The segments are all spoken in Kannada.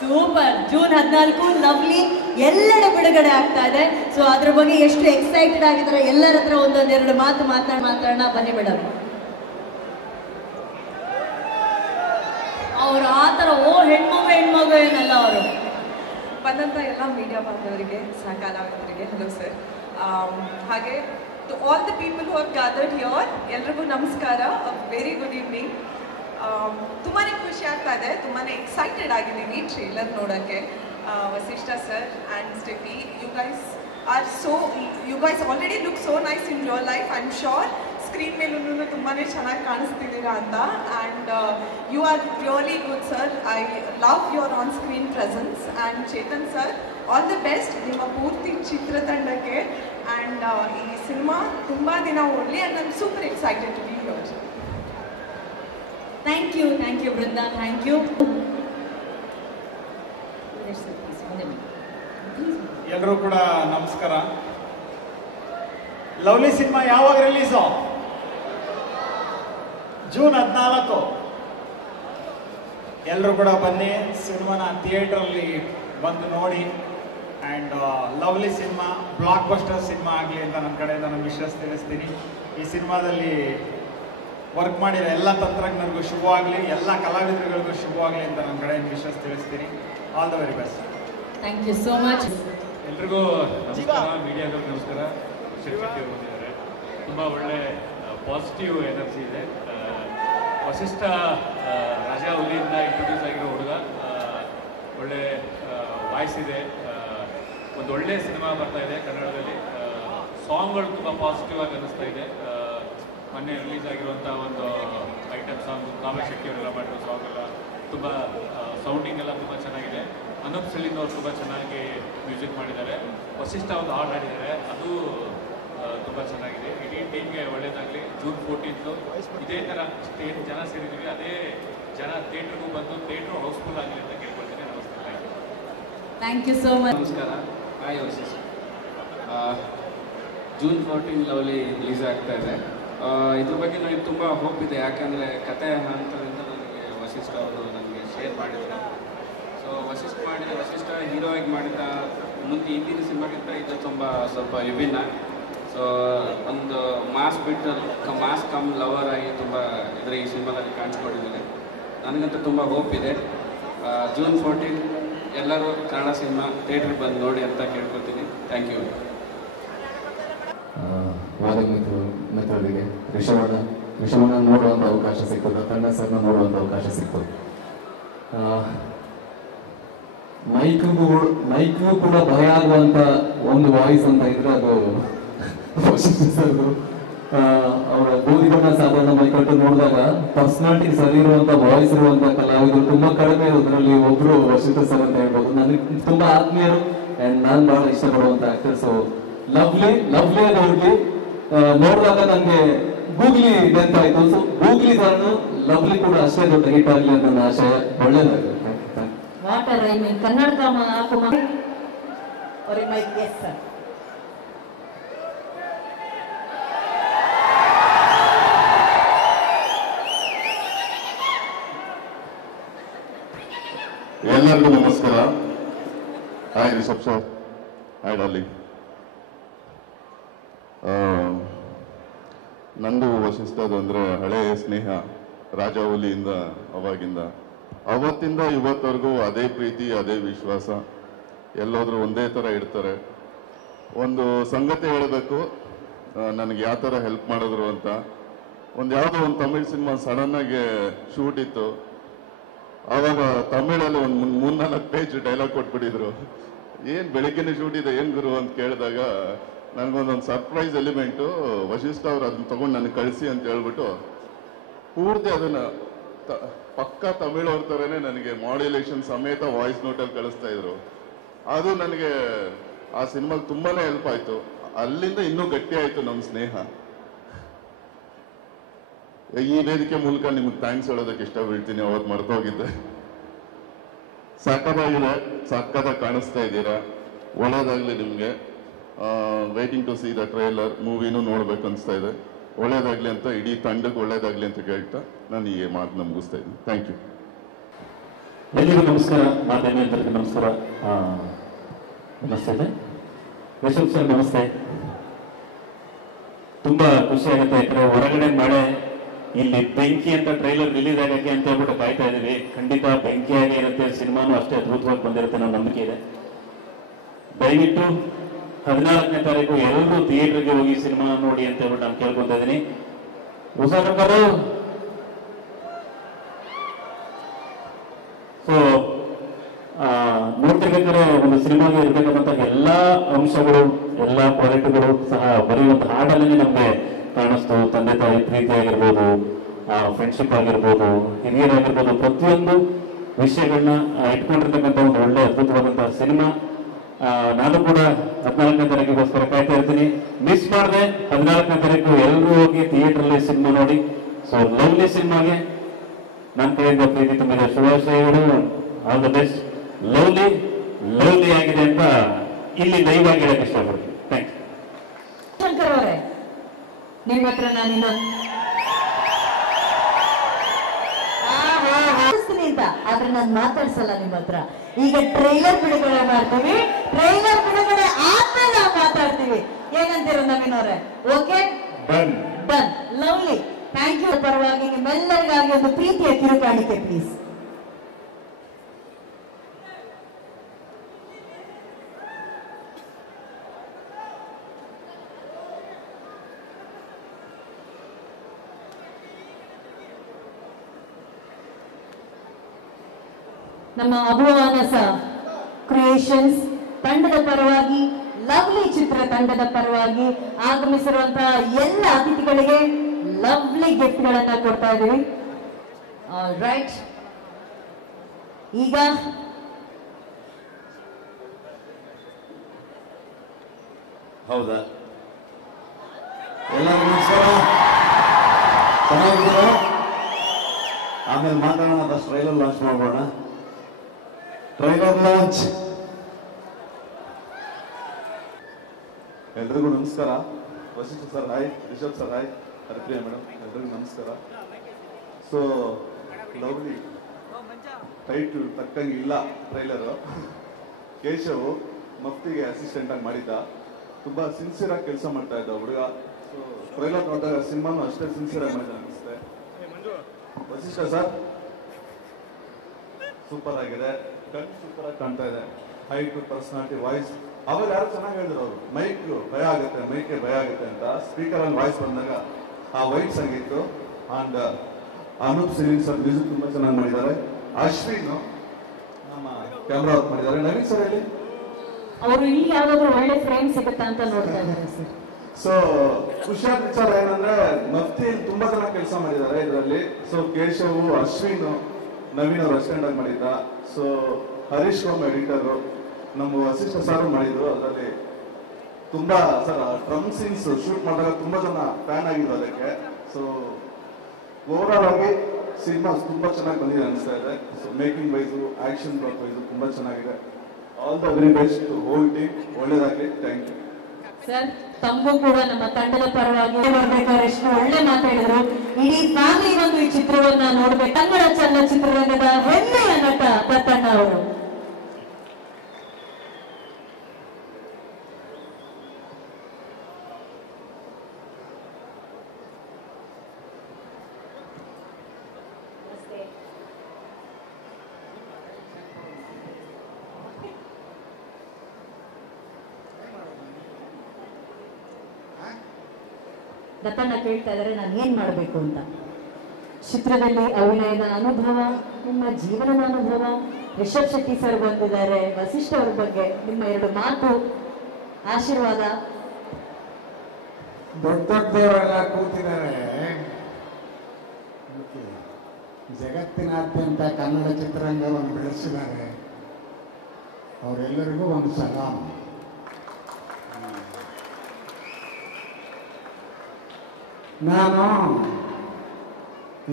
ಸೂಪರ್. ಜೂನ್ 14 ಲವ್ಲಿ ಎಲ್ಲೆಡೆ ಬಿಡುಗಡೆ ಆಗ್ತಾ ಇದೆ. ಸೊ ಅದ್ರ ಬಗ್ಗೆ ಎಷ್ಟು ಎಕ್ಸೈಟೆಡ್ ಆಗಿದ್ದಾರೆ ಎಲ್ಲರ ಹತ್ರ ಒಂದೊಂದೆರಡು ಮಾತು ಮಾತಾಡೋಣ ಬನ್ನಿ ಮೇಡಮ್. ಅವರು ಆ ಥರ ಹೆಣ್ಮಗು ಏನಲ್ಲ ಅವರು. ಬಂದಂಥ ಎಲ್ಲ ಮೀಡಿಯಾ ಬಾಂಧವರಿಗೆ ಕಲಾವಿದರಿಗೆ ಹಲೋ ಸರ್. ಹಾಗೆ to all the people who have gathered here ಎಲ್ರಿಗೂ ನಮಸ್ಕಾರ. Very good evening. ತುಂಬಾ ಖುಷಿ ಆಗ್ತಾ ಇದೆ, ತುಂಬಾ ಎಕ್ಸೈಟೆಡ್ ಆಗಿದ್ದೀನಿ ಟ್ರೇಲರ್ ನೋಡೋಕ್ಕೆ. Vasishta sir and Steffi, you guys already look so nice in real life. I am sure screen ಮೇಲೂ ತುಂಬಾ ಚೆನ್ನಾಗಿ ಕಾಣಿಸ್ತಿದ್ದೀರಾ ಅಂತ. And you are really good sir. I love your on screen presence. And Chetan sir, all the best ನಿಮ್ಮ ಪೂರ್ತಿ ಚಿತ್ರತಂಡಕ್ಕೆ. ಆ್ಯಂಡ್ ಈ ಸಿನಿಮಾ ತುಂಬ ದಿನ ಓಡಲಿ. And I am super excited to be here. Thank you Brinda, thank you. ಎಲ್ಲರೂ ಕೂಡ ನಮಸ್ಕಾರ. ಲವ್ಲಿ ಸಿನಿಮಾ ಯಾವಾಗ ರಿಲೀಸು? ಜೂನ್ 14. ಎಲ್ಲರೂ ಕೂಡ ಬನ್ನಿ, ಸಿನಿಮಾನ ಥಿಯೇಟ್ರಲ್ಲಿ ಬಂದು ನೋಡಿ. And lovely cinema blockbuster cinema ಆಗಲಿ ಅಂತ ನನ್ನ ಕಡೆಯಿಂದ ನಾನು ವಿಶ್ವಾಸ ತಿಳಿಸ್ತೀನಿ. ಈ ಸಿನಿಮಾದಲ್ಲಿ ವರ್ಕ್ ಮಾಡಿರೋ ಎಲ್ಲ ತಂತ್ರಜ್ಞರಿಗೂ ಶುಭವಾಗಲಿ, ಎಲ್ಲ ಕಲಾವಿದರುಗಳಿಗೂ ಶುಭವಾಗಲಿ ಅಂತ ನನ್ನ ಕಡೆಯಿಂದ ವಿಶ್ವಾಸ ತಿಳಿಸ್ತೀನಿ. All the very best. Thank you so much. ಎಲ್ರಿಗೂ ನಮಸ್ಕಾರ, ಮೀಡಿಯಾದವ್ರಿಗೆ ನಮಸ್ಕಾರ. ಶೆಟ್ಟಿ ಅವರು ಬಂದಿದ್ದಾರೆ, ತುಂಬ ಒಳ್ಳೆ ಪಾಸಿಟಿವ್ ಎನರ್ಜಿ ಇದೆ. ವಸಿಷ್ಠ ರಾಜಾ ಹುಲಿಯಿಂದ ಇಂಟ್ರೊಡ್ಯೂಸ್ ಆಗಿರೋ ಹುಡುಗ, ಒಳ್ಳೆ ವಾಯ್ಸ್ ಇದೆ. ಒಂದು ಒಳ್ಳೆ ಸಿನಿಮಾ ಬರ್ತಾ ಇದೆ ಕನ್ನಡದಲ್ಲಿ. ಸಾಂಗ್ಗಳು ತುಂಬ ಪಾಸಿಟಿವ್ ಆಗಿ ಅನ್ನಿಸ್ತಾ ಇದೆ. ಮೊನ್ನೆ ರಿಲೀಸ್ ಆಗಿರುವಂಥ ಒಂದು ಐಟಮ್ ಸಾಂಗ್ ಕಾವ್ಯ ಶೆಟ್ಟಿ ಅವರೆಲ್ಲ ಮಾಡಿರೋ ಸಾಂಗ್ ಎಲ್ಲ ತುಂಬ ಸೌಂಡಿಂಗ್ ಎಲ್ಲ ತುಂಬ ಚೆನ್ನಾಗಿದೆ. ಅನೂಪ್ ಸಲೀನ್ ಅವರು ತುಂಬ ಚೆನ್ನಾಗಿ ಮ್ಯೂಸಿಕ್ ಮಾಡಿದ್ದಾರೆ. ವಸಿಷ್ಠ ಒಂದು ಹಾಡು ಹಾಡಿದ್ದಾರೆ, ಅದು ತುಂಬ ಚೆನ್ನಾಗಿದೆ. ಇಡೀ ಟೀಮ್ಗೆ ಒಳ್ಳೇದಾಗಲಿ. ಜೂನ್ 14 ಇದೇ ಥರ ಏನು ಜನ ಸೇರಿದ್ದೀವಿ, ಅದೇ ಜನ ಥಿಯೇಟ್ರಿಗೂ ಬಂದು ಥಿಯೇಟ್ರು ಹೌಸ್ಫುಲ್ ಆಗಲಿ ಅಂತ ಕೇಳ್ಕೊಳ್ತೀನಿ. ನಮಸ್ತೆ, ಥ್ಯಾಂಕ್ ಯು ಸೋ ಮಚ್. ನಮಸ್ಕಾರ. Hi Vasishta. June 14 lovely release ಆಗ್ತಾ ಇದೆ. ಇದ್ರ ಬಗ್ಗೆ ನನಗೆ ತುಂಬ ಹೋಪ್ ಇದೆ, ಯಾಕೆಂದರೆ ಕತೆ ಹಂತದಿಂದ ನನಗೆ ವಸಿಷ್ಠ ಅವರು ನನಗೆ ಶೇರ್ ಮಾಡಿದ್ದಾರೆ. ಸೊ ವಸಿಷ್ಠ ಹೀರೋ ಆಗಿ ಮಾಡಿದ ಮುಂದೆ ಹಿಂದಿನ ಸಿನಿಮಾಗಿಂತ ಇದು ಸ್ವಲ್ಪ ವಿಭಿನ್ನ. ಸೊ ಒಂದು ಮಾಸ್ ಬಿಟ್ಟು ಮಾಸ್ ಕಮ್ ಲವರ್ ಆಗಿ ತುಂಬ ಈ ಸಿನಿಮಾದಲ್ಲಿ ಕಾಣಿಸ್ಕೊಂಡಿದ್ದಾರೆ. ನನಗಂತೂ ತುಂಬ ಹೋಪ್ ಇದೆ. ಜೂನ್ 14 ಎಲ್ಲರೂ ಕನ್ನಡ ಸಿನಿಮಾ ಥಿಯೇಟ್ರಿಗೆ ಬಂದು ನೋಡಿ ಅಂತ ಕೇಳ್ಕೊತೀನಿ. Thank you. ಮಿತ್ರರಿಗೆ ರಿಷವಣ್ಣ ನೋಡುವಂಥ ಅವಕಾಶ ಸಿಗ್ತದೆ, ತಂಡ ಸರ್ನ ನೋಡುವಂಥ ಅವಕಾಶ ಸಿಗ್ತದೆ. ಮೈಕ್ಗೂ ಕೂಡ ಭಯ ಆಗುವಂಥ ಒಂದು ವಾಯ್ಸ್ ಅಂತ ಇದ್ರೆ ಅದು ಅವರ ಬೋಧಿಬಣ್ಣ ಸಾಧಾರಣ ಮೈಕಟ್ಟು ನೋಡಿದಾಗ ಪರ್ಸನಾಲಿಟಿ ಸರಿ ಇರುವಂಥ ವಾಯ್ಸ್ ಇರುವಂಥ ಕಲಾವಿದರು ತುಂಬ ಕಡಿಮೆ ಇರೋದ್ರಲ್ಲಿ ಒಬ್ರು ವಸಿಷ್ಠ ಸರ್ ಅಂತ ಹೇಳ್ಬೋದು. ನನಗೆ ತುಂಬ ಆತ್ಮೀಯರು ಆ್ಯಂಡ್ ನಾನು ಬಹಳ ಇಷ್ಟಪಡುವಂಥ ಆಕ್ಟರ್. ಸೊ ಲವ್ಲಿ ನೋಡ್ಲಿ ನೋಡಿದಾಗ ನನಗೆ ಗೂಗ್ಲಿ ನೆನಪಾಯ್ತು. ಸೊ ಗೂಗ್ಲಿ ತಾನು ಲವ್ಲಿ ಕೂಡ ಅಷ್ಟೇ ದೊಡ್ಡ ಹಿಟ್ ಆಗಲಿ ಅಂತ ನನ್ನ ಆಶಯ. ಒಳ್ಳೇದಾಗಲಿ. Water Kannada mic. Yes sir. ಎಲ್ಲರಿಗೂ ನಮಸ್ಕಾರ. Hi Rishab sir, hi darling. ನಂದು ವಸಿಷ್ಠದು ಅಂದರೆ ಹಳೆಯ ಸ್ನೇಹ, ರಾಜಾಹುಲಿಯಿಂದ ಅವಾಗಿಂದ ಅವತ್ತಿಂದ ಇವತ್ತವರೆಗೂ ಅದೇ ಪ್ರೀತಿ, ಅದೇ ವಿಶ್ವಾಸ. ಎಲ್ಲೋದ್ರೂ ಒಂದೇ ಥರ ಇರ್ತಾರೆ. ಒಂದು ಸಂಗತಿ ಹೇಳಬೇಕು, ನನಗೆ ಯಾವ ಥರ ಹೆಲ್ಪ್ ಮಾಡಿದ್ರು ಅಂತ. ಯಾವುದೋ ಒಂದು ತಮಿಳ್ ಸಿನಿಮಾ ಸಡನ್ನಾಗಿ ಶೂಟ್ ಇತ್ತು. ಆವಾಗ ತಮಿಳಲ್ಲಿ ಒಂದು 3-4 ಪೇಜ್ ಡೈಲಾಗ್ ಕೊಟ್ಬಿಟ್ಟಿದ್ರು. ಏನು ಬೆಳಗ್ಗೆನೇ ಶೂಟ್ ಇದೆ ಏನು ಗುರು ಅಂತ ಕೇಳಿದಾಗ ನನಗೊಂದೊಂದು ಸರ್ಪ್ರೈಸ್ ಎಲಿಮೆಂಟು. ವಸಿಷ್ಠ ಅವ್ರು ಅದನ್ನ ತೊಗೊಂಡು ನನಗೆ ಕಳಿಸಿ ಅಂತ ಹೇಳ್ಬಿಟ್ಟು ಪೂರ್ತಿ ಅದನ್ನು ಪಕ್ಕ ತಮಿಳವ್ರ ಥರನೇ ನನಗೆ ಮಾಡ್ಯುಲೇಷನ್ ಸಮೇತ ವಾಯ್ಸ್ ನೋಟಲ್ಲಿ ಕಳಿಸ್ತಾ ಇದ್ರು. ಅದು ನನಗೆ ಆ ಸಿನಿಮಾಗೆ ತುಂಬಾ ಹೆಲ್ಪ್ ಆಯಿತು. ಅಲ್ಲಿಂದ ಇನ್ನೂ ಗಟ್ಟಿ ಆಯಿತು ನಮ್ಮ ಸ್ನೇಹ. ಈ ವೇದಿಕೆ ಮೂಲಕ ನಿಮ್ಗೆ ಥ್ಯಾಂಕ್ಸ್ ಹೇಳೋದಕ್ಕೆ ಇಷ್ಟಪಡ್ತೀನಿ. ಅವತ್ತು ಮರ್ತೋಗಿದ್ದೆ. ಸಕ್ಕತ್ತಾಗಿದೆ, ಸಕ್ಕತ್ತಾಗಿ ಕಾಣಿಸ್ತಾ ಇದ್ದೀರಾ. ಒಳ್ಳೇದಾಗಲಿ ನಿಮಗೆ. Waiting to see the trailer. ಮೂವಿನೂ ನೋಡ್ಬೇಕು ಅನಿಸ್ತಾ ಇದೆ. ಒಳ್ಳೇದಾಗಲಿ ಅಂತ, ಇಡೀ ತಂಡಕ್ಕೆ ಒಳ್ಳೇದಾಗಲಿ ಅಂತ ಕೇಳ್ತಾ ನಾನು ಈ ಮಾತನ್ನ ಮುಗಿಸ್ತಾ ಇದ್ದೀನಿ. Thank you. ಎಲ್ಲಿಗೂ ನಮಸ್ಕಾರ, ಮಾಧ್ಯಮ ಮಿತ್ರರಿಗೆ ನಮಸ್ಕಾರ. ನಮಸ್ತೆ ಯಶೋಕ್ ಸರ್, ನಮಸ್ತೆ. ತುಂಬಾ ಖುಷಿ ಆಗುತ್ತೆ, ಯಾಕಂದ್ರೆ ಹೊರಗಡೆ ಮಳೆ, ಇಲ್ಲಿ ಬೆಂಕಿ ಅಂತ ಟ್ರೈಲರ್ ರಿಲೀಸ್ ಆಗಕ್ಕೆ ಅಂತ ಹೇಳ್ಬಿಟ್ಟು ಕಾಯ್ತಾ ಇದೀವಿ. ಖಂಡಿತ ಬೆಂಕಿಯಾಗಿ ಇರುತ್ತೆ, ಸಿನಿಮಾನು ಅಷ್ಟೇ ಅದ್ಭುತವಾಗಿ ಬಂದಿರುತ್ತೆ ಅನ್ನೋ ನಂಬಿಕೆ ಇದೆ. ದಯವಿಟ್ಟು 14ನೇ ತಾರೀಕು ಎಲ್ಲರೂ ಥಿಯೇಟರ್ಗೆ ಹೋಗಿ ಸಿನಿಮಾ ನೋಡಿ ಅಂತ ಹೇಳ್ಬಿಟ್ಟು ನಾನು ಕೇಳ್ಕೊತಾ ಇದ್ದೀನಿ. ಹೊಸಕರು ಸೊ ನೋಡ್ತಿರ್ಬೇಕಾದ್ರೆ ಒಂದು ಸಿನಿಮಾಗೆ ಇರಬೇಕಾದಂತ ಎಲ್ಲಾ ಅಂಶಗಳು, ಎಲ್ಲಾ ಕ್ವಾಲಿಟಿಗಳು ಸಹ ಬರೀ ಒಂದು ಹಾಡಲ್ಲೇ ನಮ್ಗೆ ಕಾಣಿಸ್ತು. ತಂದೆ ತಾಯಿ ಪ್ರೀತಿ ಆಗಿರ್ಬೋದು, ಫ್ರೆಂಡ್ಶಿಪ್ ಆಗಿರ್ಬೋದು, ಹಿರಿಯರಾಗಿರ್ಬೋದು, ಪ್ರತಿಯೊಂದು ವಿಷಯಗಳನ್ನ ಇಟ್ಕೊಂಡಿರ್ತಕ್ಕಂಥ ಒಂದು ಒಳ್ಳೆ ಅದ್ಭುತವಾದಂತಹ ಸಿನಿಮಾ. ನಾನು ಕೂಡ 14ನೇ ತಾರೀಕಿಗೋಸ್ಕರ ಕಾಯ್ತಾ ಇರ್ತೀನಿ. ಮಿಸ್ ಮಾಡಿದೆ 14ನೇ ತಾರೀಕು ಎಲ್ಲರೂ ಹೋಗಿ ಥಿಯೇಟರ್ ಅಲ್ಲಿ ಸಿನಿಮಾ ನೋಡಿ. ಸೊ ಲವ್ಲಿ ಸಿನಿಮಾಗೆ ನನ್ನ ಕಡೆಯಿಂದ ಪ್ರೀತಿ ತುಂಬಿದ ಶುಭಾಶಯಗಳು. All the best. Lovely lovely ಆಗಿದೆ ಅಂತ ಇಲ್ಲಿ ದಯವಾಗಿ ಹೇಳಕ್ ಇಷ್ಟಪಡ್ತೀನಿ. Thank you. ಶಂಕರ್ ಅವರೇ, ನಿಮ್ಮ ಹತ್ರ ನಾನು ಅಂತ ಆದ್ರೆ ನಾನು ಮಾತಾಡ್ಸಲ್ಲ ನಿಮ್ಮ ಹತ್ರ. ಈಗ ಟ್ರೈಲರ್ ಬಿಡುಗಡೆ ಮಾಡ್ತೀವಿ, ಟ್ರೈಲರ್ ಬಿಡುಗಡೆ ಆದ್ಮೇಲೆ ನಾವು ಮಾತಾಡ್ತೀವಿ. ಏನಂತೀರ ನವೀನ್ ಅವರೇ? Okay, done. Lovely, thank you. ಪರವಾಗಿ ನಿಮ್ಮೆಲ್ಲರಿಗಾಗಿ ಒಂದು ಪ್ರೀತಿಯ ಕಿರುಕಾಣಿಕೆ ಪ್ಲೀಸ್. ನಮ್ಮ ಅಭುವಾನಸ ಕ್ರಿಯೇಷನ್ಸ್ ತಂಡದ ಪರವಾಗಿ, ಲವ್ಲಿ ಚಿತ್ರ ತಂಡದ ಪರವಾಗಿ ಆಗಮಿಸಿರುವಂತಹ ಎಲ್ಲ ಅತಿಥಿಗಳಿಗೆ ಲವ್ಲಿ ಗಿಫ್ಟ್ ಗಳನ್ನ ಕೊಡ್ತಾ ಇದ್ದೀವಿ. ರೈಟ್, ಈಗ ಹೌದಾ? ಎಲ್ಲರಿಗೂ ನಮಸ್ಕಾರ. ಚೆನ್ನಾಗಿದ್ದೀರಾ? ಆಮೇಲೆ ಮಾತಾಡೋಣ, ಫಸ್ಟ್ ಟ್ರೈಲರ್ ಲಾಂಚ್ ಮಾಡೋಣ. Trailer launch. ಎಲ್ರಿಗೂ ನಮಸ್ಕಾರ. Vasishta sir hi, Rishab sir hi, Haripriya madam, ಎಲ್ರಿಗೂ ನಮಸ್ಕಾರ. ಸೊ ಲವ್ಲಿ ಟೈಟಲ್ ತಕ್ಕಂಗೆ ಇಲ್ಲ ಟ್ರೈಲರು. ಕೇಶವ್ ಮಫ್ತಿಗೆ ಅಸಿಸ್ಟೆಂಟ್ ಆಗಿ ಮಾಡಿದ್ದ, ತುಂಬಾ ಸಿನ್ಸಿಯರ್ ಆಗಿ ಕೆಲಸ ಮಾಡ್ತಾ ಇದ್ದ ಹುಡುಗ. ಸೊ ಟ್ರೈಲರ್ ನೋಡಿದಾಗ ಸಿನಿಮಾನು ಅಷ್ಟೇ ಸಿನ್ಸಿಯರ್ ಆಗಿ ಮಾಡಿದ ಅನಿಸುತ್ತೆ. ವಸಿಷ್ಠ ಸರ್ ಸೂಪರ್ ಆಗಿದೆ, ಕಣ್ಣು ಸೂಪರ್ ಆಗಿ ಕಾಣ್ತಾ ಇದೆ. Height, personality, voice. ಅವಾಗ ಯಾರು ಚೆನ್ನಾಗಿ ಹೇಳಿದ್ರು ಅವರು, ಮೈಕ್ ಭಯ ಆಗುತ್ತೆ, ಮೈಕ್ಗೆ ಭಯ ಆಗುತ್ತೆ ಅಂತ. ಸ್ಪೀಕರ್ ಅಲ್ಲಿ ವಾಯ್ಸ್ ಬಂದಾಗ ಆ ವೈಟ್ ಸಂಗೀತು. And Anoop Seelin sir music ತುಂಬಾ ಚೆನ್ನಾಗಿ ಮಾಡಿದ್ದಾರೆ. ಅಶ್ವಿನ್ ನಮ್ಮ ಕ್ಯಾಮ್ರಾ ವರ್ಕ್ ಮಾಡಿದ್ದಾರೆ. ನವೀನ್ ಸರ್ ಹೇಳಿ, ಅವರು ಇಲ್ಲಿ ಯಾವ್ದಾದ್ರು ಒಳ್ಳೆ ಫ್ರೇಮ್ ಸಿಗುತ್ತಾ ಅಂತ ನೋಡ್ತಾ ಇದ್ದಾರೆ ಸರ್. ಸೊ ಖುಷಿಯಾದ ವಿಚಾರ ಏನಂದ್ರೆ ಮಫ್ತಿ ತುಂಬಾ ಚೆನ್ನಾಗಿ ಕೆಲಸ ಮಾಡಿದ್ದಾರೆ ಇದರಲ್ಲಿ. ಸೊ ಕೇಶವ್, ಅಶ್ವಿನ್, ನವೀನ್ ಅವರು ಅಸಿಸ್ಟೆಂಟ್ ಆಗಿ ಮಾಡಿದ್ದ. ಸೊ ಹರೀಶ್ ರಾಮ್ ಎಡಿಟರ್, ನಮ್ಮ ವಸಿಷ್ಠ ಸಾರು ಮಾಡಿದ್ರು. ಅದರಲ್ಲಿ ತುಂಬಾ ಸರ್ ಡ್ರಮ್ ಸೀನ್ಸ್ ಶೂಟ್ ಮಾಡಿದಾಗ ತುಂಬಾ ಜನ ಫ್ಯಾನ್ ಆಗಿದ್ರು ಅದಕ್ಕೆ. ಸೊ ಓವರ್ ಆಲ್ ಆಗಿ ಸಿನಿಮಾ ತುಂಬಾ ಚೆನ್ನಾಗಿ ಬಂದಿದೆ ಅನಿಸ್ತಾ ಇದೆ. So making wise, action block wise ತುಂಬಾ ಚೆನ್ನಾಗಿದೆ. All the very best whole team. ಒಳ್ಳೇದಾಗ್ಲಿ. Thank you sir. ತಮಗೂ ಕೂಡ ನಮ್ಮ ತಂಡದ ಪರವಾಗಿ ಬರ್ಬೇಕಾದ್ರೆ ಎಷ್ಟು ಒಳ್ಳೆ ಮಾತಾಡಿದ್ರು. ಇಡೀ ಫ್ಯಾಮಿಲಿ ಒಂದು ಈ ಚಿತ್ರವನ್ನ ನೋಡ್ಬೇಕು. ಕನ್ನಡ ಚಲನಚಿತ್ರರಂಗದ ಹೆಮ್ಮೆಯ ನಟ ದತ್ತಣ್ಣ ಅವರು. ದತ್ತಣ್ಣ ಕೇಳ್ತಾ ಇದ್ದಾರೆ ನಾನು ಏನ್ ಮಾಡ್ಬೇಕು ಅಂತ. ಚಿತ್ರದಲ್ಲಿ ಅಭಿನಯದ ಅನುಭವ, ನಿಮ್ಮ ಜೀವನದ ಅನುಭವ. ರಿಷಬ್ ಶೆಟ್ಟಿ ಸರ್ ಬಂದಿದ್ದಾರೆ. ವಸಿಷ್ಠ ಅವ್ರ ಬಗ್ಗೆ ನಿಮ್ಮ ಎರಡು ಮಾತು, ಆಶೀರ್ವಾದ. ದೊಡ್ಡ ದೊಡ್ಡವರೆಲ್ಲ ಕೂತಿದ್ದಾರೆ. ಜಗತ್ತಿನಾದ್ಯಂತ ಕನ್ನಡ ಚಿತ್ರರಂಗವನ್ನು ಬೆಳೆಸಿದ್ದಾರೆ. ಅವರೆಲ್ಲರಿಗೂ ಒಂದು ಸಲಾಮ್. ನಾನು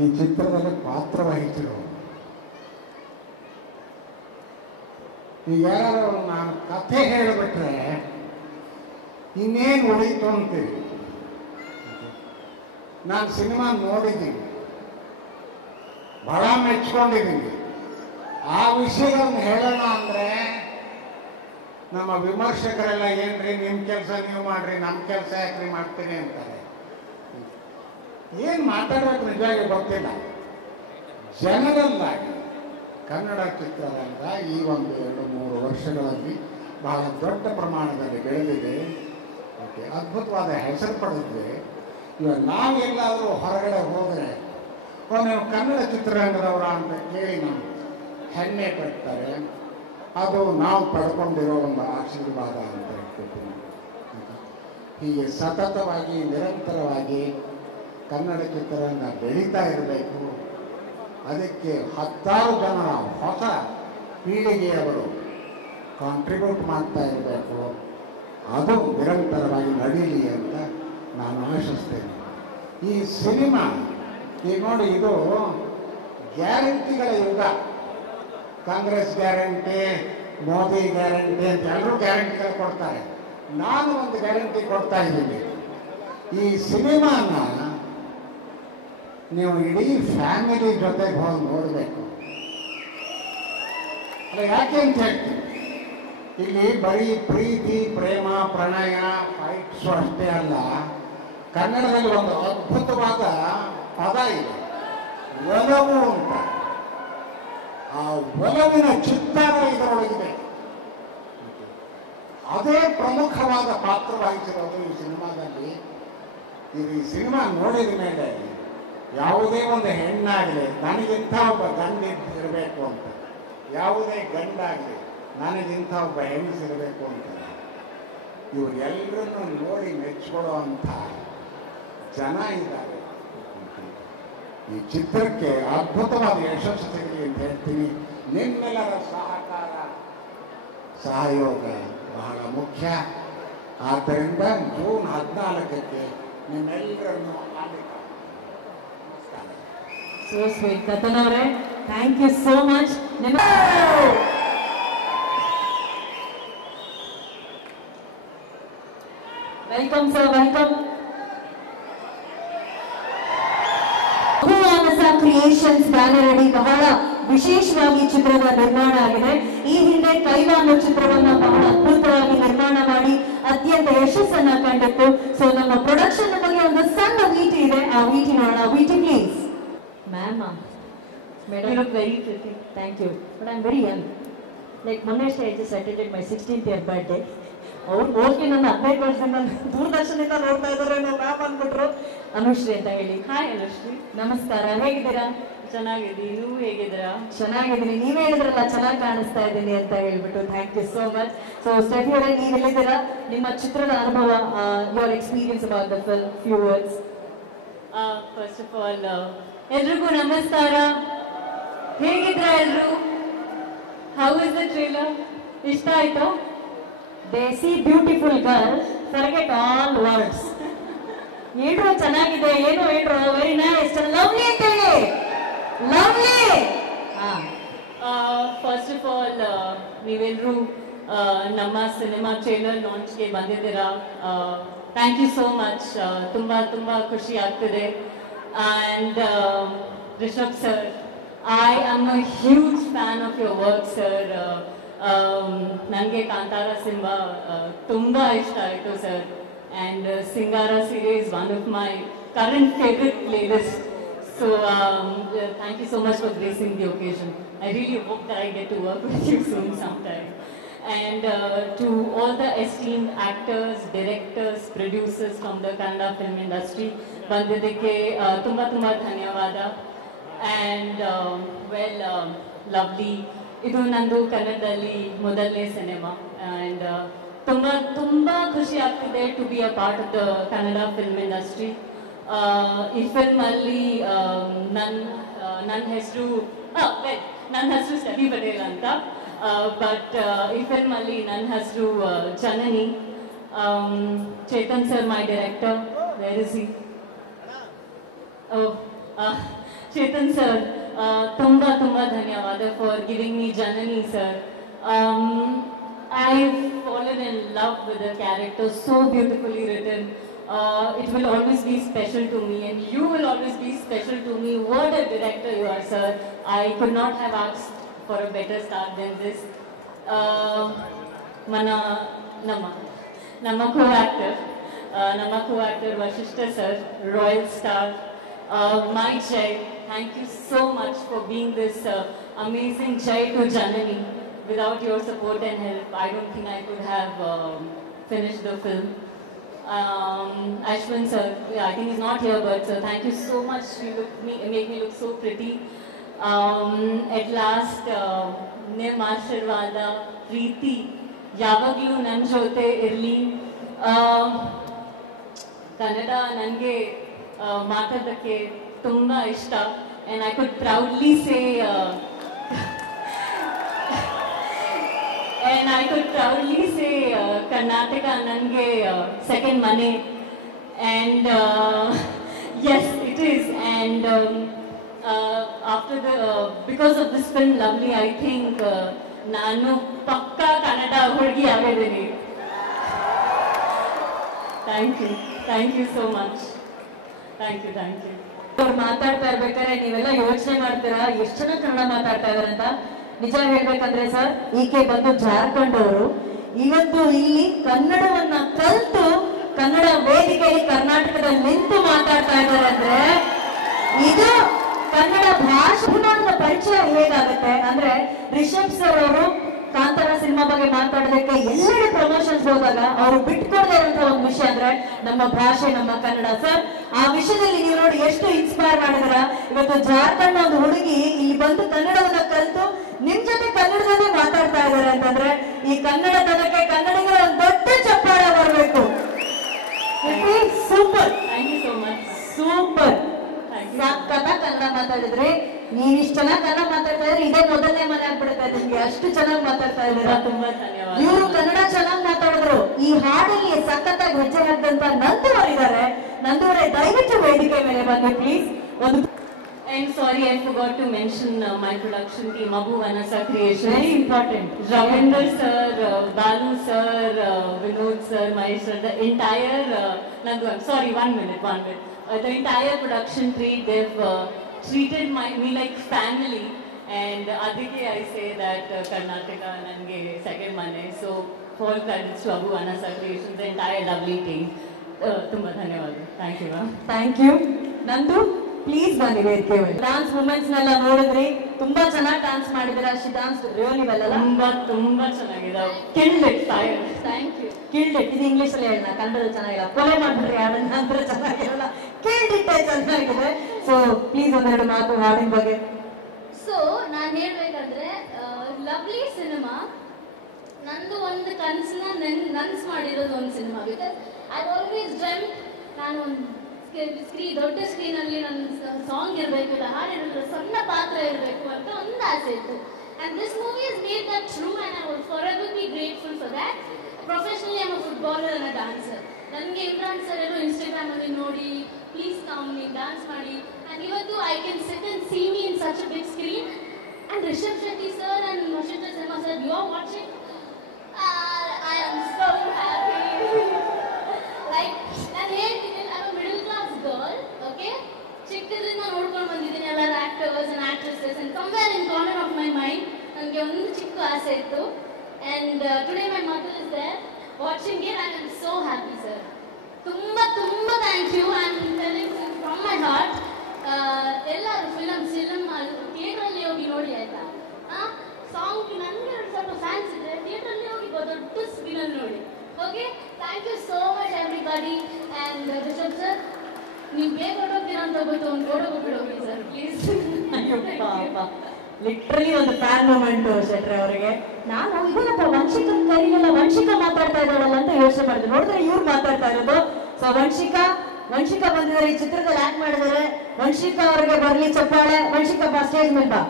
ಈ ಚಿತ್ರದಲ್ಲಿ ಪಾತ್ರ ವಹಿಸಿರು. ಈಗ ಯಾರು ನಾನು ಕಥೆ ಹೇಳಿಬಿಟ್ರೆ ಇನ್ನೇನು ಉಳಿತು ಅಂತೀವಿ. ನಾನು ಸಿನಿಮಾ ನೋಡಿದ್ದೀನಿ, ಬಹಳ ಮೆಚ್ಕೊಂಡಿದ್ದೀನಿ. ಆ ವಿಷಯಗಳನ್ನು ಹೇಳೋಣ ಅಂದರೆ ನಮ್ಮ ವಿಮರ್ಶಕರೆಲ್ಲ ಏನ್ರಿ ನಿಮ್ಮ ಕೆಲಸ ನೀವು ಮಾಡ್ರಿ, ನಮ್ಮ ಕೆಲಸ ಯಾಕ್ರಿ ಮಾಡ್ತೀರಿ ಅಂತಾರೆ. ಏನು ಮಾತಾಡೋಕೆ ನಿಜವಾಗಿ ಗೊತ್ತಿಲ್ಲ. ಜನರಲ್ ಆಗಿ ಕನ್ನಡ ಚಿತ್ರರಂಗ ಈ ಒಂದು 2-3 ವರ್ಷಗಳಲ್ಲಿ ಬಹಳ ದೊಡ್ಡ ಪ್ರಮಾಣದಲ್ಲಿ ಬೆಳೆದಿದೆ. ಓಕೆ, ಅದ್ಭುತವಾದ ಹೆಸರು ಪಡೆದಿದೆ. ಇವಾಗ ನಾವೆಲ್ಲಾದರೂ ಹೊರಗಡೆ ಹೋದರೆ ನೀವು ಕನ್ನಡ ಚಿತ್ರರಂಗದವರ ಅಂತ ಕೇಳಿ ನಾವು ಹೆಮ್ಮೆ ಪಡ್ತಾರೆ. ಅದು ನಾವು ಪಡ್ಕೊಂಡಿರೋ ಒಂದು ಆಶೀರ್ವಾದ ಅಂತ ಹೇಳ್ತೀನಿ. ಹೀಗೆ ಸತತವಾಗಿ ನಿರಂತರವಾಗಿ ಕನ್ನಡ ಚಿತ್ರರಂಗ ಬೆಳೀತಾ ಇರಬೇಕು. ಅದಕ್ಕೆ 10 ಜನ ಹೊಸ ಪೀಳಿಗೆಯವರು ಕಾಂಟ್ರಿಬ್ಯೂಟ್ ಮಾಡ್ತಾ ಇರಬೇಕು. ಅದು ನಿರಂತರವಾಗಿ ನಡೀಲಿ ಅಂತ ನಾನು ಆಶಿಸ್ತೇನೆ. ಈ ಸಿನಿಮಾ ಈಗ ನೋಡಿ, ಇದು ಗ್ಯಾರಂಟಿಗಳ ಯುಗ. ಕಾಂಗ್ರೆಸ್ ಗ್ಯಾರಂಟಿ, ಮೋದಿ ಗ್ಯಾರಂಟಿ ಅಂತ ಎಲ್ಲರೂ ಗ್ಯಾರಂಟಿಗಳು ಕೊಡ್ತಾರೆ. ನಾನು ಒಂದು ಗ್ಯಾರಂಟಿ ಕೊಡ್ತಾ ಇದ್ದೀನಿ. ಈ ಸಿನಿಮಾನ ನೀವು ಇಡೀ ಫ್ಯಾಮಿಲಿ ಜೊತೆಗೆ ಹೋಗಿ ನೋಡಬೇಕು. ಅಲ್ಲ, ಯಾಕೆ ಅಂತ ಹೇಳ್ತೀನಿ, ಇಲ್ಲಿ ಬರೀ ಪ್ರೀತಿ, ಪ್ರೇಮ, ಪ್ರಣಯ, ಫೈಟ್ಸು ಅಷ್ಟೇ ಅಲ್ಲ. ಕನ್ನಡದಲ್ಲಿ ಒಂದು ಅದ್ಭುತವಾದ ಪದ ಇದೆ, ಒಲವು ಅಂತ. ಆ ಒಲವಿನ ಚಿತ್ತಾರ ಇದರೊಳಗಿದೆ. ಅದೇ ಪ್ರಮುಖವಾದ ಪಾತ್ರ ವಹಿಸಿರೋದು ಈ ಸಿನಿಮಾದಲ್ಲಿ. ಈ ಸಿನಿಮಾ ನೋಡಿದ ಮೇಲೆ ಯಾವುದೇ ಒಂದು ಹೆಣ್ಣಾಗಲಿ ನನಗಿಂಥ ಒಬ್ಬ ಗಂಡ ಇರಬೇಕು ಅಂತ, ಯಾವುದೇ ಗಂಡಾಗಲಿ ನನಗಿಂಥ ಒಬ್ಬ ಹೆಂಗಸಿರಬೇಕು ಅಂತ, ಇವರೆಲ್ಲರನ್ನು ನೋಡಿ ಮೆಚ್ಚಿಕೊಳ್ಳೋ ಅಂಥ ಜನ ಇದ್ದಾರೆ. ಈ ಚಿತ್ರಕ್ಕೆ ಅದ್ಭುತವಾದ ಯಶಸ್ಸು ಸಿಗಲಿ ಅಂತ ಹೇಳ್ತೀನಿ. ನಿಮ್ಮೆಲ್ಲರ ಸಹಕಾರ, ಸಹಯೋಗ ಬಹಳ ಮುಖ್ಯ. ಆದ್ದರಿಂದ ಜೂನ್ 14ಕ್ಕೆ ನಿಮ್ಮೆಲ್ಲರನ್ನು ಸೋ ಸ್ವೀಟ್ ಕಥನ್ ಅವರೇ, thank you so much. Welcome sir, welcome. Creations banner ಅಡಿ ಬಹಳ ವಿಶೇಷವಾಗಿ ಚಿತ್ರದ ನಿರ್ಮಾಣ ಆಗಿದೆ. ಈ ಹಿಂದೆ ಕೈವ ಅನ್ನೋ ಚಿತ್ರವನ್ನ ಬಹಳ ಅದ್ಭುತವಾಗಿ ನಿರ್ಮಾಣ ಮಾಡಿ ಅತ್ಯಂತ ಯಶಸ್ಸನ್ನ ಕಂಡಿತ್ತು. ಸೊ ನಮ್ಮ ಪ್ರೊಡಕ್ಷನ್ ಬಗ್ಗೆ ಒಂದು ಸಣ್ಣ ವೀಟಿ ಇದೆ, ಆ ವೀಟಿ ನೋಡೋಣ. VT please. Ma'am, madam, you look very pretty. Thank you, but I am very young. Like ಮೊನ್ನೆ I just attended my 16th year birthday. ಅವ್ರು ಹೋಗಿ ನನ್ನ 15 ವರ್ಷದಿಂದ ದೂರದರ್ಶನದಿಂದ ನೋಡ್ತಾ ಇದ್ದಾರೆ ಮ್ಯಾಮ್ ಅಂದ್ಬಿಟ್ರು. ಅನುಶ್ರೀ ಅಂತ ಹೇಳಿ. ಹಾಯ್ ಅನುಶ್ರೀ, ನಮಸ್ಕಾರ, ಹೇಗಿದ್ದೀರಾ? ಚೆನ್ನಾಗಿದ್ದೀನಿ, ನೀವು ಹೇಗಿದ್ದೀರಾ? ಚೆನ್ನಾಗಿದ್ದೀನಿ. ನೀವೇ ಹೇಳಿದ್ರಲ್ಲ ಚೆನ್ನಾಗಿ ಕಾಣಿಸ್ತಾ ಇದ್ದೀನಿ ಅಂತ ಹೇಳ್ಬಿಟ್ಟು. Thank you so much. So Steffi ಅವರೇ, ನೀವು ಹೇಳಿದ್ದೀರಾ ನಿಮ್ಮ ಚಿತ್ರದ ಅನುಭವ, your experience about the film, few words. First of all ಎಲ್ರಿಗೂ ನಮಸ್ಕಾರ. ಹೇಗಿದ್ದೀರಾ ಎಲ್ರು? How is the trailer? ಇಷ್ಟ ಆಯ್ತು? They see beautiful girl, forget all words. ಏನ್ರೋ ಚೆನ್ನಾಗಿದೆ, ಏನೋ ಏನ್ರೋ ವೆರಿ ನೈಸ್, ಲವ್ಲಿ ಅಂತ ಹೇಳಿ. ಲವ್ಲಿ. ಫಸ್ಟ್ ಆಫ್ ಆಲ್ ನೀವೆಲ್ಲರೂ ನಮ್ಮ ಸಿನಿಮಾ ಟ್ರೇಲರ್ ಲಾಂಚ್ಗೆ ಬಂದಿದ್ದೀರಾ. Thank you so much. ತುಂಬಾ ತುಂಬಾ ಖುಷಿ ಆಗ್ತಿದೆ. And Rishab sir, I am a huge fan of your work sir. ನನಗೆ ಕಾಂತಾರ ಸಿನಿಮಾ ತುಂಬ ಇಷ್ಟ ಆಯಿತು sir. And Singara series one of my current favourite playlist. So thank you so much for gracing the occasion. I really hope that I get to work with you soon some time. And to all the esteemed actors, directors, producers from the Kannada film industry, ಬಂದಿದ್ದಕ್ಕೆ ತುಂಬ ತುಂಬ ಧನ್ಯವಾದ. And well, lovely. ಇದು ನಂದು ಕನ್ನಡದಲ್ಲಿ ಮೊದಲನೇ ಸಿನಿಮಾ. ಆ್ಯಂಡ್ ತುಂಬ ತುಂಬ ಖುಷಿ ಆಗ್ತಿದೆ to be a part of the Kannada film industry. ಈ ಫಿಲ್ಮಲ್ಲಿ ನನ್ನ ಹೆಸರು ಸ್ಟೆಫಿ ಪಟೇಲ್ ಅಂತ. ಬಟ್ ಈ ಫಿಲ್ಮಲ್ಲಿ ನನ್ನ ಹೆಸರು Janani. Chetan sir my director. Where is he? Chetan sir, ತುಂಬ ತುಂಬ ಧನ್ಯವಾದ for giving me Janani sir. I've fallen in love with the character, so beautifully written. It will always be special to me, and you will always be special to me. What a director you are, sir. I could not have asked for a better start than this. Nama co-actor Vashishta sir, royal star, my Jai. Thank you so much for being this amazing Jai to Janani. Without your support and help, I don't think I could have finished the film. Ashwin sir, I think he's not here, but thank you so much. You make me look so pretty. At last, Nim Ashirvada, Preeti, Yavaglu Nan Jote Irli. Kannada nange ಮಾತಾಡೋದಕ್ಕೆ ತುಂಬಾ ಇಷ್ಟ, and I could proudly say Karnataka nange second mane, and yes it is, and after because of this film Lovely, I think ನಾನು ಪಕ್ಕಾ ಕನ್ನಡ ಹುಡುಗಿ ಆಗಿದ್ದೀನಿ. Thank you so much. Thank you. ಅವ್ರು ಮಾತಾಡ್ತಾ ಇರ್ಬೇಕಾದ್ರೆ ನೀವೆಲ್ಲ ಯೋಚನೆ ಮಾಡ್ತೀರಾ ಎಷ್ಟು ಜನ ಕನ್ನಡ ಮಾತಾಡ್ತಾ ಇದಾರೆ ಅಂತ. ನಿಜ ಹೇಳ್ಬೇಕಂದ್ರೆ ಸರ್, ಈಕೆ ಬಂದು ಜಾರ್ಖಂಡ್ ಅವರು, ಇವತ್ತು ಇಲ್ಲಿ ಕನ್ನಡವನ್ನ ಕಲಿತು ಕನ್ನಡ ವೇದಿಕೆಯಲ್ಲಿ ಕರ್ನಾಟಕದಲ್ಲಿ ನಿಂತು ಮಾತಾಡ್ತಾ ಇದ್ದಾರೆ ಅಂದ್ರೆ ಇದು ಕನ್ನಡ ಭಾಷೆಗಳ ಪರಿಚಯ ಹೇಗಾಗುತ್ತೆ ಅಂದ್ರೆ, ರಿಷಬ್ ಸರ್ ಅವರು ಕಾಂತಾರ ಸಿನಿಮಾ ಬಗ್ಗೆ ಮಾತಾಡೋದಕ್ಕೆ ಎಲ್ಲೆಡೆ ಪ್ರಮೋಷನ್ಸ್ ಹೋದಾಗ ಅವರು ಬಿಟ್ಕೊಡದೇ ಇರುವಂತಹ ಒಂದು ವಿಷಯ ಅಂದ್ರೆ ನಮ್ಮ ಭಾಷೆ, ನಮ್ಮ ಕನ್ನಡ. ಸರ್, ಆ ವಿಷಯದಲ್ಲಿ ನೀವು ನೋಡಿ ಎಷ್ಟು ಇನ್ಸ್ಪೈರ್ ಮಾಡಿದ್ರ. ಇವತ್ತು ಜಾರ್ಖಂಡ್ ಒಂದು ಹುಡುಗಿ ಇಲ್ಲಿ ಬಂದು ಕನ್ನಡವನ್ನ ಕಲಿತು ನಿಮ್ ಜೊತೆ ಕನ್ನಡದಲ್ಲೇ ಮಾತಾಡ್ತಾ ಇದಾರೆ ಅಂತಂದ್ರೆ ಈ ಕನ್ನಡತನಕ್ಕೆ ಕನ್ನಡಿಗರ ಒಂದು ದೊಡ್ಡ ಚಪ್ಪಾಳ ಬರಬೇಕು. Super, thank you so much. Super, ಸಾಕತ್ತ ಕನ್ನಡ ಮಾತಾಡಿದ್ರೆ. ನೀವ್ ಇಷ್ಟು ಚೆನ್ನಾಗಿ ಕನ್ನಡ ಮಾತಾಡ್ತಾ ಇದ್ರೆ ಇದೇ ಮೊದಲನೇ ಮನೆ ಆಗ್ಬಿಡ್ತಾ ಇದೆ ನಿಮ್ಗೆ, ಅಷ್ಟು ಚೆನ್ನಾಗಿ ಮಾತಾಡ್ತಾ ಇದ್ದೀರಾ. ತುಂಬಾ ಧನ್ಯವಾದ. ಇವರು ಕನ್ನಡ ಚೆನ್ನಾಗಿ ಮಾತಾಡಿದ್ರು. ಈ ಹಾಡಲ್ಲಿ ಸಖತ್ತಾಗಿ ಹೆಜ್ಜೆ ಹಾಕಿದಂತ ನಂದುವರಿದ್ದಾರೆ. ನಂದುವರೇ ದಯವಿಟ್ಟು ವೇದಿಕೆ ಮೇಲೆ ಬನ್ನಿ ಪ್ಲೀಸ್. ಒಂದು And sorry, I forgot to mention my production team, Abu Vanasa Creation. Very important. Ravinder sir, Balu sir, Vinod sir, Mahesh sir, the entire Nandu. Sorry, one minute. The entire production team, they've treated me like family. And adike I say that Karnataka nange second mane. So full credits to Abu Vanasa Creation, the entire lovely team. Tumba dhanyawada. Thank you, ma'am. Thank you. Nandu, please ಬನ್ನಿ ವೇದಿಕೆ ಮೇಲೆ. ಡಾನ್ಸ್ ಮೂಮೆಂಟ್ಸ್ ನೆಲ್ಲ ನೋಡಿದ್ರಿ, ತುಂಬಾ ಚೆನ್ನಾಗಿ ಡಾನ್ಸ್ ಮಾಡಿದಿರ. ಶಿ ಡಾನ್ಸ್ ರಿಯಲಿ ವೆಲ್ ಅಲ್ಲ? ತುಂಬಾ ಚೆನ್ನಾಗಿದೆ. Killed it. Thank you. Killed it ಇದು ಇಂಗ್ಲಿಷ್ ಅಲ್ಲಿ ಹೇಳ, ಕನ್ನಡದಲ್ಲಿ ಚೆನ್ನಾಗಿಲ್ಲ. ಕೊಲೆ ಮಾಡ್ಬಿಟ್ರಿ ಹಾಡನ್ನ ಅಂದ್ರೆ ಚೆನ್ನಾಗಿರಲ್ಲ. ಕಿಲ್ಡ್ ಇಟ್ ಚೆನ್ನಾಗಿದೆ. ಸೊ ಪ್ಲೀಸ್ ಒಂದೆರಡು ಮಾತು ಹಾಡಿನ ಬಗ್ಗೆ. ಸೊ ನಾನು ಹೇಳ್ಬೇಕಂದ್ರೆ ಲವ್ಲಿ ಸಿನಿಮಾ ನಂದು ಒಂದು ಕನಸನ್ನ ನನ್ಸ್ ಮಾಡಿರೋದು ಒಂದು cinema. Because I always dream ನಾನು ಒಂದು ದೊಡ್ಡ ಸ್ಕ್ರೀನಲ್ಲಿ ನನ್ನ ಸಾಂಗ್ ಇರಬೇಕು, ಇಲ್ಲ ಹಾಡಿರೋ ಸಣ್ಣ ಪಾತ್ರ ಇರಬೇಕು ಅಂತ ಒಂದು ಆಸೆ ಇತ್ತು. And this movie has made that true, and I will forever be grateful for that. Professionally, I'm a footballer and a dancer. ನನಗೆ ಇಮ್ರಾನ್ ಸರ್ ಎಲ್ಲೋ ಇನ್ಸ್ಟಾಗ್ರಾಮ್ ಅಲ್ಲಿ ನೋಡಿ ಪ್ಲೀಸ್ ಕಮ್ ನೀನು ಡ್ಯಾನ್ಸ್ ಮಾಡಿ, and ಇವತ್ತು I can sit and see me in such a big screen, and Rishabh Shetty sir and Vashishta Sharma sir, you are watching. I am so happy. Like ನಾನು ಹೇಳ್ತೀನಿ, I'm a middle class girl, okay? ಚಿಕ್ಕದ್ರಿಂದ ನೋಡ್ಕೊಂಡು ಬಂದಿದ್ದೀನಿ ಎಲ್ಲರ actors and actresses, and somewhere in corner of my mind ನನಗೆ ಒಂದು ಚಿಕ್ಕ ಆಸೆ ಇತ್ತು. And today my mother is there watching it, and I'm so happy, sir. ತುಂಬಾ thank you. I am telling from my heart. ಎಲ್ಲರೂ ಫಿಲಮ್ ಥಿಯೇಟ್ರಲ್ಲಿ ಹೋಗಿ ನೋಡಿ ಆಯ್ತಾ? ಸಾಂಗ್ ನನಗೆ ಸ್ವಲ್ಪ ಫ್ಯಾನ್ಸ್ ಇದೆ, ಥಿಯೇಟ್ರಲ್ಲಿ ಹೋಗಿ ದೊಡ್ಡ ಸ್ಕ್ರೀನಲ್ಲಿ ನೋಡಿ. Okay, thank you so much everybody. And Rishab sir, ನೀವು ಬೇಗ ಹೊರಟೋಗ್ತೀರಾ ಅಂತ ಗೊತ್ತು, ಒಂದು ಫೋಟೋ ಕೊಟ್ಬಿಟ್ಟು ಹೋಗಿ ಸರ್ ಪ್ಲೀಸ್. ಲಿಟ್ರಲಿ ಒಂದು ಫ್ಯಾನ್ ಮೂಮೆಂಟ್ ಶೆಟ್ರೆ ಅವರಿಗೆ. ನಾನು ಇವನಪ್ಪ ವಂಶಿಕನ್ ಕರೀಲಿಲ್ಲ, ವಂಶಿಕಾ ಮಾತಾಡ್ತಾ ಇದ್ದಾಳಲ್ಲ ಅಂತ ಯೋಚನೆ ಮಾಡಿದೆ. ನೋಡಿದ್ರೆ ಇವ್ರು ಮಾತಾಡ್ತಾ ಇರೋದು. ಸೊ ವಂಶಿಕಾ ಬಂದಿದ್ದಾರೆ, ಈ ಚಿತ್ರದಲ್ಲಿ ಆಕ್ಟ್ ಮಾಡಿದ್ದಾರೆ. ವಂಶಿಕಾ ಅವರಿಗೆ ಬರ್ಲಿ ಚಪ್ಪಾಳೆ. ವಂಶಿಕಾ ಬಾ ಸ್ಟೇಜ್ ಮೇಲೆ ಬಾ.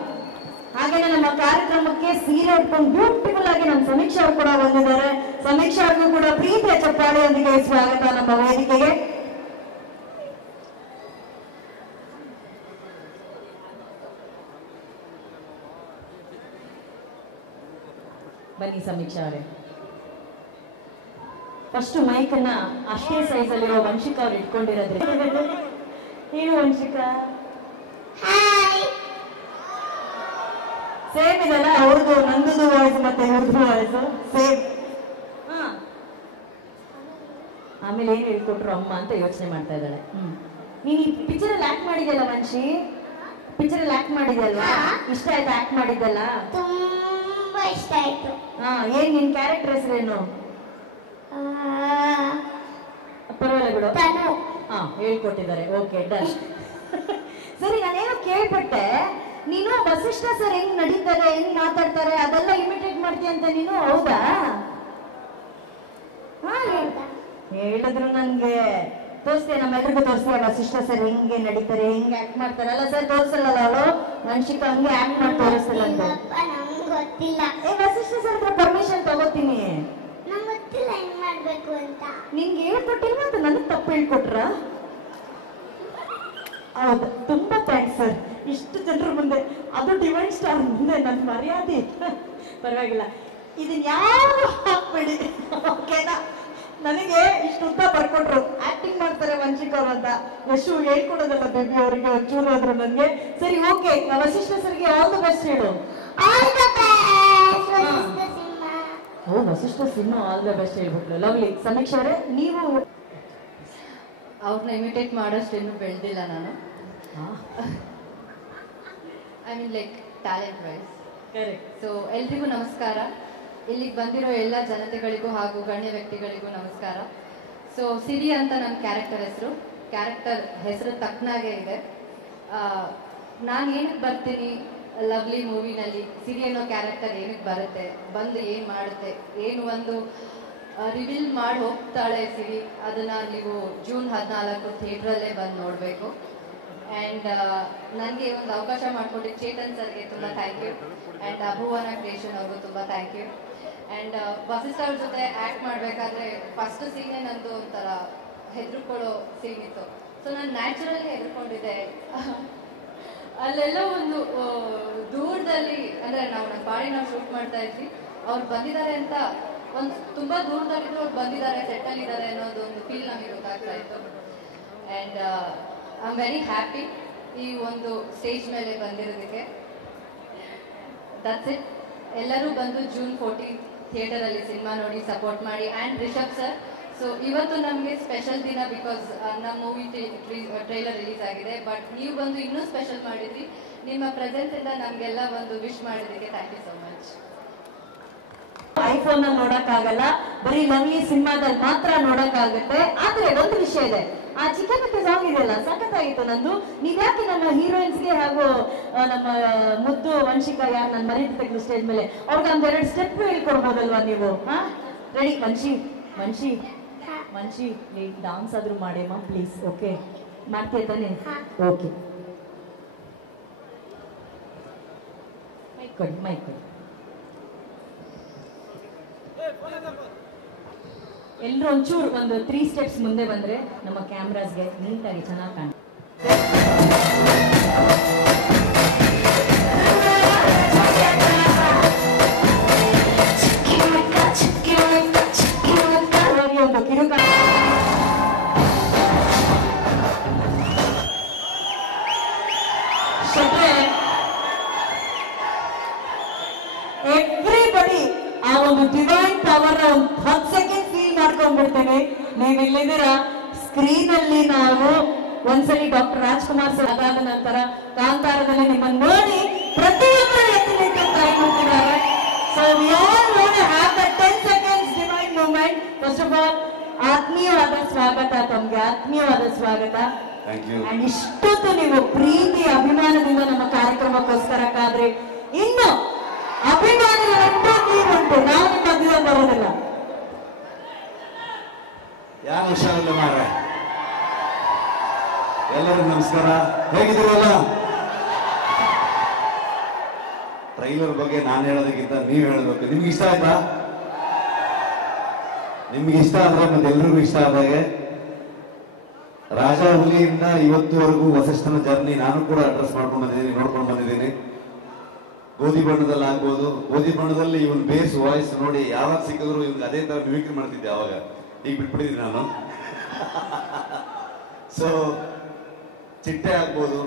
ಹಾಗೇನೆ ನಮ್ಮ ಕಾರ್ಯಕ್ರಮಕ್ಕೆ ಸೀರೆ ಉಟ್ಕೊಂಡು ಬ್ಯೂಟಿಫುಲ್ ಆಗಿ ನಮ್ಮ ಸಮೀಕ್ಷಾ ಅವರು ಕೂಡ ಬಂದಿದ್ದಾರೆ. ಸಮೀಕ್ಷಾ ಅವ್ರಿಗೂ ಕೂಡ ಪ್ರೀತಿಯ ಚಪ್ಪಾಳೆಯೊಂದಿಗೆ ಸ್ವಾಗತ ನಮ್ಮ ವೇದಿಕೆಗೆ. ಬನ್ನಿ ಸಮೀಕ್ಷಾ ಅವರೇ. ಫಸ್ಟ್ ಮೈಕ್ ಅನ್ನ ಅಷ್ಟೇ ಸೈಜ್ ಅಲ್ಲಿರೋ ವಂಶಿಕಾ ಅವ್ರು ಇಟ್ಕೊಂಡಿರೋದ್ರಿ. ಏನು ವಂಶಿಕಾ? ಸೇಮ್ ಇದೆಲ್ಲ, ಅವ್ರದ್ದು ನಂದು ವಾಯ್ಸ್ ಮತ್ತೆ ಇವ್ರದ್ದು ವಾಯ್ಸ್ ಸೇಮ್. ಆಮೇಲೆ ಏನ್ ಹೇಳ್ಕೊಟ್ರು ಅಮ್ಮ ಅಂತ ಯೋಚನೆ ಮಾಡ್ತಾ ಇದ್ದಾಳೆ. ನೀನ್ ಈ ಪಿಕ್ಚರ್ ಅಲ್ಲಿ ಆಕ್ಟ್ ಮಾಡಿದ್ಯಲ್ಲ ವಂಶಿ, ಪಿಕ್ಚರ್ ಅಲ್ಲಿ ಆಕ್ಟ್ ಮಾಡಿದ್ಯಲ್ವಾ, ಇಷ್ಟ ಆಯ್ತಾ ಆಕ್ಟ್ ಮಾಡಿದ್ದಲ್ಲ? ತುಂಬಾ ಇಷ್ಟ ಆಯ್ತು. ಏನ್ ನಿನ್ ಕ್ಯಾರೆಕ್ಟರ್ ಹೆಸರೇನು? ಪರವಾಗಿಲ್ಲ ಬಿಡು, ಹೇಳ್ಕೊಟ್ಟಿದ್ದಾರೆ. Okay done. ಸರಿ, ನಾನೇನೋ ಕೇಳ್ಪಟ್ಟೆ, ನೀನು ವಸಿಷ್ಠ ಸರ್ ಹೆಂಗ್ ನಡೀತಾರೆ, ಹೆಂಗ್ ಮಾತಾಡ್ತಾರೆ ಅದೆಲ್ಲ ಇಮಿಟೇಟ್ ಮಾಡ್ತೀಯ ಅಂತ ನೀನು, ಹೌದಾ? ಹೇಳಿದ್ರು ನನ್ಗೆ. ತೋರಿಸ್ತೀಯ, ನಮ್ಮೆಲ್ರಿಗೂ ತೋರಿಸ್ತೀಯ ವಸಿಷ್ಠ ಸರ್ ಹೆಂಗೆ ನಡೀತಾರೆ, ಹೆಂಗೆ ಆಕ್ಟ್ ಮಾಡ್ತಾರೆ? ಅಲ್ಲ ಸರ್ ತೋರಿಸಲ್ಲ ಅವಳು, ವಂಶಿಕ ಹಂಗೆ ಆಕ್ಟ್ ಮಾಡಿ ತೋರಿಸಲ್ಲ ಅಂತ. ಗೊತ್ತಿಲ್ಲ. ವಸಿಷ್ಠ ಸರ್ ಹತ್ರ ಪರ್ಮಿಷನ್ ತಗೋತೀನಿ. ನಂಗೆ ಗೊತ್ತಿಲ್ಲ ಹೆಂಗ್ ಮಾಡ್ಬೇಕು ಅಂತ. ನಿನ್ಗೆ ಹೇಳ್ಕೊಟ್ಟಿಲ್ವ ಅಂತ ನನಗೆ ತಪ್ಪು ಹೇಳ್ಕೊಟ್ರ? ಹೌದು, ತುಂಬಾ ಥ್ಯಾಂಕ್ಸ್ ಸರ್. ಇಷ್ಟು ಜನರ ಮುಂದೆ, ಅದು ಡಿವೈನ್ ಸ್ಟಾರ್ ಮುಂದೆ ನನ್ನ ಮರ್ಯಾದೆ. ಪರವಾಗಿಲ್ಲ, ಇದನ್ನ ಯಾವ ಹಾಕ್ಬೇಡಿ, ಓಕೆನಾ? ನನಗೆ ಇಷ್ಟು ಉದ್ದ ಬರ್ಕೊಟ್ರು, ಆಕ್ಟಿಂಗ್ ಮಾಡ್ತಾರೆ ವಂಶಿಕ್ ಅವರು ಅಂತ. ಎಷ್ಟು ಹೇಳ್ಕೊಡೋದಲ್ಲ ಬೇಬಿ ಅವರಿಗೆ ಒಂಚೂರು ಆದ್ರು ನನಗೆ. ಸರಿ ಓಕೆ, ವಸಿಷ್ಠ ಸರ್ಗೆ ಆಲ್ ದ ಬೆಸ್ಟ್ ಹೇಳು. ಓ, Vasishta cinema all the best ಹೇಳ್ಬಿಟ್ಲು. ಲವ್ಲಿ. ಸಮೀಕ್ಷಾ ಅವರೇ, ನೀವು ಅವ್ರನ್ನ ಇಮಿಟೇಟ್ ಮಾಡೋಷ್ಟು ಇನ್ನೂ ಬೆಳೆದಿಲ್ಲ ನಾನು. I mean like talent wise. Correct. So ಎಲ್ರಿಗೂ ನಮಸ್ಕಾರ. ಇಲ್ಲಿಗೆ ಬಂದಿರೋ ಎಲ್ಲ ಜನತೆಗಳಿಗೂ ಹಾಗೂ ಗಣ್ಯ ವ್ಯಕ್ತಿಗಳಿಗೂ ನಮಸ್ಕಾರ. ಸೊ ಸಿರಿ ಅಂತ ನನ್ನ ಕ್ಯಾರೆಕ್ಟರ್ ಹೆಸರು. ಕ್ಯಾರೆಕ್ಟರ್ ಹೆಸರು ತಕ್ಕನಾಗೆ ಇದೆ. ನಾನು ಏನಕ್ಕೆ ಬರ್ತೀನಿ ಲವ್ಲಿ ಮೂವಿನಲ್ಲಿ, ಸಿರಿ ಅನ್ನೋ ಕ್ಯಾರೆಕ್ಟರ್ ಏನಕ್ಕೆ ಬರುತ್ತೆ, ಬಂದು ಏನು ಮಾಡುತ್ತೆ, ಏನು ಒಂದು ರಿವೀಲ್ ಮಾಡಿ ಹೋಗ್ತಾಳೆ ಸಿರಿ, ಅದನ್ನ ನೀವು ಜೂನ್ 14 ಥಿಯೇಟ್ರಲ್ಲೇ ಬಂದು ನೋಡಬೇಕು. ಆ್ಯಂಡ್ ನನಗೆ ಒಂದು ಅವಕಾಶ ಮಾಡಿಕೊಟ್ಟಿದ್ದು ಚೇತನ್ ಸರ್ಗೆ ತುಂಬ thank you, and Bhuvana creation ಅವ್ರಿಗೂ ತುಂಬ ಥ್ಯಾಂಕ್ ಯು. ಆ್ಯಂಡ್ ವಸಿಷ್ಠ ಅವ್ರ ಜೊತೆ ಆ್ಯಕ್ಟ್ ಮಾಡಬೇಕಾದ್ರೆ ಫಸ್ಟ್ ಸೀನೇ ನಂದು ಒಂಥರ ಹೆದರ್ಕೊಳ್ಳೋ ಸೀನ್ ಇತ್ತು. ಸೊ ನಾನು ನ್ಯಾಚುರಲಿ ಹೆದರ್ಕೊಂಡಿದ್ದೆ. ಅಲ್ಲೆಲ್ಲ ಒಂದು ದೂರದಲ್ಲಿ, ಅಂದರೆ ನಮ್ಮ ಪಾಡಿ ನಾವು ಶೂಟ್ ಮಾಡ್ತಾ ಇದ್ವಿ, ಅವ್ರು ಬಂದಿದ್ದಾರೆ ಅಂತ ಒಂದು ತುಂಬ ದೂರದಲ್ಲಿದ್ರು ಅವ್ರು ಬಂದಿದ್ದಾರೆ, ಸೆಟ್ಟಲ್ಲಿದ್ದಾರೆ ಅನ್ನೋದು ಒಂದು ಫೀಲ್ ನಮಗೆ ಗೊತ್ತಾಗ್ತಾ ಇತ್ತು. And I am very happy ಈ ಒಂದು ಸ್ಟೇಜ್ ಮೇಲೆ ಬಂದಿರೋದಕ್ಕೆ. That's it. ಎಲ್ಲರೂ ಬಂದು ಜೂನ್ 14 ಥಿಯೇಟರಲ್ಲಿ ಸಿನಿಮಾ ನೋಡಿ ಸಪೋರ್ಟ್ ಮಾಡಿ. ಆ್ಯಂಡ್ ರಿಷಬ್ ಸರ್, ಸೊ ಇವತ್ತು ನಮಗೆ ಸ್ಪೆಷಲ್ ದಿನ, ಬಿಕಾಸ್ ನಮ್ಮ ಮೂವಿ ಟ್ರೈಲರ್ ರಿಲೀಸ್ ಆಗಿದೆ. ಬಟ್ ನೀವು ಬಂದು ಇನ್ನೂ ಸ್ಪೆಷಲ್ ಮಾಡಿದ್ರಿ. ನಿಮ್ಮ ಪ್ರೆಸೆನ್ಸ್ ಇಂದ ನಮಗೆಲ್ಲ ಒಂದು ವಿಶ್ ಮಾಡಿದ್ದಕ್ಕೆ thank you so much. IPhone ಅಲ್ಲಿ ನೋಡಕ್ಕಾಗಲ್ಲ, ಬರೀ ಲವ್ಲಿ ಸಿನಿಮಾದಲ್ಲಿ ಮಾತ್ರ ನೋಡಕ್ಕಾಗುತ್ತೆ. ಆದ್ರೆ ಒಂದು ವಿಷಯ ಇದೆ, ಆ ಚಿಕ್ಕಪುಟ್ಟ ಸಾಂಗ್ ಇದೆಯಲ್ಲ ಸಖತ್ತಾಗಿತ್ತು ನಂದು. ನೀವ್ ಯಾಕೆ ನಮ್ಮ ಹೀರೋಯಿನ್ಸ್ಗೆ ಹಾಗೂ ನಮ್ಮ ಮುದ್ದು ವಂಶಿಕ, ಯಾರು ನಾನು ಮರೀತಿ ತೆಗೆದು ಸ್ಟೇಜ್ ಮೇಲೆ, ಅವ್ರಿಗೆ ಒಂದೆರಡು ಸ್ಟೆಪ್ ಹೇಳ್ಕೊಡ್ಬೋದಲ್ವಾ ನೀವು? ರೆಡಿ? ವಂಶಿ ವಂಶಿ ವಂಶಿ, ನೀವ್ ಡಾನ್ಸ್ ಆದ್ರೂ ಮಾಡೇಮ್ಮ ಪ್ಲೀಸ್. ಓಕೆ, ಮಾಡ್ತೀಯ ತಾನೆ? ಓಕೆ, ಮೈಕ್ ಕೊಡಿ, ಮೈಕ್ ಕೊಡಿ. ಎಲ್ಲರೂ ಒಂಚೂರು ಒಂದು 3 ಸ್ಟೆಪ್ಸ್ ಮುಂದೆ ಬಂದ್ರೆ ನಮ್ಮ ಕ್ಯಾಮ್ರಾಸ್ಗೆ ನೀಟಾಗಿ ಚೆನ್ನಾಗಿ ಕಾಣುತ್ತೆ. ಒಂದು ಕಿರುಕ ಎವ್ರಿಬಡಿ ಆ ಒಂದು ಡಿವೈನ್ ಪವರ್ ಒಂದು 10 ಸೆಕೆಂಡ್ ಫೀಲ್ ಮಾಡ್ಕೊಂಡ್ಬಿಡ್ತೇನೆ. ನೀವು ಇಲ್ಲಿದ್ದೀರಾ ಸ್ಕ್ರೀನ್ ಅಲ್ಲಿ. ನಾವು ಒಂದ್ಸಲಿ ಡಾಕ್ಟರ್ ರಾಜ್ಕುಮಾರ್ ಸರ್ ಅದಾದ ನಂತರ ಕಾಂತಾರದಲ್ಲಿ ನಿಮ್ಮನ್ನು ನೋಡಿ ಪ್ರತಿಯೊಬ್ಬರು ಎತ್ತಿನಿಟ್ಟು ಟ್ರೈ ಮಾಡ್ತಿದ್ದಾರೆ. So we all want to have the 10 seconds divine moment. First of all ಆತ್ಮೀಯವಾದ ಸ್ವಾಗತ ತಮ್ಗೆ, ಆತ್ಮೀಯವಾದ ಸ್ವಾಗತ. ಅಂಡ್ ಇಷ್ಟೊತ್ತು ನೀವು ಪ್ರೀತಿ ಅಭಿಮಾನದಿಂದ ನಮ್ಮ ಕಾರ್ಯಕ್ರಮಕ್ಕೋಸ್ಕರ ಕಾದ್ರಿ. ಇನ್ನು ಅಭಿಮಾನಿಗಳಂತೂ ನೀವುಂಟು, ನಾವು ನಿಮ್ಮ ಮಧ್ಯದಲ್ಲಿ ಬರೋದಿಲ್ಲ. ಯಾರು ಹುಷಾರಿಲ್ಲ ಮಾರ್ರೆ. ಎಲ್ಲರಿಗೂ ನಮಸ್ಕಾರ, ಹೇಗಿದ್ದೀರಲ್ಲ? ಟ್ರೈಲರ್ ಬಗ್ಗೆ ನಾನು ಹೇಳೋದಕ್ಕಿಂತ ನೀವು ಹೇಳಬೇಕು. ನಿಮ್ಗೆ ಇಷ್ಟ ಆಯ್ತಾ? ನಿಮ್ಗೆ ಇಷ್ಟ ಆದ್ರೆ ಮತ್ತೆ ಎಲ್ರಿಗೂ ಇಷ್ಟ ಆದಾಗೆ. ರಾಜಾ ಹುಲಿಯಿಂದ ಇವತ್ತುವರೆಗೂ ವಸಿಷ್ಠನ ಜರ್ನಿ ನಾನು ಕೂಡ ಅಡ್ರೆಸ್ ಮಾಡ್ಕೊಂಡು ಬಂದಿದ್ದೀನಿ, ನೋಡ್ಕೊಂಡು ಬಂದಿದ್ದೀನಿ. ಗೋಧಿ ಬಣ್ಣದಲ್ಲಿ ಆಗ್ಬೋದು, ಗೋಧಿ ಬಣ್ಣದಲ್ಲಿ ಇವನ್ ಬೇಸ್ ವಾಯ್ಸ್ ನೋಡಿ ಯಾವಾಗ ಸಿಕ್ಕಿದ್ರು ಇವ್ನಿಗೆ ಅದೇ ತರ ಮಿಮಿಕ್ರಿ ಮಾಡ್ತಿದ್ದೆ ಅವಾಗ. ಈಗ ಬಿಟ್ಬಿಟ್ಟಿದ್ದೀನಿ ನಾನು. ಸೊ ಚಿಟ್ಟೆ ಆಗ್ಬೋದು,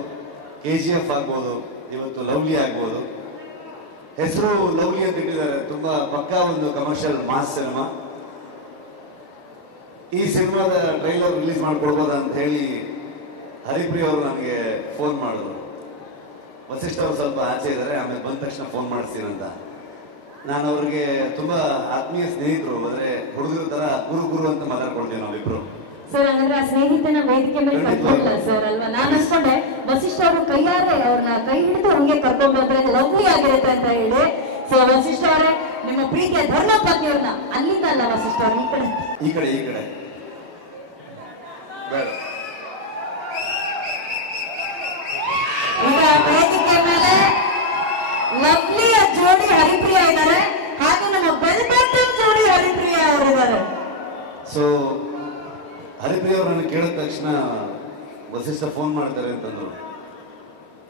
KGF ಆಗ್ಬೋದು, ಇವತ್ತು ಲವ್ಲಿ ಆಗ್ಬೋದು. ಹೆಸರು ಲವ್ಲಿ ಅಂತ ಇಟ್ಟಿದ್ದಾರೆ. ತುಂಬಾ ಪಕ್ಕಾ ಒಂದು ಕಮರ್ಷಿಯಲ್ ಮಾಸ್ ಸಿನಿಮಾ. ಈ ಸಿನಿಮಾದ ಟ್ರೈಲರ್ ರಿಲೀಸ್ ಮಾಡ್ಕೊಡ್ಬೋದ ಅಂತ ಹೇಳಿ ಹರಿಪ್ರಿಯ ಅವರು ನನಗೆ ಫೋನ್ ಮಾಡಿದ್ರು. ವಸಿಷ್ಠ ಅವರು ಸ್ವಲ್ಪ ಆಚೆ ಇದ್ದಾರೆ, ಆಮೇಲೆ ಬಂದ ತಕ್ಷಣ ಫೋನ್ ಮಾಡಿಸ್ತೀನಂತ. ನಾನು ಅವ್ರಿಗೆ ತುಂಬಾ ಆತ್ಮೀಯ ಸ್ನೇಹಿತರು, ಅಂದ್ರೆ ಹುಡುಗರ ತರ ಗುರು ಅಂತ ಮಾತಾಡ್ಕೊಳ್ತೀವಿ ನಾವಿಬ್ರು. ಸರ್ ಅಂದ್ರೆ ಆ ಸ್ನೇಹಿತನ ವೇದಿಕೆ ಮೇಲೆ ಕರ್ಕೊಂಡಿಲ್ಲ ಸರ್ ಅಲ್ವಾ? ನಾನು ಅನ್ಕೊಂಡೆ ವಸಿಷ್ಠ ಅವರು ಕೈಯಾರೆ ಅವ್ರನ್ನ ಕೈ ಹಿಡಿದು ಹಂಗೆ ಕರ್ಕೊಂಡು ಬಂದ್ರೆ ಲವ್ಲಿ ಆಗಿರುತ್ತೆ ಅಂತ ಹೇಳಿ. ಸೊ ವಸಿಷ್ಠ ಅವರೇ, ನಿಮ್ಮ ಪ್ರೀತಿಯ ಧರ್ಮ ಪತ್ನಿಯವ್ರನ್ನ ಅಲ್ಲಿಂದ ಅಲ್ಲ ವಸಿಷ್ಠ ಅವ್ರ ಈ ಕಡೆ ಬೇಡ. ಈಗ ವೇದಿಕೆ ಮೇಲೆ ಲವ್ಲಿಯ ಜೋಡಿ ಹರಿಪ್ರಿಯ ಇದ್ದಾರೆ, ಹಾಗೆ ನಮ್ಮ ಬೆಲ್ಬೆಟ್ಟನ್ ಜೋಡಿ ಹರಿಪ್ರಿಯ ಅವರಿದ್ದಾರೆ. ಸೊ ಹರಿಪ್ರಿಯ ಅವರನ್ನು ಕೇಳಿದ ತಕ್ಷಣ ವಸಿಷ್ಠ ಫೋನ್ ಮಾಡ್ತಾರೆ ಅಂತಂದ್ರು.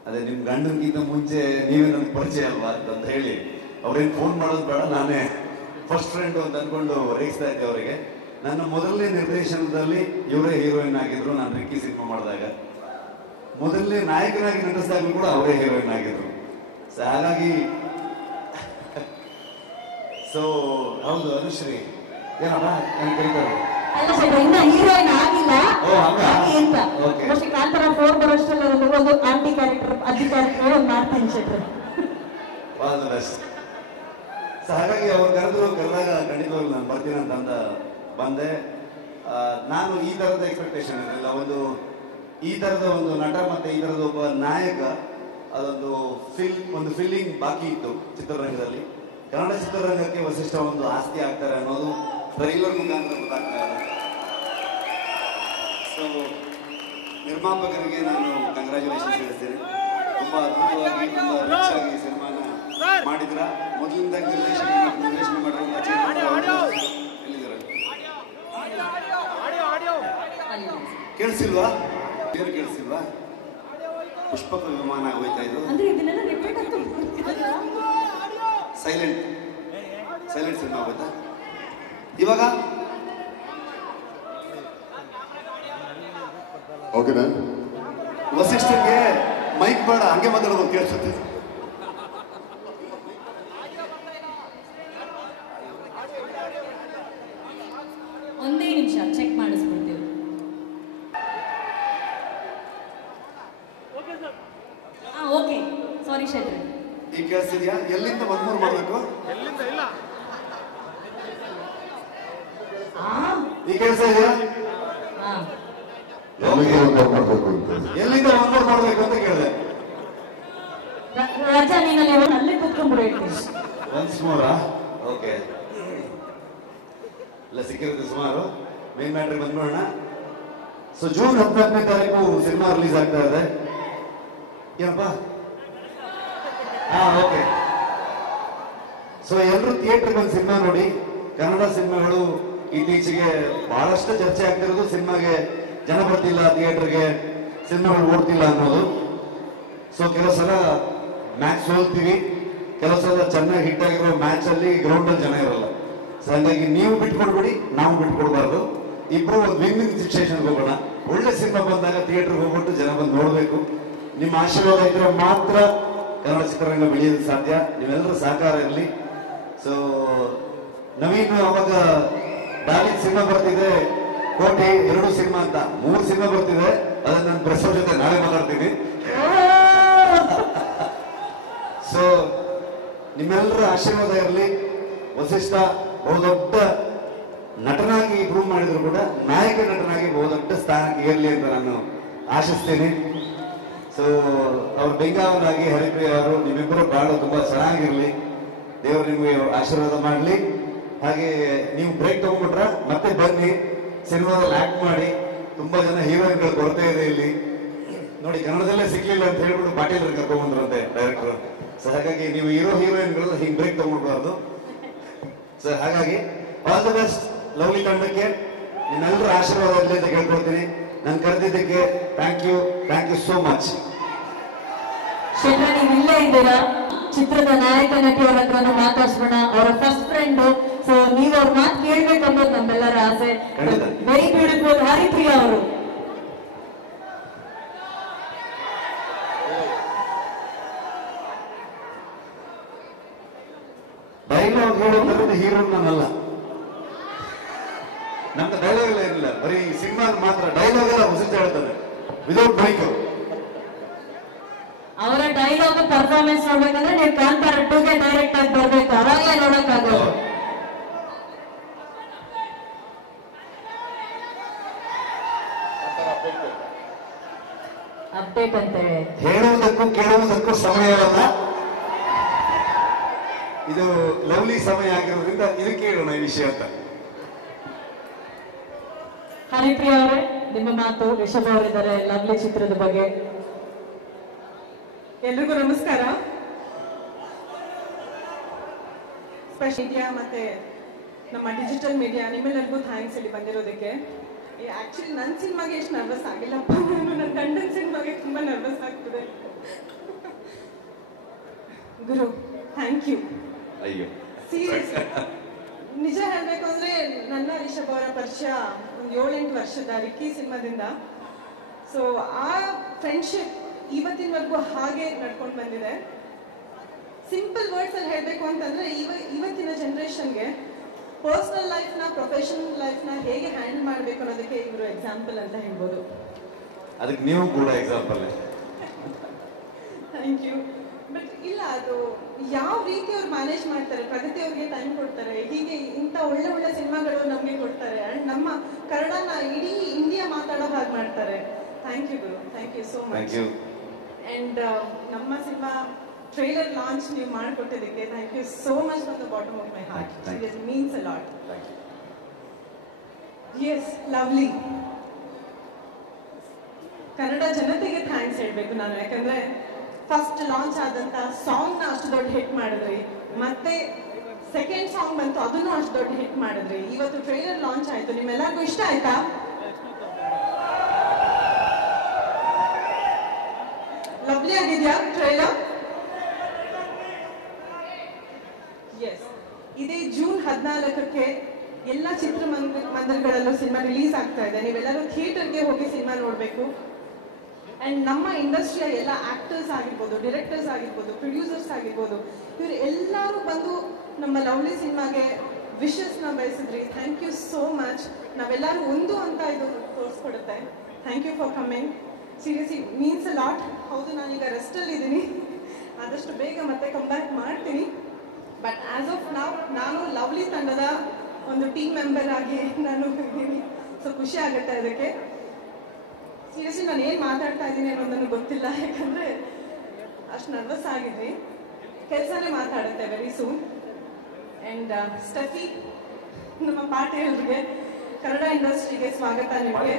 ಅದೇ ನಿಮ್ ಗಂಡನ್ಗಿಂತ ಮುಂಚೆ ನೀವೇ ನನಗೆ ಪರಿಚಯ ಅಲ್ವಾ ಅಂತ ಹೇಳಿ ಅವ್ರೇನು ಫೋನ್ ಮಾಡೋದು ಬೇಡ, ನಾನೇ ಫಸ್ಟ್ ಫ್ರೆಂಡ್ ಅಂತ ಅನ್ಕೊಂಡು ರೇಗಿಸ್ತಾ ಇದ್ದೆ ಅವರಿಗೆ. ನನ್ನ ಮೊದಲನೇ ನಿರ್ದೇಶನದಲ್ಲಿ ಇವರೇ ಹೀರೋಯಿನ್ ಆಗಿದ್ರು. ನಾನು ರಿಕ್ಕಿ ಸಿನಿಮಾ ಮಾಡಿದಾಗ ಮೊದಲನೇ ನಾಯಕನಾಗಿ ನಟಿಸಿದಾಗಲೂ ಕೂಡ ಅವರೇ ಹೀರೋಯಿನ್ ಆಗಿದ್ರು. ಸೊ ಹಾಗಾಗಿ ಸೊ ಹೌದು ಅನುಶ್ರೀ ಏನಪ್ಪ ನಾನು ಕರೀತಾರೆ ಅಲ್ಲ ಸರ್, ಇನ್ನ ಹೀರೋಯಿನ್ ಆಗಿಲ್ಲ ಹಾಗೆ ಅಂತ. ಮೋಸ್ಟ್ಲಿ ಕಾಂತಾರ 4 ಬರೋಷ್ಟರಲ್ಲಿ ಒಂದು ಆಂಟಿ ಕ್ಯಾರೆಕ್ಟರ್, ಅಜ್ಜಿ ಕ್ಯಾರೆಕ್ಟರ್ ಒಂದು ಮಾಡ್ತೀನಿ ಶೆಟ್ರು. All the best. ಸೊ ಹಾಗಾಗಿ ಅವ್ರು ಕರೆದಾಗ ಖಂಡಿತವಾಗ್ಲೂ ನಾನು ಬರ್ತೀನಿ ಅಂತ ಬಂದೆ. ನಾನು ಈ ತರದ ಎಕ್ಸ್ಪೆಕ್ಟೇಷನ್ ಇರಲಿಲ್ಲ. ಈ ತರದ ಒಂದು ನಟ ಮತ್ತೆ ಈ ತರದ ಒಬ್ಬ ನಾಯಕ, ಅದೊಂದು ಫೀಲಿಂಗ್ ಬಾಕಿ ಇತ್ತು ಚಿತ್ರರಂಗದಲ್ಲಿ. ಕನ್ನಡ ಚಿತ್ರರಂಗಕ್ಕೆ ವಸಿಷ್ಠ ಒಂದು ಆಸ್ತಿ ಆಗ್ತಾರೆ ಅನ್ನೋದು ಟ್ರೈಲರ್ ಮುಖಾಂತರ ಗೊತ್ತಾಗ್ತಾ ಇದೆ. ಸೊ ನಿರ್ಮಾಪಕರಿಗೆ ನಾನು ಕಂಗ್ರ್ಯಾಚುಲೇಷನ್ಸ್ ಹೇಳ್ತೀನಿ. ತುಂಬಾ ಅದ್ಭುತವಾಗಿ, ತುಂಬಾ ರಿಚ್ ಆಗಿ ಸಿನಿಮಾನ ಮಾಡಿದ್ರ. ಮೊದಲಿಂದ ನಿರ್ದೇಶನ ಮಾಡಿರೋ ಕೇಳಿಸಿಲ್ವಾ? ಏನು ಕೇಳಿಸಿಲ್ವಾ? ಪುಷ್ಪಕ ವಿಮಾನ ಹೋಯ್ತಾ ಇದು. ಸೈಲೆಂಟ್ ಸಿನಿಮಾ ಆಗೋಯ್ತಾ ಇವಾಗ? ಓಕೆನಾ? ವಸಿಷ್ಠನ್ಗೆ ಮೈಕ್ ಬೇಡ, ಹಂಗೆ ಮಾತಾಡೋದು ಕೇಳಿಸುತ್ತೆ. ಒಂದೇ ನಿಮಿಷ ಚೆಕ್ ಮಾಡಿಸ್ಬಿಡ್ತೀವಿ. ಓಕೆ, ಸಾರಿ ಶೆಟ್ರೆ. ಈಗ ಕೇಳಿಸಿದ್ಯಾ? ಎಲ್ಲಿಂದ ಒಂದ್ಮೂರು ಮಾಡಬೇಕು? ಈಗ ಕೇಳಿಸ್ತಾ ಇದೆಯಾ? ಎಲ್ಲಿಂದ ಒಂದ್ಮೂರು ಮಾಡಬೇಕು ಅಂತ ಕೇಳಿದೆ. ರಾಜಾ ನೀನಲ್ಲಿ ಅಲ್ಲೇ ಕೂತ್ಕೊಂಡ್ಬಿಡು ಹೇಳ್ತೀನಿ. ಒನ್ಸ್ ಮೋರಾ? ಓಕೆ, ಎಲ್ಲ ಸಿಕ್ಕಿರುತ್ತೆ ಸುಮಾರು. ಮೇನ್ ಮ್ಯಾಟ್ರಿಗೆ ಬಂದ್ಬಿಡೋಣ. ಸೊ ಜೂನ್ 14ನೇ ತಾರೀಕು ಸಿನಿಮಾ ರಿಲೀಸ್ ಆಗ್ತಾ ಇದೆ. ಏನಪ್ಪ? ಓಕೆ. ಸೊ ಎಲ್ಲರೂ ಥಿಯೇಟರ್ಗೆ ಒಂದು ಸಿನಿಮಾ ನೋಡಿ. ಕನ್ನಡ ಸಿನಿಮಾಗಳು ಇತ್ತೀಚೆಗೆ ಬಹಳಷ್ಟು ಚರ್ಚೆ ಆಗ್ತಿರೋದು ಸಿನಿಮಾಗೆ ಜನ ಬರ್ತಿಲ್ಲ, ಥಿಯೇಟರ್ಗೆ ಸಿನಿಮಾಗಳು ಓಡ್ತಿಲ್ಲ ಅನ್ನೋದು. ಸೊ ಕೆಲವು ಸಲ ಮ್ಯಾಚ್ ಸೋಲ್ತೀವಿ, ಕೆಲವು ಸಲ ಚೆನ್ನಾಗಿ ಹಿಟ್ ಆಗಿರೋ ಮ್ಯಾಚ್ ಅಲ್ಲಿ ಗ್ರೌಂಡ್ ಅಲ್ಲಿ ಜನ ಇರಲ್ಲ. ಸೊ ಹಾಗಾಗಿ ನೀವು ಬಿಟ್ಕೊಡ್ಬಿಡಿ, ನಾವು ಬಿಟ್ಕೊಡ್ಬಾರ್ದು. ಇಬ್ರು ಒಂದು ವಿನ್ ಸಿಚುಯೇಷನ್ಗೆ ಹೋಗೋಣ. ಒಳ್ಳೆ ಸಿನಿಮಾ ಬಂದಾಗ ಥಿಯೇಟರ್ಗೆ ಹೋಗ್ಬಿಟ್ಟು ಜನ ಬಂದು ನೋಡಬೇಕು. ನಿಮ್ಮ ಆಶೀರ್ವಾದ ಇದ್ರೆ ಮಾತ್ರ ಕನ್ನಡ ಚಿತ್ರರಂಗ ಬೆಳೆಯೋದು ಸಾಧ್ಯ. ನೀವೆಲ್ಲರೂ ಸಹಕಾರ ಇರಲಿ. ಸೊ ನವೀನ್ ಅವಾಗ ಡಾರ್ಲಿಂಗ್ ಸಿನಿಮಾ ಬರ್ತಿದೆ, ಕೋಟೆ 2 ಸಿನಿಮಾ ಅಂತ 3 ಸಿನಿಮಾ ಬರ್ತಿದೆ. ಅದನ್ನ ನಾನು ಪ್ರೆಸ್ ಜೊತೆ ನಾಳೆ ಮಾತಾಡ್ತೀನಿ. ಸೊ ನಿಮ್ಮೆಲ್ಲರ ಆಶೀರ್ವಾದ ಇರಲಿ. ವಸಿಷ್ಠ ಬಹುದೊಡ್ಡ ನಟನಾಗಿ ಪ್ರೂವ್ ಮಾಡಿದ್ರು ಕೂಡ ನಾಯಕ ನಟನಾಗಿ ಬಹುದೊಡ್ಡ ಸ್ಥಾನಕ್ಕೆ ಇರಲಿ ಅಂತ ನಾನು ಆಶಿಸ್ತೀನಿ. ಸೊ ಅವ್ರ ಬೆಂಗಾವನಾಗಿ ಹರಿಪ್ರಿಯ ಅವರು ನಿಮ್ಮಿಬ್ಬರು ಬಾಳು ತುಂಬಾ ಚೆನ್ನಾಗಿರ್ಲಿ. ದೇವರು ನಿಮಗೆ ಆಶೀರ್ವಾದ ಮಾಡಲಿ. ಹಾಗೆ ನೀವು ಬ್ರೇಕ್ ತಗೊಂಡ್ಬಿಟ್ರ ಮತ್ತೆ ಬನ್ನಿ, ಸಿನಿಮಾದಲ್ಲಿ ಆಕ್ಟ್ ಮಾಡಿ. ತುಂಬಾ ಜನ ಹೀರೋಯಿನ್ಗಳು ಕೊರತೆ ಇದೆ ಇಲ್ಲಿ ನೋಡಿ. ಕನ್ನಡದಲ್ಲೇ ಸಿಕ್ಲಿಲ್ಲ ಅಂತ ಹೇಳ್ಬಿಟ್ಟು ಪಾಟೀಲ್ ಕರ್ಕೊಂಡ್ಬಂದ್ರಂತೆ ಡೈರೆಕ್ಟರ್. ಸೊ ಹಾಗಾಗಿ ನೀವು ಹೀರೋಯಿನ್ಗಳು ಹಿಂಗ್ ಬ್ರೇಕ್ ತಗೊಂಡ್ಬಾರ್ದು. ಸೊ ಹಾಗಾಗಿ ಆಲ್ ದ ಬೆಸ್ಟ್ ಲವ್ಲಿ ತಂಡಕ್ಕೆ. ನಿಮ್ಮೆಲ್ಲರ ಆಶೀರ್ವಾದ ಇರಲಿ ಅಂತ ಕೇಳ್ಕೊಳ್ತೀನಿ. ನಾನು ಕರೆದಿದ್ದಕ್ಕೆ ಥ್ಯಾಂಕ್ ಯು ಸೋ ಮಚ್. ಶೆಟ್ರ, ನೀವು ಇಲ್ಲೇ ಇದ್ದೀರಾ. ಚಿತ್ರದ ನಾಯಕ ನಟಿಯವರ ಹತ್ರನೂ ಮಾತಾಡ್ಸೋಣ. ಅವರ ಫಸ್ಟ್ ಫ್ರೆಂಡ್. ಸೊ ನೀವು ಅವ್ರ ಮಾತು ಕೇಳ್ಬೇಕು ಅನ್ನೋದು ನಮ್ಮೆಲ್ಲರ ಆಸೆ. ವೆರಿ ಬ್ಯೂಟಿಫುಲ್ ಹರಿಪ್ರಿಯ ಅವರು. ಹೀರೋ ನಾನಲ್ಲ. ನಮ್ಮ ಡೈಲಾಗ್ ಎಲ್ಲ ಇರಲಿಲ್ಲ, ಬರೀ ಸಿನಿಮಾ ಮಾತ್ರ ಡೈಲಾಗ್ ಎಲ್ಲ ವಸಿಷ್ಠ ಹೇಳ್ತಾರೆ ವಿದೌಟ್ ಮೈಕ್. ಅವರ ಡೈಲಾಗ್ ಪರ್ಫಾರ್ಮೆನ್ಸ್ ನೋಡ್ಬೇಕಂದ್ರೆ ನೀವು ಕಾಂತಾರ 2ಗೆ ಡೈರೆಕ್ಟ್ ಆಗಿ ಬರ್ಬೇಕು, ಅವಾಗಲೇ ನೋಡಕ್ಕಾಗಲ್ಲ. ಅಪ್ಡೇಟ್ ಅಂತೇಳಿ ಹೇಳುವುದಕ್ಕೂ ಕೇಳುವುದಕ್ಕೂ ಸಮಯ ಇರಲ್ಲ. ಇದು ಲವ್ಲಿ ಸಮಯ ಆಗಿರೋದ್ರಿಂದ ಇದಕ್ಕೆ ಹೇಳೋಣ ಈ ವಿಷಯ ಅಂತ. ಹರಿಪ್ರಿಯ ಅವರೇ, ನಿಮ್ಮ ಮಾತು. ರಿಷಭ್ ಅವರಿದ್ದಾರೆ ಲವ್ಲಿ ಚಿತ್ರದ ಬಗ್ಗೆ. ಎಲ್ರಿಗೂ ನಮಸ್ಕಾರ. ಸ್ಪೆಷಲ್ ಮೀಡಿಯಾ ಮತ್ತೆ ನಮ್ಮ ಡಿಜಿಟಲ್ ಮೀಡಿಯಾ ನಿಮ್ಮೆಲ್ಲರಿಗೂ ಥ್ಯಾಂಕ್ಸ್ ಇಲ್ಲಿ ಬಂದಿರೋದಕ್ಕೆ. ಆಕ್ಚುಲಿ ನನ್ನ ಸಿನಿಮಾಗೆ ಎಷ್ಟು ನರ್ವಸ್ ಆಗಿಲ್ಲಪ್ಪ, ನಾನು ನನ್ನ ಗಂಡನ ಸಿನಿಮಾಗೆ ತುಂಬಾ ನರ್ವಸ್ ಆಗ್ತದೆ. ಗುರು ಥ್ಯಾಂಕ್ ಯು. ಅಯ್ಯೋ ಸೀರಿಯಸ್, ನಿಜ ಹೇಳ್ಬೇಕು ಅಂದ್ರೆ ನನ್ನ ರಿಷಭ್ ಅವರ ಪರಿಚಯ ಒಂದು 7-8 ವರ್ಷದ ರಿಕ್ಕಿ ಸಿನಿಮಾದಿಂದ. ಸೊ ಆ ಫ್ರೆಂಡ್ಶಿಪ್ ಇವತ್ತಿನವರೆಗೂ ಹಾಗೆ ನಡ್ಕೊಂಡು ಬಂದಿದೆ. ಸಿಂಪಲ್ ವರ್ಡ್ಸ್ ಅಲ್ಲಿ ಹೇಳ್ಬೇಕು ಅಂತಂದ್ರೆ ಇವತ್ತಿನ ಜನರೇಷನ್ಗೆ ಪರ್ಸನಲ್ ಲೈಫ್ನ ಪ್ರೊಫೆಷನಲ್ ಲೈಫ್ನ ಹೇಗೆ ಹ್ಯಾಂಡಲ್ ಮಾಡಬೇಕು ಅನ್ನೋದಕ್ಕೆ ಇವರು ಎಕ್ಸಾಂಪಲ್ ಅಂತ ಹೇಳ್ಬೋದು. ಅದಕ್ಕೆ ನೀವು ಕೂಡ ಎಕ್ಸಾಂಪಲ್. Thank you. ಬಟ್ ಇಲ್ಲ, ಅದು ಯಾವ ರೀತಿ ಅವ್ರು ಮ್ಯಾನೇಜ್ ಮಾಡ್ತಾರೆ, ಪ್ರಗತಿ ಅವ್ರಿಗೆ ಟೈಮ್ ಕೊಡ್ತಾರೆ, ಹೀಗೆ ಇಂಥ ಒಳ್ಳೆ ಒಳ್ಳೆ ಸಿನಿಮಾಗಳು ನಮಗೆ ಕೊಡ್ತಾರೆ ಅಂಡ್ ನಮ್ಮ ಕನ್ನಡನ ಇಡೀ ಇಂಡಿಯಾ ಮಾತಾಡೋ ಹಾಗೆ ಮಾಡ್ತಾರೆ. ಥ್ಯಾಂಕ್ ಯು ಗುರು, thank you so much. And ನಮ್ಮ ಸಿನಿಮಾ ಟ್ರೈಲರ್ ಲಾಂಚ್ ನೀವು ಮಾಡಿಕೊಟ್ಟಿದ್ದಕ್ಕೆ thank you so much from the bottom of my heart. It means a lot. Yes, lovely Kannada ಜನತೆಗೆ ಥ್ಯಾಂಕ್ಸ್ ಹೇಳ್ಬೇಕು ನಾನು. ಯಾಕಂದ್ರೆ ಫಸ್ಟ್ ಲಾಂಚ್ ಆದಂತ ಸಾಂಗ್ ನ ಅಷ್ಟು ದೊಡ್ಡ ಹಿಟ್ ಮಾಡಿದ್ರಿ, ಮತ್ತೆ ಸೆಕೆಂಡ್ ಸಾಂಗ್ ಬಂತು, ಅದನ್ನು ಅಷ್ಟು ದೊಡ್ಡ ಹಿಟ್ ಮಾಡಿದ್ರಿ. ಇವತ್ತು ಟ್ರೈಲರ್ ಲಾಂಚ್ ಆಯ್ತು, ನಿಮ್ಮೆಲ್ಲರಿಗೂ ಇಷ್ಟ ಆಯ್ತಾ? ಲವ್ಲಿ ಆಗಿದ್ಯಾ ಟ್ರೈಲರ್? ಎಸ್, ಇದೇ ಜೂನ್ 14ಕ್ಕೆ ಎಲ್ಲ ಚಿತ್ರಮಂದಿರಗಳಲ್ಲೂ ಸಿನಿಮಾ ರಿಲೀಸ್ ಆಗ್ತಾ ಇದೆ. ನೀವೆಲ್ಲರೂ ಥಿಯೇಟರ್ಗೆ ಹೋಗಿ ಸಿನಿಮಾ ನೋಡ್ಬೇಕು. ಅಂಡ್ ನಮ್ಮ ಇಂಡಸ್ಟ್ರಿಯ ಎಲ್ಲ ಆಕ್ಟರ್ಸ್ ಆಗಿರ್ಬೋದು, ಡೈರೆಕ್ಟರ್ಸ್ ಆಗಿರ್ಬೋದು, ಪ್ರೊಡ್ಯೂಸರ್ಸ್ ಆಗಿರ್ಬೋದು, ಇವರು ಎಲ್ಲರೂ ಬಂದು ನಮ್ಮ ಲವ್ಲಿ ಸಿನಿಮಾಗೆ ವಿಶಸ್ನ ಬಯಸಿದ್ರಿ. Thank you so much. ನಾವೆಲ್ಲರೂ ಒಂದು ಅಂತ ಇದು ತೋರಿಸ್ಕೊಡುತ್ತೆ. Thank you for coming. Seriously means a lot. ಹೌದು, ನಾನೀಗ ರೆಸ್ಟಲ್ಲಿ ಇದ್ದೀನಿ, ಆದಷ್ಟು ಬೇಗ ಮತ್ತೆ ಕಮ್ ಬ್ಯಾಕ್ ಮಾಡ್ತೀನಿ. ಬಟ್ ಆಸ್ ಆಫ್ ನಾವು ನಾನು ಲವ್ಲಿ ತಂಡದ ಒಂದು ಟೀಮ್ ಮೆಂಬರ್ ಆಗಿ ನಾನು ಇದ್ದೀನಿ. ಸೊ ಖುಷಿ ಆಗುತ್ತೆ ಅದಕ್ಕೆ. ಸೀರಿಯಸ್ಲಿ ನಾನು ಏನು ಮಾತಾಡ್ತಾ ಇದ್ದೀನಿ ಅನ್ನೋದನ್ನು ಗೊತ್ತಿಲ್ಲ, ಯಾಕಂದರೆ ಅಷ್ಟು ನರ್ವಸ್ ಆಗಿದ್ವಿ. ಕೆಲಸನೇ ಮಾತಾಡುತ್ತೆ ವೆರಿ ಸೂನ್. ಆ್ಯಂಡ್ ಸ್ಟೆಫಿ, ನಮ್ಮ ಪಾಟೀಲ್ರಿಗೆ, ಕನ್ನಡ ಇಂಡಸ್ಟ್ರಿಗೆ ಸ್ವಾಗತ ನಿಮಗೆ.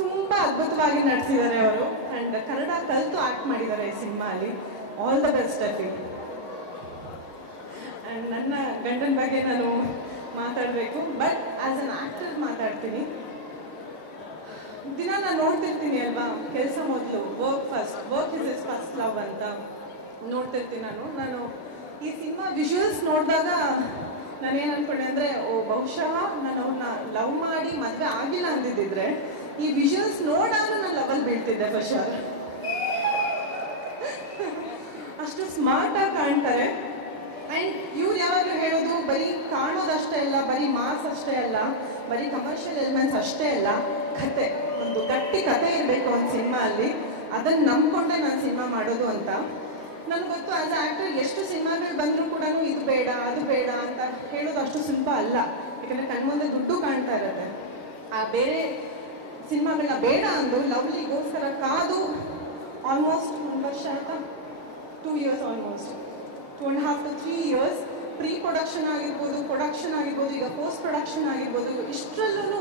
ತುಂಬ ಅದ್ಭುತವಾಗಿ ನಡೆಸಿದ್ದಾರೆ ಅವರು. ಆ್ಯಂಡ್ ಕನ್ನಡ ಕಲಿತು ಆ್ಯಕ್ಟ್ ಮಾಡಿದ್ದಾರೆ ಈ ಸಿನಿಮಾ ಅಲ್ಲಿ. All the best Steffi. And ನನ್ನ ಗಂಡನ ಬಗ್ಗೆ ನಾನು ಮಾತಾಡಬೇಕು, ಬಟ್ ಆಸ್ ಅನ್ ಆಕ್ಟರ್ ಮಾತಾಡ್ತೀನಿ. ದಿನ ನಾನು ನೋಡ್ತಿರ್ತೀನಿ ಅಲ್ವಾ, ಕೆಲಸ ಮೊದಲು, work first, work is is first love ಅಂತ ನೋಡ್ತಿರ್ತೀನಿ ನಾನು ಈ ಸಿನಿಮಾ ವಿಜುವಲ್ಸ್ ನೋಡಿದಾಗ ನಾನೇನು ಅನ್ಕೊಂಡೆ ಅಂದರೆ, ಬಹುಶಃ ನಾನು ಅವ್ರನ್ನ ಲವ್ ಮಾಡಿ ಮದುವೆ ಆಗಿಲ್ಲ ಅಂದಿದ್ದಿದ್ರೆ ಈ ವಿಜುವಲ್ಸ್ ನೋಡಾಗ ನಾನು ಲವಲ್ ಬೀಳ್ತಿದ್ದೆ ಬಹುಶಃ. ಅಷ್ಟು ಸ್ಮಾರ್ಟ್ ಆಗಿ ಕಾಣ್ತಾರೆ. ಆ್ಯಂಡ್ ಇವ್ರು ಯಾವಾಗಲೂ ಹೇಳೋದು, ಬರೀ ಕಾಣೋದಷ್ಟೇ ಅಲ್ಲ, ಬರೀ ಮಾಸ್ ಅಷ್ಟೇ ಅಲ್ಲ, ಬರೀ ಕಮರ್ಷಿಯಲ್ ಎಲಿಮೆಂಟ್ಸ್ ಅಷ್ಟೇ ಅಲ್ಲ, ಕತೆ, ಒಂದು ಗಟ್ಟಿ ಕತೆ ಇರಬೇಕು ಒಂದು ಸಿನಿಮಾ ಅಲ್ಲಿ. ಅದನ್ನು ನಂಬ್ಕೊಂಡೆ ನಾನು ಸಿನಿಮಾ ಮಾಡೋದು ಅಂತ. ನನಗೆ ಗೊತ್ತು, ಆಸ್ ಅ ಆ್ಯಕ್ಟರ್ ಎಷ್ಟು ಸಿನಿಮಾಗಳು ಬಂದರೂ ಕೂಡ ಇದು ಬೇಡ ಅದು ಬೇಡ ಅಂತ ಹೇಳೋದು ಅಷ್ಟು ಸುಲಭ ಅಲ್ಲ. ಯಾಕಂದರೆ ಕಣ್ಮುಂದೆ ದುಡ್ಡು ಕಾಣ್ತಾ ಇರುತ್ತೆ. ಆ ಬೇರೆ ಸಿನಿಮಾಗಳನ್ನ ಬೇಡ ಅಂದು ಲವ್ಲಿಗೋಸ್ಕರ ಕಾದು ಆಲ್ಮೋಸ್ಟ್ 1 ವರ್ಷ ಆಯ್ತಾ, 2 years almost 2.5 to 3 years pre production ಆಗಿರ್ಬೋದು, ಪ್ರೊಡಕ್ಷನ್ ಆಗಿರ್ಬೋದು, ಈಗ ಪೋಸ್ಟ್ ಪ್ರೊಡಕ್ಷನ್ ಆಗಿರ್ಬೋದು, ಇಷ್ಟರಲ್ಲೂ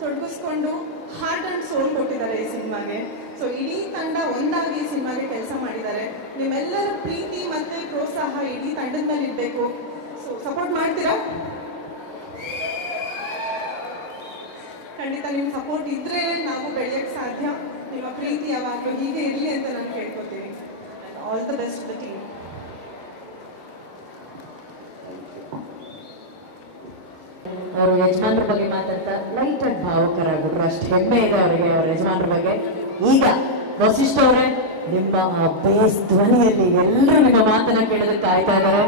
ತೊಡಗಿಸ್ಕೊಂಡು ಹಾರ್ಟ್ ಆ್ಯಂಡ್ ಸೋಲ್ ಕೊಟ್ಟಿದ್ದಾರೆ ಈ ಸಿನಿಮಾಗೆ. ಸೊ ಇಡೀ ತಂಡ ಒಂದಾಗಿ ಸಿನಿಮಾಗೆ ಕೆಲಸ ಮಾಡಿದ್ದಾರೆ. ನಿಮ್ಮೆಲ್ಲರ ಪ್ರೀತಿ ಮತ್ತು ಪ್ರೋತ್ಸಾಹ ಇಡೀ ತಂಡದ ಮೇಲೆ ಇರಬೇಕು. ಸೊ ಸಪೋರ್ಟ್ ಮಾಡ್ತೀರಾ? ಖಂಡಿತ ನಿಮ್ಮ ಸಪೋರ್ಟ್ ಇದ್ದರೆ ನಾವು ಬೆಳೆಯೋಕ್ಕೆ ಸಾಧ್ಯ. ನಿಮ್ಮ ಪ್ರೀತಿ ಯಾವಾಗಲೂ ಹೀಗೆ ಇರಲಿ ಅಂತ ನಾನು ಕೇಳ್ಕೊತೀನಿ. All the best the team. ಅವರು ಯಜಮಾನ್ರ ಬಗ್ಗೆ ಮಾತಾಡ್ತಾ ಲೈಟ್ ಆಗಿ ಭಾವುಕರಾಗಿದ್ರು. ಅಷ್ಟು ಹೆಮ್ಮೆ ಇದೆ ಅವರಿಗೆ ಅವ್ರ ಯಜಮಾನ್ರ ಬಗ್ಗೆ. ಈಗ ವಸಿಷ್ಠ ಅವರೇ, ನಿಮ್ಮ ಆ ಬೇಸ್ ಧ್ವನಿಯಲ್ಲಿ ಎಲ್ಲರೂ ನಿಮ್ಮ ಮಾತನ್ನ ಕೇಳೋದಕ್ಕೆ ಕಾಯ್ತಾ ಇದ್ದಾರೆ.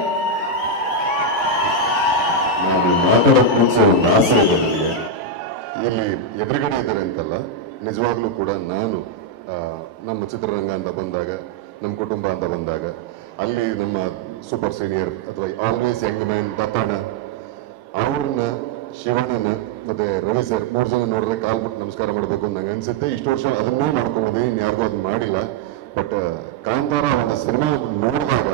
ನಾನು ಮಾತಾಡೋಕೆ ಮುಂಚೆ ಒಂದು ಆಸೆ ಇದೆ ನನಗೆ. ಇಲ್ಲಿ ಎದುರುಗಡೆ ಇದ್ದಾರೆ ಅಂತಲ್ಲ, ನಿಜವಾಗ್ಲೂ ಕೂಡ ನಾನು ನಮ್ಮ ಚಿತ್ರರಂಗ ಅಂತ ಬಂದಾಗ, ನಮ್ಮ ಕುಟುಂಬ ಅಂತ ಬಂದಾಗ, ಅಲ್ಲಿ ನಮ್ಮ ಸೂಪರ್ ಸೀನಿಯರ್ ಅಥವಾ ಆಲ್ವೇಸ್ ಯಂಗ್ ಮ್ಯಾನ್ ದತ್ತಣ್ಣ ಅವ್ರನ್ನ, ಶಿವಣ್ಣನ ಮತ್ತೆ ರವಿ ಸರ್ 3 ಜನ ನೋಡಿದ್ರೆ ಕಾಲ್ಬಿಟ್ಟು ನಮಸ್ಕಾರ ಮಾಡಬೇಕು ಅಂತ ನಂಗೆ ಅನ್ಸುತ್ತೆ. ಇಷ್ಟು ವರ್ಷ ಅದನ್ನೇ ಮಾಡ್ಕೊಂಬೋದು, ಇನ್ಯಾರಿಗೂ ಅದನ್ನ ಮಾಡಿಲ್ಲ. ಬಟ್ ಕಾಂತಾರ ಒಂದು ಸಿನಿಮಾ ನೋಡಿದಾಗ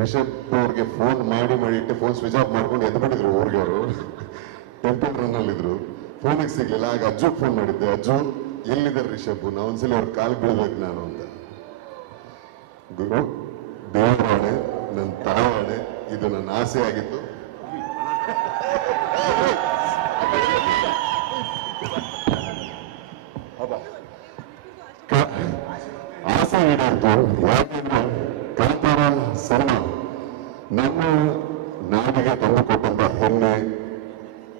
ರಿಷಬ್ ಅವ್ರಿಗೆ ಫೋನ್ ಮಾಡಿ ಇಟ್ಟೆ ಫೋನ್ ಸ್ವಿಚ್ ಆಫ್ ಮಾಡ್ಕೊಂಡು ಎದ್ಬಿಟ್ಟಿದ್ರು ಊರಿಗೆ. ಅವರು ಟೆಂಪಲ್ ರನ್ನಲ್ಲಿದ್ರು, ಫೋನಿಗೆ ಸಿಗ್ಲಿಲ್ಲ. ಆಗ ಅಜ್ಜು ಫೋನ್ ಮಾಡಿದ್ದೆ, ಅಜ್ಜು ಎಲ್ಲಿದ್ದಾರೆ ರಿಷಬ್, ನಾ ಒಂದ್ಸಲಿ ಅವ್ರ ಕಾಲು ಬೀಳ್ಬೇಕು ನಾನು ಅಂತ. ಗುರು ದೇವರಾಣೆ, ನನ್ನ ತಾವಾಣೆ, ಇದು ನನ್ನ ಆಸೆ ಆಗಿತ್ತು. ಆಸೆ ಈಡೇರಿತು. ಯಾಕೆಂದ್ರೆ ಕಾಂತಾರ ಸಿನಿಮಾ ನಮ್ಮ ನಾಡಿಗೆ ತಂದುಕೊಟ್ಟಂತ ಹೆಮ್ಮೆ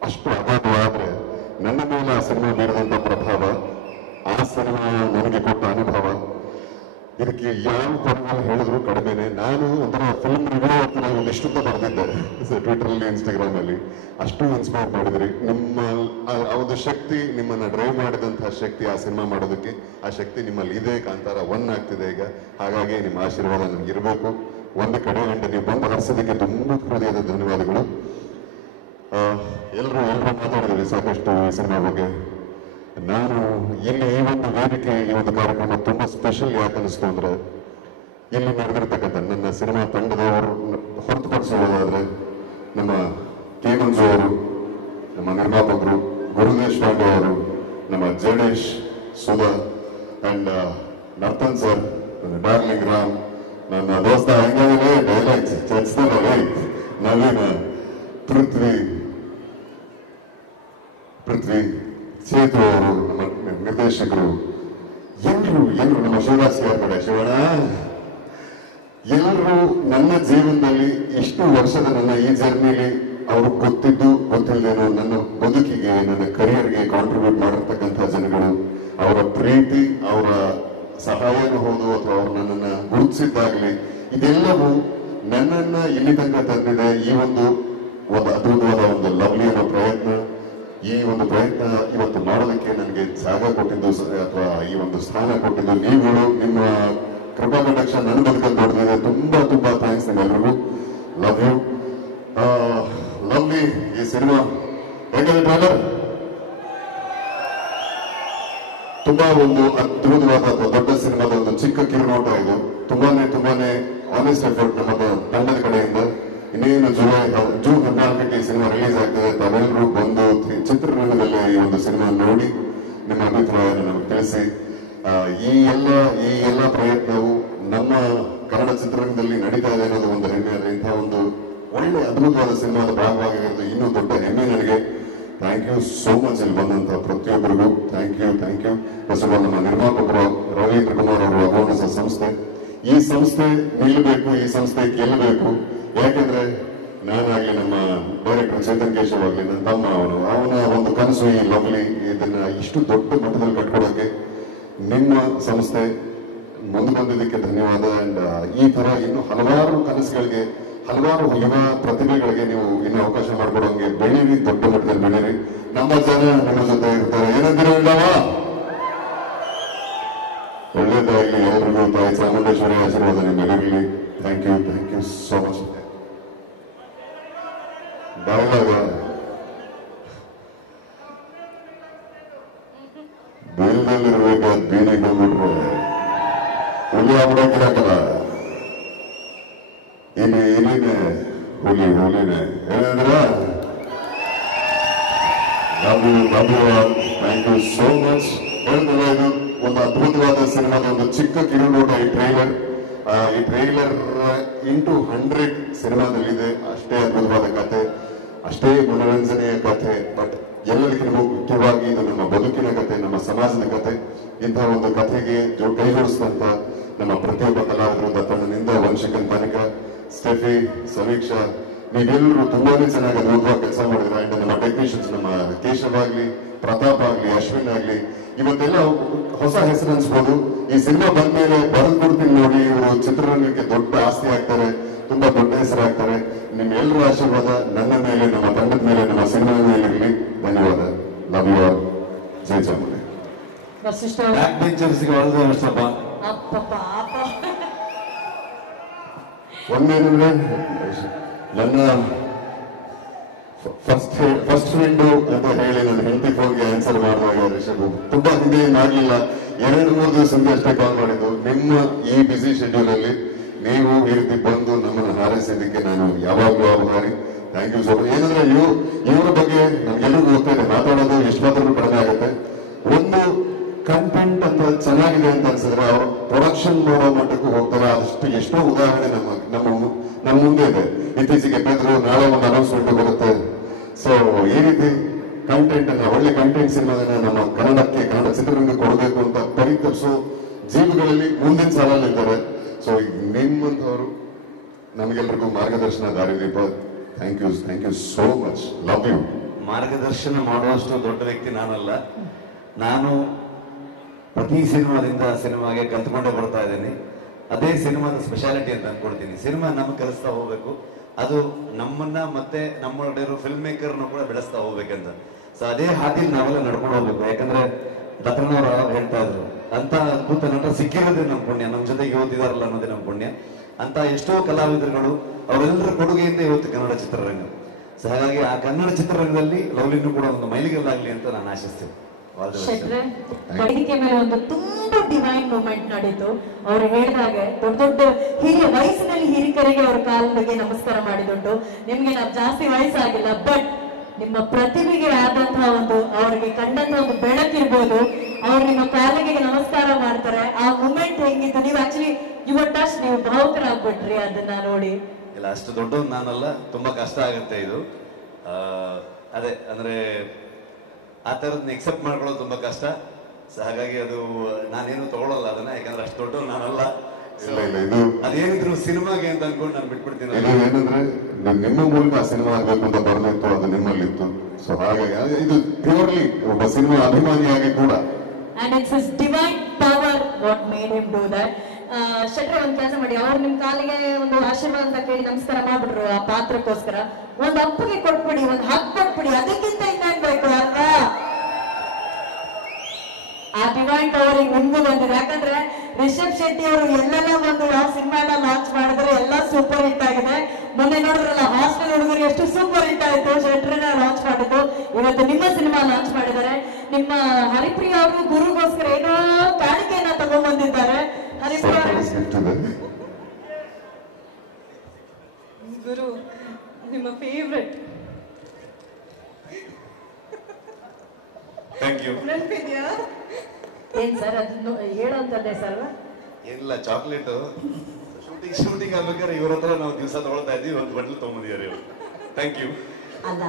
ಅಷ್ಟು ಅಗಾಧವಾದ್ರೆ, ನನ್ನ ಮೇಲೆ ಆ ಸಿನಿಮಾ ಬೀರಿದಂತ ಪ್ರಭಾವ, ಆ ಸಿನಿಮಾ ನನಗೆ ಕೊಟ್ಟ ಅನುಭವ, ಇದಕ್ಕೆ ಯಾವ ಪದಗಳು ಹೇಳಿದ್ರು ಕಡಿಮೆನೆ. ನಾನು ಒಂಥರ ಫಿಲ್ಮ್ ರಿವ್ಯೂ ಅಂತ ಒಂದಿಷ್ಟು ಬರೆದಿದ್ದೆ ಟ್ವಿಟರ್ ಅಲ್ಲಿ, ಇನ್ಸ್ಟಾಗ್ರಾಮ್ ಅಲ್ಲಿ. ಅಷ್ಟು ಇನ್ಸ್ಪೈರ್ ಮಾಡಿದ್ರಿ. ನಿಮ್ಮ ಆ ಒಂದು ಶಕ್ತಿ, ನಿಮ್ಮನ್ನ ಡ್ರೈವ್ ಮಾಡಿದಂತಹ ಶಕ್ತಿ ಆ ಸಿನಿಮಾ ಮಾಡೋದಕ್ಕೆ, ಆ ಶಕ್ತಿ ನಿಮ್ಮಲ್ಲಿ ಇದೆ. ಕಾಂತಾರ 1 ಆಗ್ತಿದೆ ಈಗ. ಹಾಗಾಗಿ ನಿಮ್ಮ ಆಶೀರ್ವಾದ ನನಗೆ ಇರಬೇಕು. ಒಂದು ಕಡೆ ಗಂಟೆ ನೀವು ಬಂದು ಹರಿಸೋದಕ್ಕೆ ತುಂಬ ಹೃದಯದ ಧನ್ಯವಾದಗಳು. ಎಲ್ಲರೂ ಮಾತಾಡಿದ್ವಿ ಸಾಕಷ್ಟು ಈ ಸಿನಿಮಾ ಬಗ್ಗೆ. ನಾನು ಇಲ್ಲಿ ಈ ಒಂದು ವೇದಿಕೆ, ಈ ಒಂದು ಕಾರ್ಯಕ್ರಮ ತುಂಬಾ ಸ್ಪೆಷಲ್ ಯಾಕೆ ಅನಿಸ್ತು ಅಂದ್ರೆ, ಇಲ್ಲಿ ನಡೆದಿರ್ತಕ್ಕಂಥ ನನ್ನ ಸಿನಿಮಾ ತಂಡದವರು ಹೊರತುಪಡಿಸೋದಾದ್ರೆ ನಮ್ಮ ಕೆ ಮಂಜು ಅವರು, ನಮ್ಮ ನಿರ್ಮಾಪಕರು ಗುರುದೇಶ್ ಪಾಂಡೆ ಅವರು, ನಮ್ಮ ಜಡೇಶ್, ಸುಧಾ ಅಂಡ್ ನರ್ತನ್ ಸರ್, ನನ್ನ ಡಾರ್ಲಿಂಗ್ ರಾಮ್, ನನ್ನ ದೋಸ್ತ ಹಂಗಾಗಲೇ ಡೈಲಾಗ್ಸ್ ಚರ್ಚಿಸ್ತಾರಲ್ಲ ನವೀನ, ಪೃಥ್ವಿ ಸೇತು ಅವರು, ನಮ್ಮ ನಿರ್ದೇಶಕರು, ಎಲ್ಲರೂ ನಮ್ಮ ಶಿವರಾಜ್ ಕಡೆ ಶಿವಣ್ಣ, ಎಲ್ಲರೂ ನನ್ನ ಜೀವನದಲ್ಲಿ ಇಷ್ಟು ವರ್ಷದ ನನ್ನ ಈ ಜರ್ನಿಲಿ ಅವರು ಗೊತ್ತಿದ್ದು ಗೊತ್ತಿಲ್ಲದೇನೋ ನನ್ನ ಬದುಕಿಗೆ, ನನ್ನ ಕರಿಯರ್ಗೆ ಕಾಂಟ್ರಿಬ್ಯೂಟ್ ಮಾಡಿರ್ತಕ್ಕಂಥ ಜನಗಳು, ಅವರ ಪ್ರೀತಿ, ಅವರ ಸಹಾಯನೂ ಹೌದು ಅಥವಾ ಅವ್ರು ನನ್ನನ್ನು ಗುರುತಿಸಿದ್ದಾಗಲಿ, ಇದೆಲ್ಲವೂ ನನ್ನನ್ನ ಇಲ್ಲಿ ತನಕ ತಂದಿದೆ. ಈ ಒಂದು ಅದ್ಭುತವಾದ ಒಂದು ಲವ್ಲಿ ಅನ್ನೋ ಪ್ರಯತ್ನ, ಈ ಒಂದು ಪ್ರಯತ್ನ ಇವತ್ತು ಮಾಡೋದಕ್ಕೆ ನನಗೆ ಜಾಗ ಕೊಟ್ಟಿದ್ದು ಅಥವಾ ಈ ಒಂದು ಸ್ಥಾನ ಕೊಟ್ಟಿದ್ದು ನೀವುಗಳು. ನಿಮ್ಮ ಕೃಪಾ ಕಟಾಕ್ಷ ನನ್ನ ಬದುಕಲ್ಲಿ ನೋಡಿದ್ರೆ ತುಂಬಾ ತುಂಬಾ ಥ್ಯಾಂಕ್ಸ್ ನಿಮ್ಮೆಲ್ಲರಿಗೂ. Love you. ಲವ್ಲಿ ಈ ಸಿನಿಮಾ ಹೇಗಿದೆ ಟ್ರೈಲರ್? ತುಂಬಾ ಒಂದು ಅದ್ಭುತವಾದ ಅಥವಾ ದೊಡ್ಡ ಸಿನಿಮಾದ ಒಂದು ಚಿಕ್ಕ ಕಿರುನೋಟ ಇದು. ತುಂಬಾನೇ ಆನೆಸ್ಟ್ ಎಫರ್ಟ್ ನಮ್ಮ ತಂಡದ ಕಡೆಯಿಂದ. ಇನ್ನೇನು ಜೂನ್ 14ಕ್ಕೆ ಈ ಸಿನಿಮಾ ರಿಲೀಸ್ ಆಗ್ತದೆ. ತಾವೆಲ್ಲರೂ ಬಂದು ಚಿತ್ರರಂಗದಲ್ಲಿ ಈ ಒಂದು ಸಿನಿಮಾ ನೋಡಿ ನಿಮ್ಮ ಅಭಿಪ್ರಾಯವನ್ನು ನಮಗೆ ತಿಳಿಸಿ. ಈ ಎಲ್ಲ ಪ್ರಯತ್ನವು ನಮ್ಮ ಕನ್ನಡ ಚಿತ್ರರಂಗದಲ್ಲಿ ನಡೀತಾ ಇದೆ ಅನ್ನೋದು ಒಂದು ಹೆಮ್ಮೆ. ಇಂತಹ ಒಂದು ಒಳ್ಳೆ ಅದ್ಭುತವಾದ ಸಿನಿಮಾದ ಭಾಗವಾಗಿರೋದು ಇನ್ನೂ ದೊಡ್ಡ ಹೆಮ್ಮೆ ನನಗೆ. ಥ್ಯಾಂಕ್ ಯು ಸೋ ಮಚ್ ಇಲ್ಲಿ ಬಂದಂತ ಪ್ರತಿಯೊಬ್ಬರಿಗೂ ಥ್ಯಾಂಕ್ ಯು. ಹೊಸಬ ನಮ್ಮ ನಿರ್ಮಾಪಕರು ರವೀಂದ್ರ ಕುಮಾರ್ ಅವರು ಅಗೋಣಸ ಸಂಸ್ಥೆ. ಈ ಸಂಸ್ಥೆ ನಿಲ್ಲಬೇಕು, ಈ ಸಂಸ್ಥೆ ಗೆಲ್ಲಬೇಕು. ಯಾಕೆಂದ್ರೆ ನಾನಾಗ್ಲಿ, ನಮ್ಮ ಡೈರೆಕ್ಟರ್ ಚೇತನ್ ಕೇಶವ್ ಆಗ್ಲಿ, ನನ್ನ ತಮ್ಮ ಅವನ ಒಂದು ಕನಸು ಈ ಲವ್ಲಿ ಇದನ್ನ ಇಷ್ಟು ದೊಡ್ಡ ಮಟ್ಟದಲ್ಲಿ ಕಟ್ಕೊಡೋಕೆ ನಿಮ್ಮ ಸಂಸ್ಥೆ ಮುಂದೆ ಬಂದಿದ್ದಕ್ಕೆ ಧನ್ಯವಾದ. ಅಂಡ್ ಈ ತರ ಇನ್ನು ಹಲವಾರು ಕನಸುಗಳಿಗೆ, ಹಲವಾರು ಯುವ ಪ್ರತಿಭೆಗಳಿಗೆ ನೀವು ಇನ್ನು ಅವಕಾಶ ಮಾಡ್ಕೊಡೋಂಗೆ ಬೆಳೀರಿ, ದೊಡ್ಡ ಮಟ್ಟದಲ್ಲಿ ಬೆಳೀರಿ. ನಮ್ಮ ಜನ ನಿಮ್ಮ ಜೊತೆ ಇರ್ತಾರೆ. ಏನಂತೀರ ಇಲ್ಲವ? ಒಳ್ಳೇದಾಗಲಿ ಎಲ್ರಿಗೂ. ತಾಯಿ ಚಾಮುಂಡೇಶ್ವರಿ ಆಶೀರ್ವಾದ ನಿಮ್ಮೆಲ್ಲರಿರಲಿ. Thank you so much. ಡೈಲಾಗ ಬೀಲ್ದಲ್ಲಿರ್ಬೇಕಾದ ಬೀದಿಗೆ ಬಂದ್ಬಿಟ್ರೆ ಹುಲಿ ಆಗ್ಬಿಡಕ್ಕಿರಕಲ್ಲ. ಇಲ್ಲಿನೇ ಹುಲಿನೇ ಏನಂದ್ರ ಥ್ಯಾಂಕ್ ಯು ಸೋ ಮಚ್. ಹೇಳಿದ್ರೆ ಇದು ಒಂದು ಅದ್ಭುತವಾದ ಸಿನಿಮಾದ ಒಂದು ಚಿಕ್ಕ ಕಿರುನೋಟ ಈ ಟ್ರೈಲರ್. ಈ ಟ್ರೈಲರ್ ಇಂಟು 100 ಸಿನಿಮಾದಲ್ಲಿದೆ. ಅಷ್ಟೇ ಅದ್ಭುತವಾದ ಕಥೆ, ಅಷ್ಟೇ ಮನೋರಂಜನೆಯ ಕಥೆ. ಬಟ್ ಎಲ್ಲರಿಗಿಂತ ಮುಖ್ಯವಾಗಿ ಇದು ನಮ್ಮ ಬದುಕಿನ ಕಥೆ, ನಮ್ಮ ಸಮಾಜದ ಕಥೆ. ಇಂತಹ ಒಂದು ಕಥೆಗೆ ಕೈ ಜೋಡಿಸಿದಂತ ನಮ್ಮ ಪ್ರತಿಯೊಬ್ಬ ಕಲಾವಿದರು, ದತ್ತಣ್ಣನಿಂದ ವಂಶಿಕನ್ ತನಕ, ಸ್ಟೆಫಿ, ಸಮೀಕ್ಷಾ, ನೀವೆಲ್ಲರೂ ತುಂಬಾನೇ ಚೆನ್ನಾಗಿ ಅದ್ಭುತವಾಗಿ ಕೆಲಸ ಮಾಡಿದ್ರೆ. ಅಂಡ್ ನಮ್ಮ ಟೆಕ್ನಿಷಿಯನ್ಸ್, ನಮ್ಮ ಕೇಶವ್ ಆಗ್ಲಿ, ಪ್ರತಾಪ್ ಆಗ್ಲಿ, ಅಶ್ವಿನ್ ಆಗ್ಲಿ, ಇವತ್ತೆಲ್ಲ ಹೊಸ ಹೆಸರು ಅನ್ಸ್ಬೋದು. ಈ ಸಿನಿಮಾ ಬಂದ ಮೇಲೆ ಬರೆದು ಕೊಡ್ತೀನಿ ನೋಡಿ, ಇವರು ಚಿತ್ರರಂಗಕ್ಕೆ ದೊಡ್ಡ ಆಸ್ತಿ ಆಗ್ತಾರೆ, ತುಂಬಾ ದೊಡ್ಡ ಹೆಸರಾಗ್ತಾರೆ. ನಿಮ್ಮೆಲ್ಲರ ಆಶೀರ್ವಾದ ನನ್ನ ಮೇಲೆ, ನಮ್ಮ ತಂಡದ ಮೇಲೆ, ನಮ್ಮ ಸಿನಿಮಾ ಮೇಲೆ ಇರಲಿ. ಧನ್ಯವಾದ. Love you all. ಜೈ ಚಾಮುಂಡಿ. ಬ್ಯಾಕ್ ಬೆಂಚರ್ಸ್ಗೆ ಒಳ್ಳೆದ ಒಂದೇನಂದ್ರೆ ನನ್ನ ಫಸ್ಟ್ ಫ್ರೆಂಡು ಅಂತ ಹೇಳಿ ನನ್ನ ಹೆಂಡತಿ ಫೋನ್ಗೆ ಆನ್ಸರ್ ಮಾಡುವಾಗ ರಿಷಬ್ ತುಂಬಾ ಹಿಂದೆ ಮಾಡ್ಲಿಲ್ಲ, 2-3 ದಿವಸದಿಂದ ಅಷ್ಟೇ ಕಾಲ್ ಮಾಡಿದ್ದು. ನಿಮ್ಮ ಈ ಬಿಸಿ ಶೆಡ್ಯೂಲ್ ಅಲ್ಲಿ ನೀವು ಈ ರೀತಿ ಬಂದು ನಮ್ಮನ್ನು ಹಾರೈಸಿದ್ದಕ್ಕೆ ನಾನು ಯಾವಾಗಲೂ ಆಭಾರಿ. Thank you so much. ಏನಂದ್ರೆ ಇವರ ಬಗ್ಗೆ ನಮ್ಗೆಲ್ಲರಿಗೂ ಗೊತ್ತಿದೆ, ಮಾತಾಡೋದು ಎಷ್ಟು ಮಾತ್ರ ಕಡಿಮೆ ಆಗುತ್ತೆ. ಒಂದು ಕಂಟೆಂಟ್ ಅಂತ ಚೆನ್ನಾಗಿದೆ ಅಂತ ಅನ್ಸಿದ್ರೆ ಅವ್ರು ಪ್ರೊಡಕ್ಷನ್ ಮಾಡೋ ಮಟ್ಟಕ್ಕೂ ಹೋಗ್ತಾರೆ. ಅದಷ್ಟು ಎಷ್ಟೋ ಉದಾಹರಣೆ ನಮ್ಮ ಮುಂದೆ ಇದೆ. ಇತ್ತೀಚೆಗೆ ಬೆದ್ರು ನಾಳೆ ಒಂದು ಅನೌನ್ಸ್ಮೆಂಟ್ ಬರುತ್ತೆ. ಸೊ ಈ ರೀತಿ ಕಂಟೆಂಟ್ ಅನ್ನ, ಒಳ್ಳೆ ಕಂಟೆಂಟ್ ಸಿನಿಮಾನ ನಮ್ಮ ಕನ್ನಡಕ್ಕೆ, ಕನ್ನಡ ಚಿತ್ರರಂಗಕ್ಕೆ ಕೊಡಬೇಕು ಅಂತ ಪರಿತರಿಸೋ ಜೀವಗಳಲ್ಲಿ ಮುಂದಿನ ಸಾಲಲ್ಲಿದ್ದಾರೆ. ಸೊ ನಿಮ್ಮಂಥವರು ನಮಗೆಲ್ಲರಿಗೂ ಮಾರ್ಗದರ್ಶನ ದಾರಿದೀಪ. Thank you so much. Love you. ಮಾರ್ಗದರ್ಶನ ಮಾಡುವಷ್ಟು ದೊಡ್ಡ ವ್ಯಕ್ತಿ ನಾನಲ್ಲ. ನಾನು ಪ್ರತಿ ಸಿನಿಮಾಗೆ ಕಲ್ತ್ಕೊಂಡೇ ಬರ್ತಾ ಇದ್ದೀನಿ. ಅದೇ ಸಿನಿಮಾದ ಸ್ಪೆಷಾಲಿಟಿ ಅಂತ ಅನ್ಕೊಳ್ತೀನಿ. ಸಿನಿಮಾ ನಮ್ಗೆ ಕಲಿಸ್ತಾ ಹೋಗ್ಬೇಕು, ಅದು ನಮ್ಮನ್ನ ಮತ್ತೆ ನಮ್ಮೊಳಗಡೆ ಇರೋ ಫಿಲ್ಮ್ ಮೇಕರ್ನು ಕೂಡ ಬೆಳೆಸ್ತಾ ಹೋಗ್ಬೇಕಂತ. ಸೊ ಅದೇ ಹಾದಿಲಿ ನಾವೆಲ್ಲ ನಡ್ಕೊಂಡು ಹೋಗ್ಬೇಕು. ಯಾಕಂದ್ರೆ ದತ್ತನವರು ಹೇಳ್ತಾ ಇದ್ರು, ಅಂತ ಅದ್ಭುತ ನಟ ಸಿಕ್ಕಿರೋದೇ ನಮ್ಮ ಪುಣ್ಯ, ನಮ್ಮ ಜೊತೆಗೆ ಓದಿದಾರಲ್ಲ ಅನ್ನೋದೇ ನಮ್ಮ ಪುಣ್ಯ ಅಂತ. ಎಷ್ಟೋ ಕಲಾವಿದರುಗಳು ಅವರೆಲ್ಲರ ಕೊಡುಗೆಯಿಂದ ಇವತ್ತು ಕನ್ನಡ ಚಿತ್ರರಂಗ. ಸೊ ಹಾಗಾಗಿ ಆ ಕನ್ನಡ ಚಿತ್ರರಂಗದಲ್ಲಿ ಲವ್ಲಿನೂ ಕೂಡ ಒಂದು ಮೈಲಿಗಲ್ಲಾಗ್ಲಿ ಅಂತ ನಾನು ಆಶಿಸ್ತೇನೆ. ಶೆಟ್ರೆ, ವೇದಿಕೆ ಮೇಲೆ ಒಂದು ತುಂಬಾ ಡಿವೈನ್ ಮೂಮೆಂಟ್ ನಡೀತು. ಅವ್ರು ಹೇಳಿದಾಗೆ ದೊಡ್ಡ ದೊಡ್ಡ ಹಿರಿಯ ವಯಸ್ಸಿನಲ್ಲಿ ಹಿರಿಕರಿಗೆ ಅವ್ರ ಕಾಲಿಗೆ ನಮಸ್ಕಾರ ಮಾಡಿದುಂಟು. ನಿಮ್ಗೆ ನಾವು ಜಾಸ್ತಿ ವಯಸ್ಸಾಗಿಲ್ಲ, ಬಟ್ ನಿಮ್ಮ ಪ್ರತಿಭೆಗೆ ಆದಂತಹ ಒಂದು, ಅವ್ರಿಗೆ ಕಂಡಂತಹ ಒಂದು ಬೆಳಕಿರ್ಬೋದು, ಅವ್ರು ನಿಮ್ಮ ಕಾಲಿಗೆ ನಮಸ್ಕಾರ ಮಾಡ್ತಾರೆ. ಆ ಮೂಮೆಂಟ್ ಹೆಂಗಿತ್ತು? ನೀವು ಆಕ್ಚುಲಿ ಯುವರ್ ಟಚ್, ನೀವು ಭಾವುಕರಾಗ್ಬಿಟ್ರಿ ಅದನ್ನ ನೋಡಿ. ಇಲ್ಲ, ಅಷ್ಟು ದೊಡ್ಡದು ನಾನಲ್ಲ, ತುಂಬಾ ಕಷ್ಟ ಆಗುತ್ತೆ ಇದು. ಅದೇ ಅಂದ್ರೆ ಆ ತರದ್ನ ಎಕ್ಸೆಪ್ಟ್ ಮಾಡ್ಕೊಳ್ಳೋದು ತುಂಬಾ ಕಷ್ಟ. ಸೊ ಹಾಗಾಗಿ ಅದು ನಾನೇನು ತಗೊಳ್ಳಲ್ಲ ಅದನ್ನ, ಯಾಕಂದ್ರೆ ಅಷ್ಟು ದೊಡ್ಡ ನಾನಲ್ಲ. ಇದು ಅದೇನಿದ್ರು ಸಿನಿಮಾಗೆ ಅಂತ ಅನ್ಕೊಂಡು ನಾನು ಬಿಟ್ಬಿಡ್ತೀನಿ. ಏನಂದ್ರೆ ನಿಮ್ಮ ಮೂಲಕ ಆ ಸಿನಿಮಾ ಆಗ್ಬೇಕು ಅಂತ ಬರ್ದಿತ್ತು, ಅದು ನಿಮ್ಮಲ್ಲಿತ್ತು. ಸೊ ಹಾಗಾಗಿ ಇದು ಪ್ಯೂರ್ಲಿ ಒಬ್ಬ ಸಿನಿಮಾ ಅಭಿಮಾನಿಯಾಗಿ ಕೂಡ. And it's his divine power what made him do that. ಶೆಟ್ರೆ, ಒಂದ್ ಕೆಲಸ ಮಾಡಿ, ಅವ್ರು ನಿಮ್ ಕಾಲಿಗೆ ಒಂದು ಆಶೀರ್ವಾದ ಅಂತ ಕೇಳಿ ನಮಸ್ಕಾರ ಮಾಡ್ಬಿಟ್ರು ಆ ಪಾತ್ರಕ್ಕೋಸ್ಕರ. ಒಂದ್ ಅಪ್ಪಗೆ ಕೊಟ್ಬಿಡಿ, ಒಂದ್ ಹಕ್ ಕೊಟ್ಬಿಡಿ, ಅದಕ್ಕಿಂತ ಇನ್ನೇನ್ಬೇಕು ಅಲ್ವಾ? ಆ ಡಿವೈನ್ ಪವರ್ ಈಗ ನಿಮ್ಗೂ ಬಂದಿದೆ. ಯಾಕಂದ್ರೆ ರಿಷಬ್ ಶೆಟ್ಟಿ ಅವರು ಎಲ್ಲೆಲ್ಲ ಒಂದು ಯಾವ ಸಿನಿಮಾನ ಲಾಂಚ್ ಮಾಡಿದ್ರೆ ಎಲ್ಲ ಸೂಪರ್ ಹಿಟ್ ಆಗಿದೆ. ಮೊನ್ನೆ ನೋಡಿದ್ರಲ್ಲ, ಹಾಸ್ಟೆಲ್ ಹುಡುಗರು ಎಷ್ಟು ಸೂಪರ್ ಹಿಟ್ ಆಯ್ತು, ಶೆಟ್ರನ್ನ ಲಾಂಚ್ ಮಾಡಿದ್ದು. ಇವತ್ತು ನಿಮ್ಮ ಸಿನಿಮಾ ಲಾಂಚ್ ಮಾಡಿದ್ದಾರೆ. ನಿಮ್ಮ ಹರಿಪ್ರಿಯ ಅವರು ಗುರುಗೋಸ್ಕರ ಏನೋ ಕಾಣಿಕೆಯನ್ನ ತಗೊಂಡ್ಬಂದಿದ್ದಾರೆ. ಹರಿಪ್ರಿಯ ಗುರು ನಿಮ್ಮ ಫೇವ್ರೆಟ್. Thank you. ನೆನಪಿದ್ಯಾ? ಏನ್ ಸರ್ ಅದನ್ನು ಹೇಳೋಂತದ್ದೇ ಸರ್? ಏನಿಲ್ಲ, ಚಾಕ್ಲೇಟ್ ಶೂಟಿಂಗ್ ಆಗ್ಬೇಕಾದ್ರೆ ಇವ್ರ ಹತ್ರ ನಾವು ದಿವಸ ತಗೊಳ್ತಾ ಇದ್ವಿ, ಒಂದು ಬಟ್ಲು ತಗೊಂಡಿದ್ದಾರೆ ಇವರು. Thank you. ಅಲ್ಲ,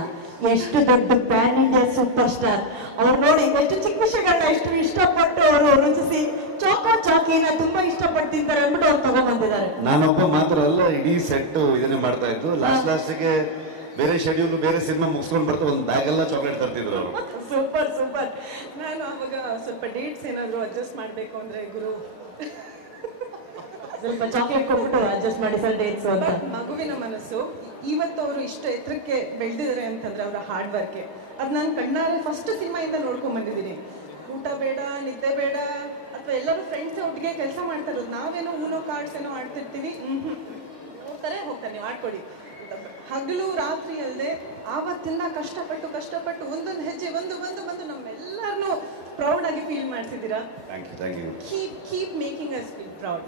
ಎಷ್ಟು ದೊಡ್ಡ ಪ್ಯಾನ್ ಇಂಡಿಯಾ ಸೂಪರ್ ಸ್ಟಾರ್ ಅವ್ರು ನೋಡಿ, ಎಷ್ಟು ಚಿಕ್ಕ ವಿಷಯಗಳನ್ನ ಎಷ್ಟು ಇಷ್ಟಪಟ್ಟು ಅವರು ರುಚಿಸಿ ಚಾಕಿನ ತುಂಬಾ ಇಷ್ಟಪಟ್ಟು ತಿಂತಾರೆ ಅಂದ್ಬಿಟ್ಟು ಅವ್ರು ತಗೊಂಡ್ಬಂದಿದ್ದಾರೆ. ನಾನೊಬ್ಬ ಮಾತ್ರ ಅಲ್ಲ, ಇಡೀ ಸೆಟ್ ಇದನ್ನೇ ಮಾಡ್ತಾ ಇದ್ದು. ಲಾಸ್ಟ್ಗೆ ಬೇರೆ ಶೆಡ್ಯೂಲ್, ಬೇರೆ ಸಿನಿಮಾ ಮುಗಿಸ್ಕೊಂಡು ಬರ್ತಾ ಒಂದು ಬ್ಯಾಗ್ ಎಲ್ಲ ಚಾಕ್ಲೇಟ್ ತರ್ತಿದ್ರು ಅವರು. Super super. ನಾನು ಅವಾಗ ಸ್ವಲ್ಪ ಡೇಟ್ಸ್ ಏನಾದ್ರು ಅಡ್ಜಸ್ಟ್ ಮಾಡ್ಬೇಕು ಅಂದ್ರೆ ಗುರು ಸ್ವಲ್ಪ ಚಾಕ್ಲೇಟ್ ಕೊಟ್ಬಿಟ್ಟು ಅಡ್ಜಸ್ಟ್ ಮಾಡಿ ಸರ್ ಡೇಟ್ಸ್ ಅಂತ. ಮಗುವಿನ ಮನಸ್ಸು ಇವತ್ತು ಅವರು ಇಷ್ಟು ಎತ್ತರಕ್ಕೆ ಬೆಳೆದಿದ್ದಾರೆ ಅಂತಂದ್ರೆ ಅವರ ಹಾರ್ಡ್ ವರ್ಕೆ. ಅದು ನಾನು ಕಣ್ಣಾರೆ ಫಸ್ಟ್ ಸಿನಿಮಾಯಿಂದ ನೋಡ್ಕೊಂಡ್ ಬಂದಿದ್ದೀನಿ. ಊಟ ಬೇಡ, ನಿದ್ದೆ ಬೇಡ, ಅಥವಾ ಎಲ್ಲರೂ ಫ್ರೆಂಡ್ಸ್ ಒಟ್ಟಿಗೆ ಕೆಲಸ ಮಾಡ್ತಾ ಇರೋದು. ನಾವೇನೋ ಊನೋ ಕಾರ್ಡ್ಸ್ ಏನೋ ಆಡ್ತಿರ್ತೀವಿ, ಹೋಗ್ತಾರೆ ನೀವು ಆಡ್ಕೊಡಿ. ಹಗಲು ರಾತ್ರಿ ಅಲ್ಲದೆ ಆವತ್ತಿಂದ ಕಷ್ಟಪಟ್ಟು ಒಂದೊಂದು ಹೆಜ್ಜೆ ಒಂದು ನಮ್ಮೆಲ್ಲರನ್ನೂ ಪ್ರೌಡ್ ಆಗಿ ಫೀಲ್ ಮಾಡ್ತಿದ್ದೀರಾ. Keep making us feel proud.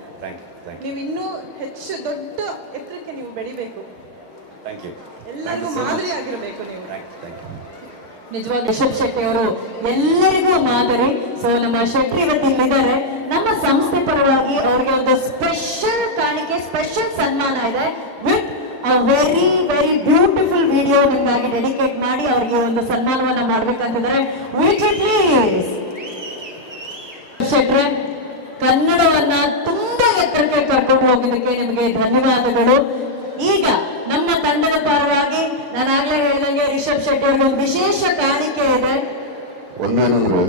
ನೀವು ಇನ್ನೂ ಹೆಚ್ಚು ದೊಡ್ಡ ಎತ್ತರಕ್ಕೆ ನೀವು ಬೆಳಿಬೇಕು. ಎಲ್ಲರಿಗೂ ಮಾದರಿ ಆಗಿರಬೇಕು ನೀವು. ನಿಜವಾಗಿ ರಿಷಬ್ ಶೆಟ್ಟಿ ಅವರು ಎಲ್ಲರಿಗೂ ಮಾದರಿ. ಸೊ ನಮ್ಮ ಶೆಟ್ಟಿ ಇವತ್ತು ಇಲ್ಲಿದ್ದಾರೆ. ನಮ್ಮ ಸಂಸ್ಥೆ ಪರವಾಗಿ ಅವರಿಗೆ ಒಂದು ಸ್ಪೆಷಲ್ ಕಾಣಿಕೆ, ಸ್ಪೆಷಲ್ ಸನ್ಮಾನ ಇದೆ. With very very beautiful video ನಿಮ್ಗಾಗಿ ಡೆಡಿಕೇಟ್ ಮಾಡಿ ಅವರಿಗೆ ಒಂದು ಸನ್ಮಾನವನ್ನ ಮಾಡ್ಬೇಕಂತಿದ್ದಾರೆ. ಶೆಟ್ರೆ, ಕನ್ನಡವನ್ನ ತುಂಬಾ ಎತ್ತರಕ್ಕೆ ಕರ್ಕೊಂಡು ಹೋಗಿದ್ದಕ್ಕೆ ನಿಮಗೆ ಧನ್ಯವಾದಗಳು. ಈಗ ನಮ್ಮ ತಂಡದ ಪರವಾಗಿ ನಾನಾಗ್ಲೇ ಹೇಳಿದಂಗೆ ರಿಷಬ್ ಶೆಟ್ಟಿ ಅವರಿಗೆ ಒಂದು ವಿಶೇಷ ಕಾಣಿಕೆ ಇದೆ. ಒಂದೇನಂದ್ರೆ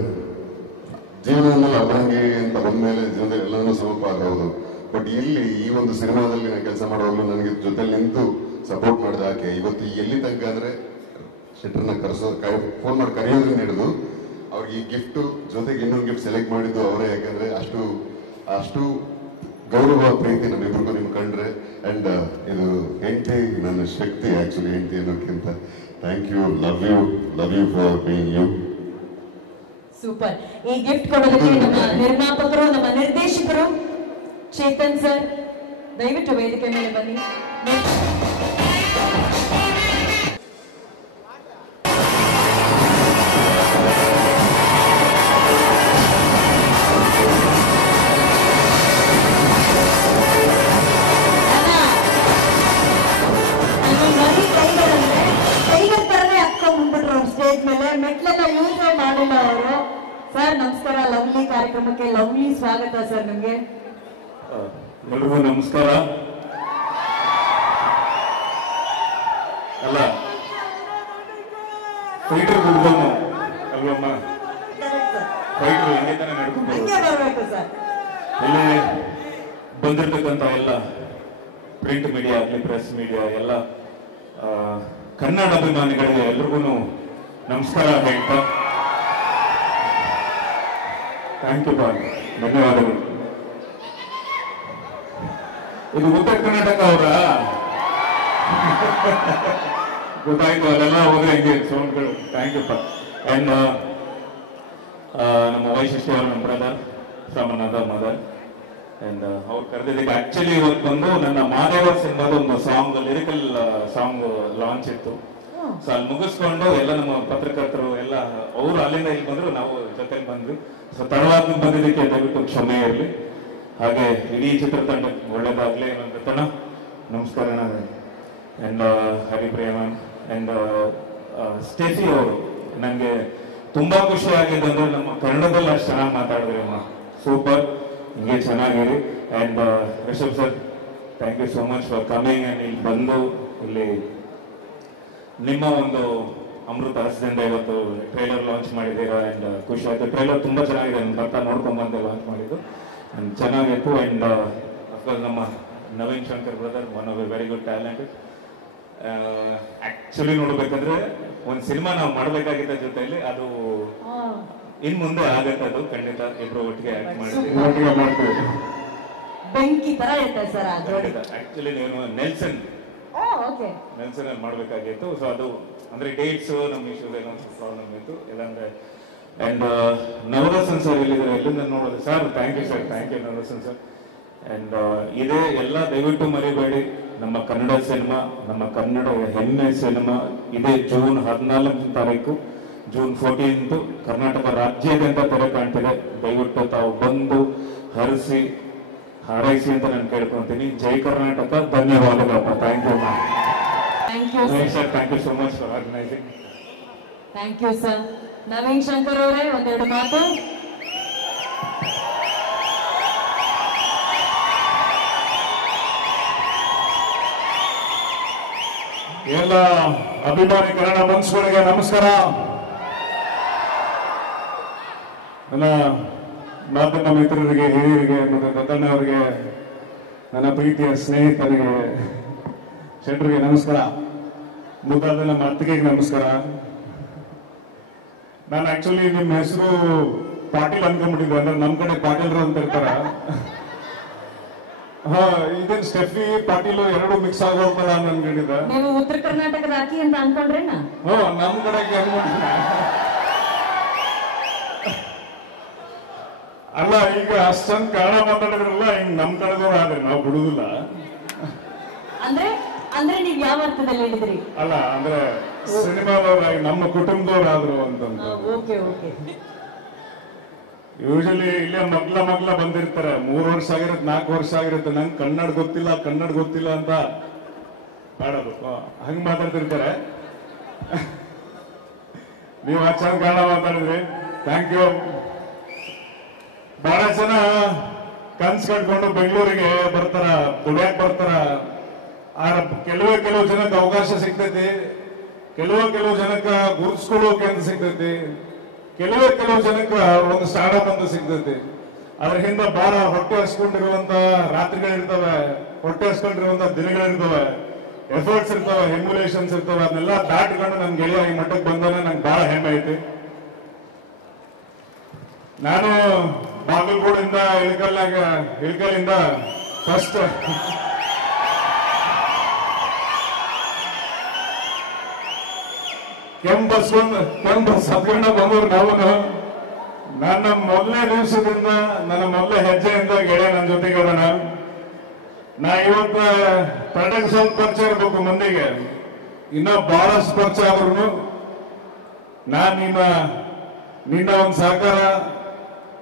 ಜೀವನದಲ್ಲಿ ಅಭಂಗಿ ಅಂತ ಬಂದ್ಮೇಲೆ ಜೀವನದಲ್ಲಿ ಎಲ್ಲನೂ ಸುಲಭವಾಗಬಹುದು. ಬಟ್ ಇಲ್ಲಿ ಈ ಒಂದು ಸಿನಿಮಾದಲ್ಲಿ ನಾನು ಕೆಲಸ ಮಾಡುವಾಗಲೂ ನನಗೆ ಜೊತೆಲಿ ನಿಂತು ಸಪೋರ್ಟ್ ಮಾಡಿದ ಆಕೆ ಇವತ್ತು ಎಲ್ಲಿ ತನಕ ಅಂದ್ರೆ ಶೆಟ್ಟರ್ನ ಫೋನ್ ಮಾಡಿ ಕರೆಯೋದ್ರಿಂದ ಹಿಡಿದು ಅವ್ರಿಗೆ ಈ ಗಿಫ್ಟ್ ಜೊತೆಗೆ ಇನ್ನೊಂದು ಗಿಫ್ಟ್ ಸೆಲೆಕ್ಟ್ ಮಾಡಿದ್ದು ಅವರೇ. ಯಾಕಂದ್ರೆ ಅಷ್ಟು ಗೌರವ ಪ್ರೀತಿ ನಮ್ಮಿಬ್ರಿಗೂ ನಿಮ್ ಕಂಡ್ರೆ. ಅಂಡ್ ಇದು ಹೆಂಡತಿ ನನ್ನ ಶಕ್ತಿ, ಆಕ್ಚುಲಿ ಹೆಂಡತಿ ಅನ್ನೋಕ್ಕಿಂತ. Thank you, love you for being you. Super. ಈ ಗಿಫ್ಟ್ ಕೊಡೋದಕ್ಕೆ ನಮ್ಮ ನಿರ್ಮಾಪಕರು, ನಮ್ಮ ನಿರ್ದೇಶಕರು ಚೇತನ್ ಸರ್ ದಯವಿಟ್ಟು ವೇದಿಕೆ ಮೇಲೆ ಬನ್ನಿ. ಟೈಗರ್ ತರನೇ ಹತ್ಕೊಂಡ್ಬಿಟ್ರು ಸ್ಟೇಜ್ ಮೇಲೆ, ಮೆಟ್ಲೆಲ್ಲ ಯೂಸ್ ಮಾಡಿಲ್ಲ ಅವರು. ಸರ್ ನಮಸ್ಕಾರ, ಲವ್ಲಿ ಕಾರ್ಯಕ್ರಮಕ್ಕೆ ಲವ್ಲಿ ಸ್ವಾಗತ ಸರ್ ನಿಮ್ಗೆ. ಎಲ್ರಿಗೂ ನಮಸ್ಕಾರ. ಅಲ್ಲ ಫೈಟರ್ ಹುಡುಗನು ಅಲ್ವಮ್ಮ, ಫೈಟರ್ ಹಿಂಗೆ ತಾನೇ ನಡ್ಕೊಂಡು ಇಲ್ಲಿ ಬಂದಿರ್ತಕ್ಕಂಥ ಎಲ್ಲ ಪ್ರಿಂಟ್ ಮೀಡಿಯಾ ಆಗಲಿ ಪ್ರೆಸ್ ಮೀಡಿಯಾ ಎಲ್ಲ ಕನ್ನಡ ಅಭಿಮಾನಿಗಳಿಗೆ ಎಲ್ರಿಗೂ ನಮಸ್ಕಾರ ಹೇಳ್ತಾ ಥ್ಯಾಂಕ್ ಯು ಬಾಯ್, ಧನ್ಯವಾದಗಳು. ಇದು ಉತ್ತರ ಕರ್ನಾಟಕ ಅವರ ಗೊತ್ತಾಯ್ತು, ಅಲ್ಲೆಲ್ಲ ಹೋದ್ರೆ ಹೆಂಗೆ ಸೌಂಡ್ಗಳು. ಥ್ಯಾಂಕ್ ಯು ಪಾ. ಅಂಡ್ ನಮ್ಮ ವೈಶಿಷ್ಟ್ಯ ಅವರು, ನಮ್ಮ brother from another mother. And ಅವ್ರು ಕರೆದಿದ್ದಕ್ಕೆ ಆಕ್ಚುಲಿ ಇವತ್ತು ಬಂದು ನನ್ನ ಮಾದೇವ ಸಿನಿಮಾದ ಒಂದು ಸಾಂಗ್, ಲಿರಿಕಲ್ ಸಾಂಗ್ ಲಾಂಚ್ ಇತ್ತು. ಸೊ ಅಲ್ಲಿ ಮುಗಿಸ್ಕೊಂಡು ಎಲ್ಲ ನಮ್ಮ ಪತ್ರಕರ್ತರು ಎಲ್ಲ ಅವರು ಅಲ್ಲಿಂದ ಇಲ್ಲಿ ಬಂದ್ರು, ನಾವು ಜೊತೆಲಿ ಬಂದ್ವಿ. ಸೊ ತಡವಾಗಿ ಬಂದಿದ್ದಕ್ಕೆ ದಯವಿಟ್ಟು ಕ್ಷಮೆ ಇರಲಿ. ಹಾಗೆ ಇಡೀ ಚಿತ್ರತಂಡಕ್ಕೆ ಒಳ್ಳೇದಾಗ್ಲಿ ಅನ್ನೋಣ. ನಮಸ್ಕಾರ. ಅಂಡ್ ಹರಿಪ್ರೇಮನ್ ಅಂಡ್ ಸ್ಟೇಫಿ ಅವರು, ನನಗೆ ತುಂಬಾ ಖುಷಿ ಆಗಿದೆ ಅಂದ್ರೆ ನಮ್ಮ ಕನ್ನಡದಲ್ಲಿ ಅಷ್ಟು ಚೆನ್ನಾಗಿ ಮಾತಾಡಿದ್ರಿ ಅಮ್ಮ, ಸೂಪರ್, ಹಿಂಗೆ ಚೆನ್ನಾಗಿರಿ. And Rishab sir, thank you so much for coming. And ಇಲ್ಲಿ ಬಂದು ಇಲ್ಲಿ ನಿಮ್ಮ ಒಂದು ಅಮೃತ ಹಸದಿಂದ ಇವತ್ತು ಟ್ರೈಲರ್ ಲಾಂಚ್ ಮಾಡಿದ್ದೀರಾ. ಅಂಡ್ ಖುಷಿ ಆಯ್ತು. ಟ್ರೈಲರ್ ತುಂಬಾ ಚೆನ್ನಾಗಿದೆ, ಬರ್ತಾ ನೋಡ್ಕೊಂಡ್ ಬಂದೆ ಲಾಂಚ್ ಮಾಡಿದ್ದು, ಅಂಡ್ ಚೆನ್ನಾಗಿತ್ತು. ಅಂಡ್ ಅಫ್ಕೋರ್ಸ್ ನಮ್ಮ Naveen Shankar brother, one of A very good talented. Actually ನೋಡ್ಬೇಕಂದ್ರೆ ಒಂದು ಸಿನಿಮಾ ನಾವು ಮಾಡ್ಬೇಕಾಗಿದ್ದ ಜೊತೆಯಲ್ಲಿ ಅದು ಇನ್ ಮುಂದೆ ಆಗತ್ತೆ, ಅದು ಖಂಡಿತ ಇಬ್ರು ಒಟ್ಟಿಗೆ ಆಕ್ಟ್ ಮಾಡ್ತೀವಿ. ಬೆಂಕಿ ತರ ಇರ್ತದೆ ಸರ್ ಅದು. ಆಕ್ಚುಲಿ ನೀವು ನೆಲ್ಸನ್ ಅಲ್ಲಿ ಮಾಡ್ಬೇಕಾಗಿತ್ತು. ಸೊ ಅದು ಅಂದ್ರೆ ಡೇಟ್ಸ್ ನಮ್ಮ ಇಶ್ಯೂಸ್ ಏನೋ ಪ್ರಾಬ್ಲಮ್ ಇತ್ತು, ಇಲ್ಲಾಂದ್ರೆ. ಅಂಡ್ ನವರಸನ್ ಸರ್ ಎಲ್ಲಿದ್ದಾರೆ, ಎಲ್ಲಿಂದ ನೋಡೋದು sir? Thank you sir, thank you Navarasan sir. And ಇದೇ ಎಲ್ಲ ದಯವಿಟ್ಟು ಮರಿಬೇಡಿ, ನಮ್ಮ ಕನ್ನಡ ಸಿನಿಮಾ, ನಮ್ಮ ಕನ್ನಡ ಹೆಮ್ಮೆ ಸಿನಿಮಾ ಇದೇ ಜೂನ್ 14ನೇ ತಾರೀಕು, ಜೂನ್ 14 ಕರ್ನಾಟಕ ರಾಜ್ಯಾದ್ಯಂತ ತೆರೆ ಕಾಣ್ತಿದೆ. ದಯವಿಟ್ಟು ತಾವು ಬಂದು ಹರಿಸಿ ಹಾರೈಸಿ ಅಂತ ನಾನು ಕೇಳ್ಕೊಂತೀನಿ. ಜೈ ಕರ್ನಾಟಕ. ಧನ್ಯವಾದಗಳಪ್ಪ. Thank you ma'am. Sir, thank you so much for organising. Thank you sir. Naveen Shankar ಅವರೇ, ಒಂದೆರಡು ಮಾತು. ಎಲ್ಲ ಅಭಿಮಾನಿ ಕನ್ನಡ ಮನಸ್ಸುಗಳಿಗೆ ನಮಸ್ಕಾರ. ನನ್ನ ಮಾಧ್ಯಮ ಮಿತ್ರರಿಗೆ, ಹಿರಿಯರಿಗೆ ಮತ್ತು ದತ್ತಣ್ಣವರಿಗೆ, ನನ್ನ ಪ್ರೀತಿಯ ಸ್ನೇಹಿತರಿಗೆ, ಶೆಟ್ಟರಿಗೆ ನಮಸ್ಕಾರ. ಮುದ್ದಾದ ನಮ್ಮ ಅತ್ತಿಗೆಗೆ ನಮಸ್ಕಾರ. ನಾನು ಆಕ್ಚುಲಿ ನಿಮ್ಮ ಹೆಸರು ಪಾಟೀಲ್ ಅನ್ಕೊಂಡ್ಬಿಟ್ಟಿದ್ದೆ, ಅಂದ್ರೆ ನಮ್ಮ ಕಡೆ ಪಾಟೀಲ್ರು ಅಂತ ಇರ್ತಾರ. ಇದೇನು ಸ್ಟೆಫಿ ಪಾಟೀಲು ಎರಡು ಮಿಕ್ಸ್ ಆಗೋಗ್ತದ ಅನ್ಕೊಂಡಿದ್ದ. ನೀವು ಉತ್ತರ ಕರ್ನಾಟಕದ ಅಕ್ಕಿ ಅಂತ ಅನ್ಕೊಂಡ್ರೇನ? ನಮ್ ಕಡೆಗೆ ಅನ್ಕೊಂಡ. ಅಲ್ಲ, ಈಗ ಅಷ್ಟೊಂದು ಕನ್ನಡ ಮಾತಾಡಿದ್ರಲ್ಲ, ಹಿಂಗ್ ನಮ್ ಕಡೆದವ್ರು ಆದ್ರೆ ನಾವು ಬಿಡುದಿಲ್ಲ. ಅಂದ್ರೆ ನೀವ್ ಯಾವ ಅರ್ಥದಲ್ಲಿ ಹೇಳಿದ್ರಿ? ಅಲ್ಲ, ಅಂದ್ರೆ ಸಿನಿಮಾದವ್ರ ನಮ್ಮ ಕುಟುಂಬದವ್ರಾದ್ರು ಅಂತಂದ. ಯೂಶಲಿ ಇಲ್ಲೇ ಮಗ್ಲ ಬಂದಿರ್ತಾರೆ. 3 ವರ್ಷ ಆಗಿರುತ್ತೆ, 4 ವರ್ಷ ಆಗಿರುತ್ತೆ. ನಂಗೆ ಕನ್ನಡ ಗೊತ್ತಿಲ್ಲ ಅಂತ ಬಾಡೋದು, ಹಂಗ್ ಮಾತಾಡ್ತಿರ್ತಾರೆ. ನೀವು ಚೆನ್ನಾಗಿ ಕನ್ನಡ ಮಾತಾಡಿದ್ರಿ, ಥ್ಯಾಂಕ್ ಯು. ಬಹಳ ಜನ ಕನ್ಸ್ ಕಟ್ಕೊಂಡು ಬೆಂಗಳೂರಿಗೆ ಬರ್ತಾರ, ದುಡಿಯಕ್ ಬರ್ತಾರ. ಕೆಲವು ಜನಕ್ಕೆ ಅವಕಾಶ ಸಿಗ್ತೈತಿ, ಕೆಲವು ಜನಕ್ಕೆ ಗುರುತಿಸ್ಕೊಳ್ಳೋಕೆ ಅಂತ ಸಿಗ್ತೈತಿ. ಕೆಲವು ಜನಕ್ಕೆ ಒಂದು ಸ್ಟಾರ್ಟ್ಅಪ್ ಅಂತ ಸಿಗ್ತೈತಿ. ಅದ್ರ ಹಿಂದೆ ಬಹಳ ಹೊಟ್ಟೆ ಹಸ್ಕೊಂಡಿರುವಂತ ರಾತ್ರಿಗಳಿರ್ತವೆ, ಹೊಟ್ಟೆ ಹಸ್ಕೊಂಡಿರುವಂತ ದಿನಗಳಿರ್ತವೆ, ಎಫರ್ಟ್ಸ್ ಇರ್ತವೆ, ಹೆಮ್ಯುಲೇಷನ್ಸ್ ಇರ್ತವೆ. ಅದನ್ನೆಲ್ಲ ದಾಟಿಕೊಂಡು ನನ್ ಗೆಳೆಯ ಈ ಮಟ್ಟಕ್ಕೆ ಬಂದಾನೆ, ನಂಗೆ ಬಹಳ ಹೆಮ್ಮೆ ಐತಿ. ನಾನು ಬಾಗಲಕೋಟೆಯಿಂದ ಇಳಕಲ್ಲಿಂದ ಫಸ್ಟ್ ಕೆಂಪಸ್ ಹತ್ಕೊಂಡು ಬಂದವ್ರು ನಾವು. ನನ್ನ ಮೊದಲನೇ ದಿವಸದಿಂದ, ನನ್ನ ಮೊದಲನೇ ಹೆಜ್ಜೆಯಿಂದ ಗೆಳೆಯ ನನ್ನ ಜೊತೆಗೆ ಇರೋಣ. ನಾ ಇವತ್ತ ತಡೆಗೆ ಸ್ವಲ್ಪ ಪರಿಚಯ ಇರಬೇಕು ಮಂದಿಗೆ, ಇನ್ನ ಬಹಳಷ್ಟು ಪರಿಚಯ ಆದ್ರೂ ನಾನ್ ನಿನ್ನ ಒಂದು ಸಹಕಾರ,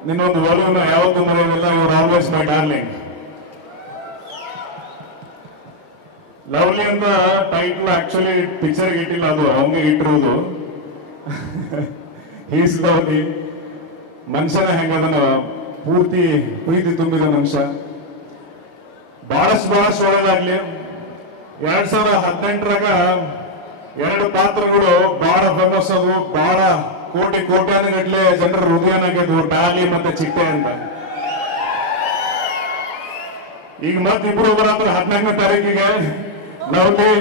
ನಿನ್ನೊಂದು ಒಲವನ್ನ ಯಾವತ್ತೂ ಮರೆಯೋದಿಲ್ಲ. ಇವ್ರು ಆಲ್ವೇಸ್ ಮೈ ಡಾರ್ಲಿಂಗ್. ಲವ್ಲಿ ಅಂತ ಟೈಟಲ್ ಆಕ್ಚುಲಿ ಪಿಕ್ಚರ್ಗೆ ಇಟ್ಟಿಲ್ಲ, ಅದು ಅವಂಗೆ ಇಟ್ಟಿರುವುದು. Is lovely. ಮನುಷ್ಯನ ಹೆಂಗದನ, ಪೂರ್ತಿ ಪ್ರೀತಿ ತುಂಬಿದ ಮನುಷ್ಯ. ಬಹಳಷ್ಟು ಒಳ್ಳೆದಾಗ್ಲಿ. 2018ರಾಗ 2 ಪಾತ್ರಗಳು ಬಹಳ ಫೇಮಸ್ ಅದು, ಬಹಳ ಕೋಟ್ಯಾನುಗಟ್ಲೆ ಜನರ ಹೃದಯನ ಗೆದ್ವು, ಡಾಲಿ ಮತ್ತೆ ಚಿಟ್ಟೆ ಅಂತ. ಈಗ ಮತ್ತೆ ಇಬ್ರು ಬರಂದ್ರೆ 14ನೇ ತಾರೀಕಿಗೆ ಲವ್ಲಿ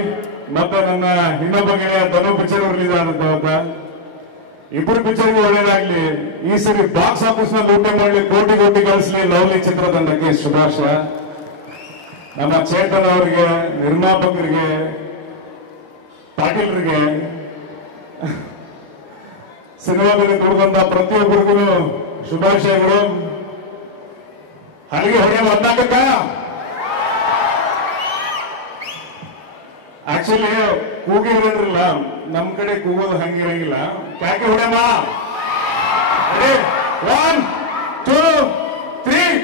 ಮತ್ತೆ ನನ್ನ ಇನ್ನೊಬ್ಬ ಗೆಳೆಯ ಧನು ಪಿಕ್ಚರ್ ರಿಲೀಸ್ ಆಗುತ್ತೆ. ಇಬ್ರು ಪಿಕ್ಚರ್ಗೆ ಒಳ್ಳೇದಾಗ್ಲಿ. ಈ ಸರಿ ಬಾಕ್ಸ್ ಆಫೀಸ್ ನ ಲೂಟಿ ಮಾಡಲಿ, ಕೋಟಿ ಗಳಿಸಲಿ ಲವ್ಲಿ ಚಿತ್ರತಂಡಕ್ಕೆ ಶುಭಾಶಯ. ನಮ್ಮ ಚೇತನ್ ಅವರಿಗೆ, ನಿರ್ಮಾಪಕರಿಗೆ, ಪಾಟೀಲ್ರಿಗೆ, ಸಿನಿಮಾದಲ್ಲಿ ದುಡಿದಂತ ಪ್ರತಿಯೊಬ್ಬರಿಗೂ ಶುಭಾಶಯಗಳು. ಹಲಿಗೆ ಹೊಡೆಯಲು ಒಂದಾಗಕ್ಕ ಆಕ್ಚುಲಿ ಕೂಗಿರಲಿಲ್ಲ, ನಮ್ ಕಡೆ ಕೂಗೋದು ಹಂಗಿರಂಗಿಲ್ಲ. ಕ್ಯಾಕೆ ಹೊಡೆಯಮ್ಮ, 1 2 3.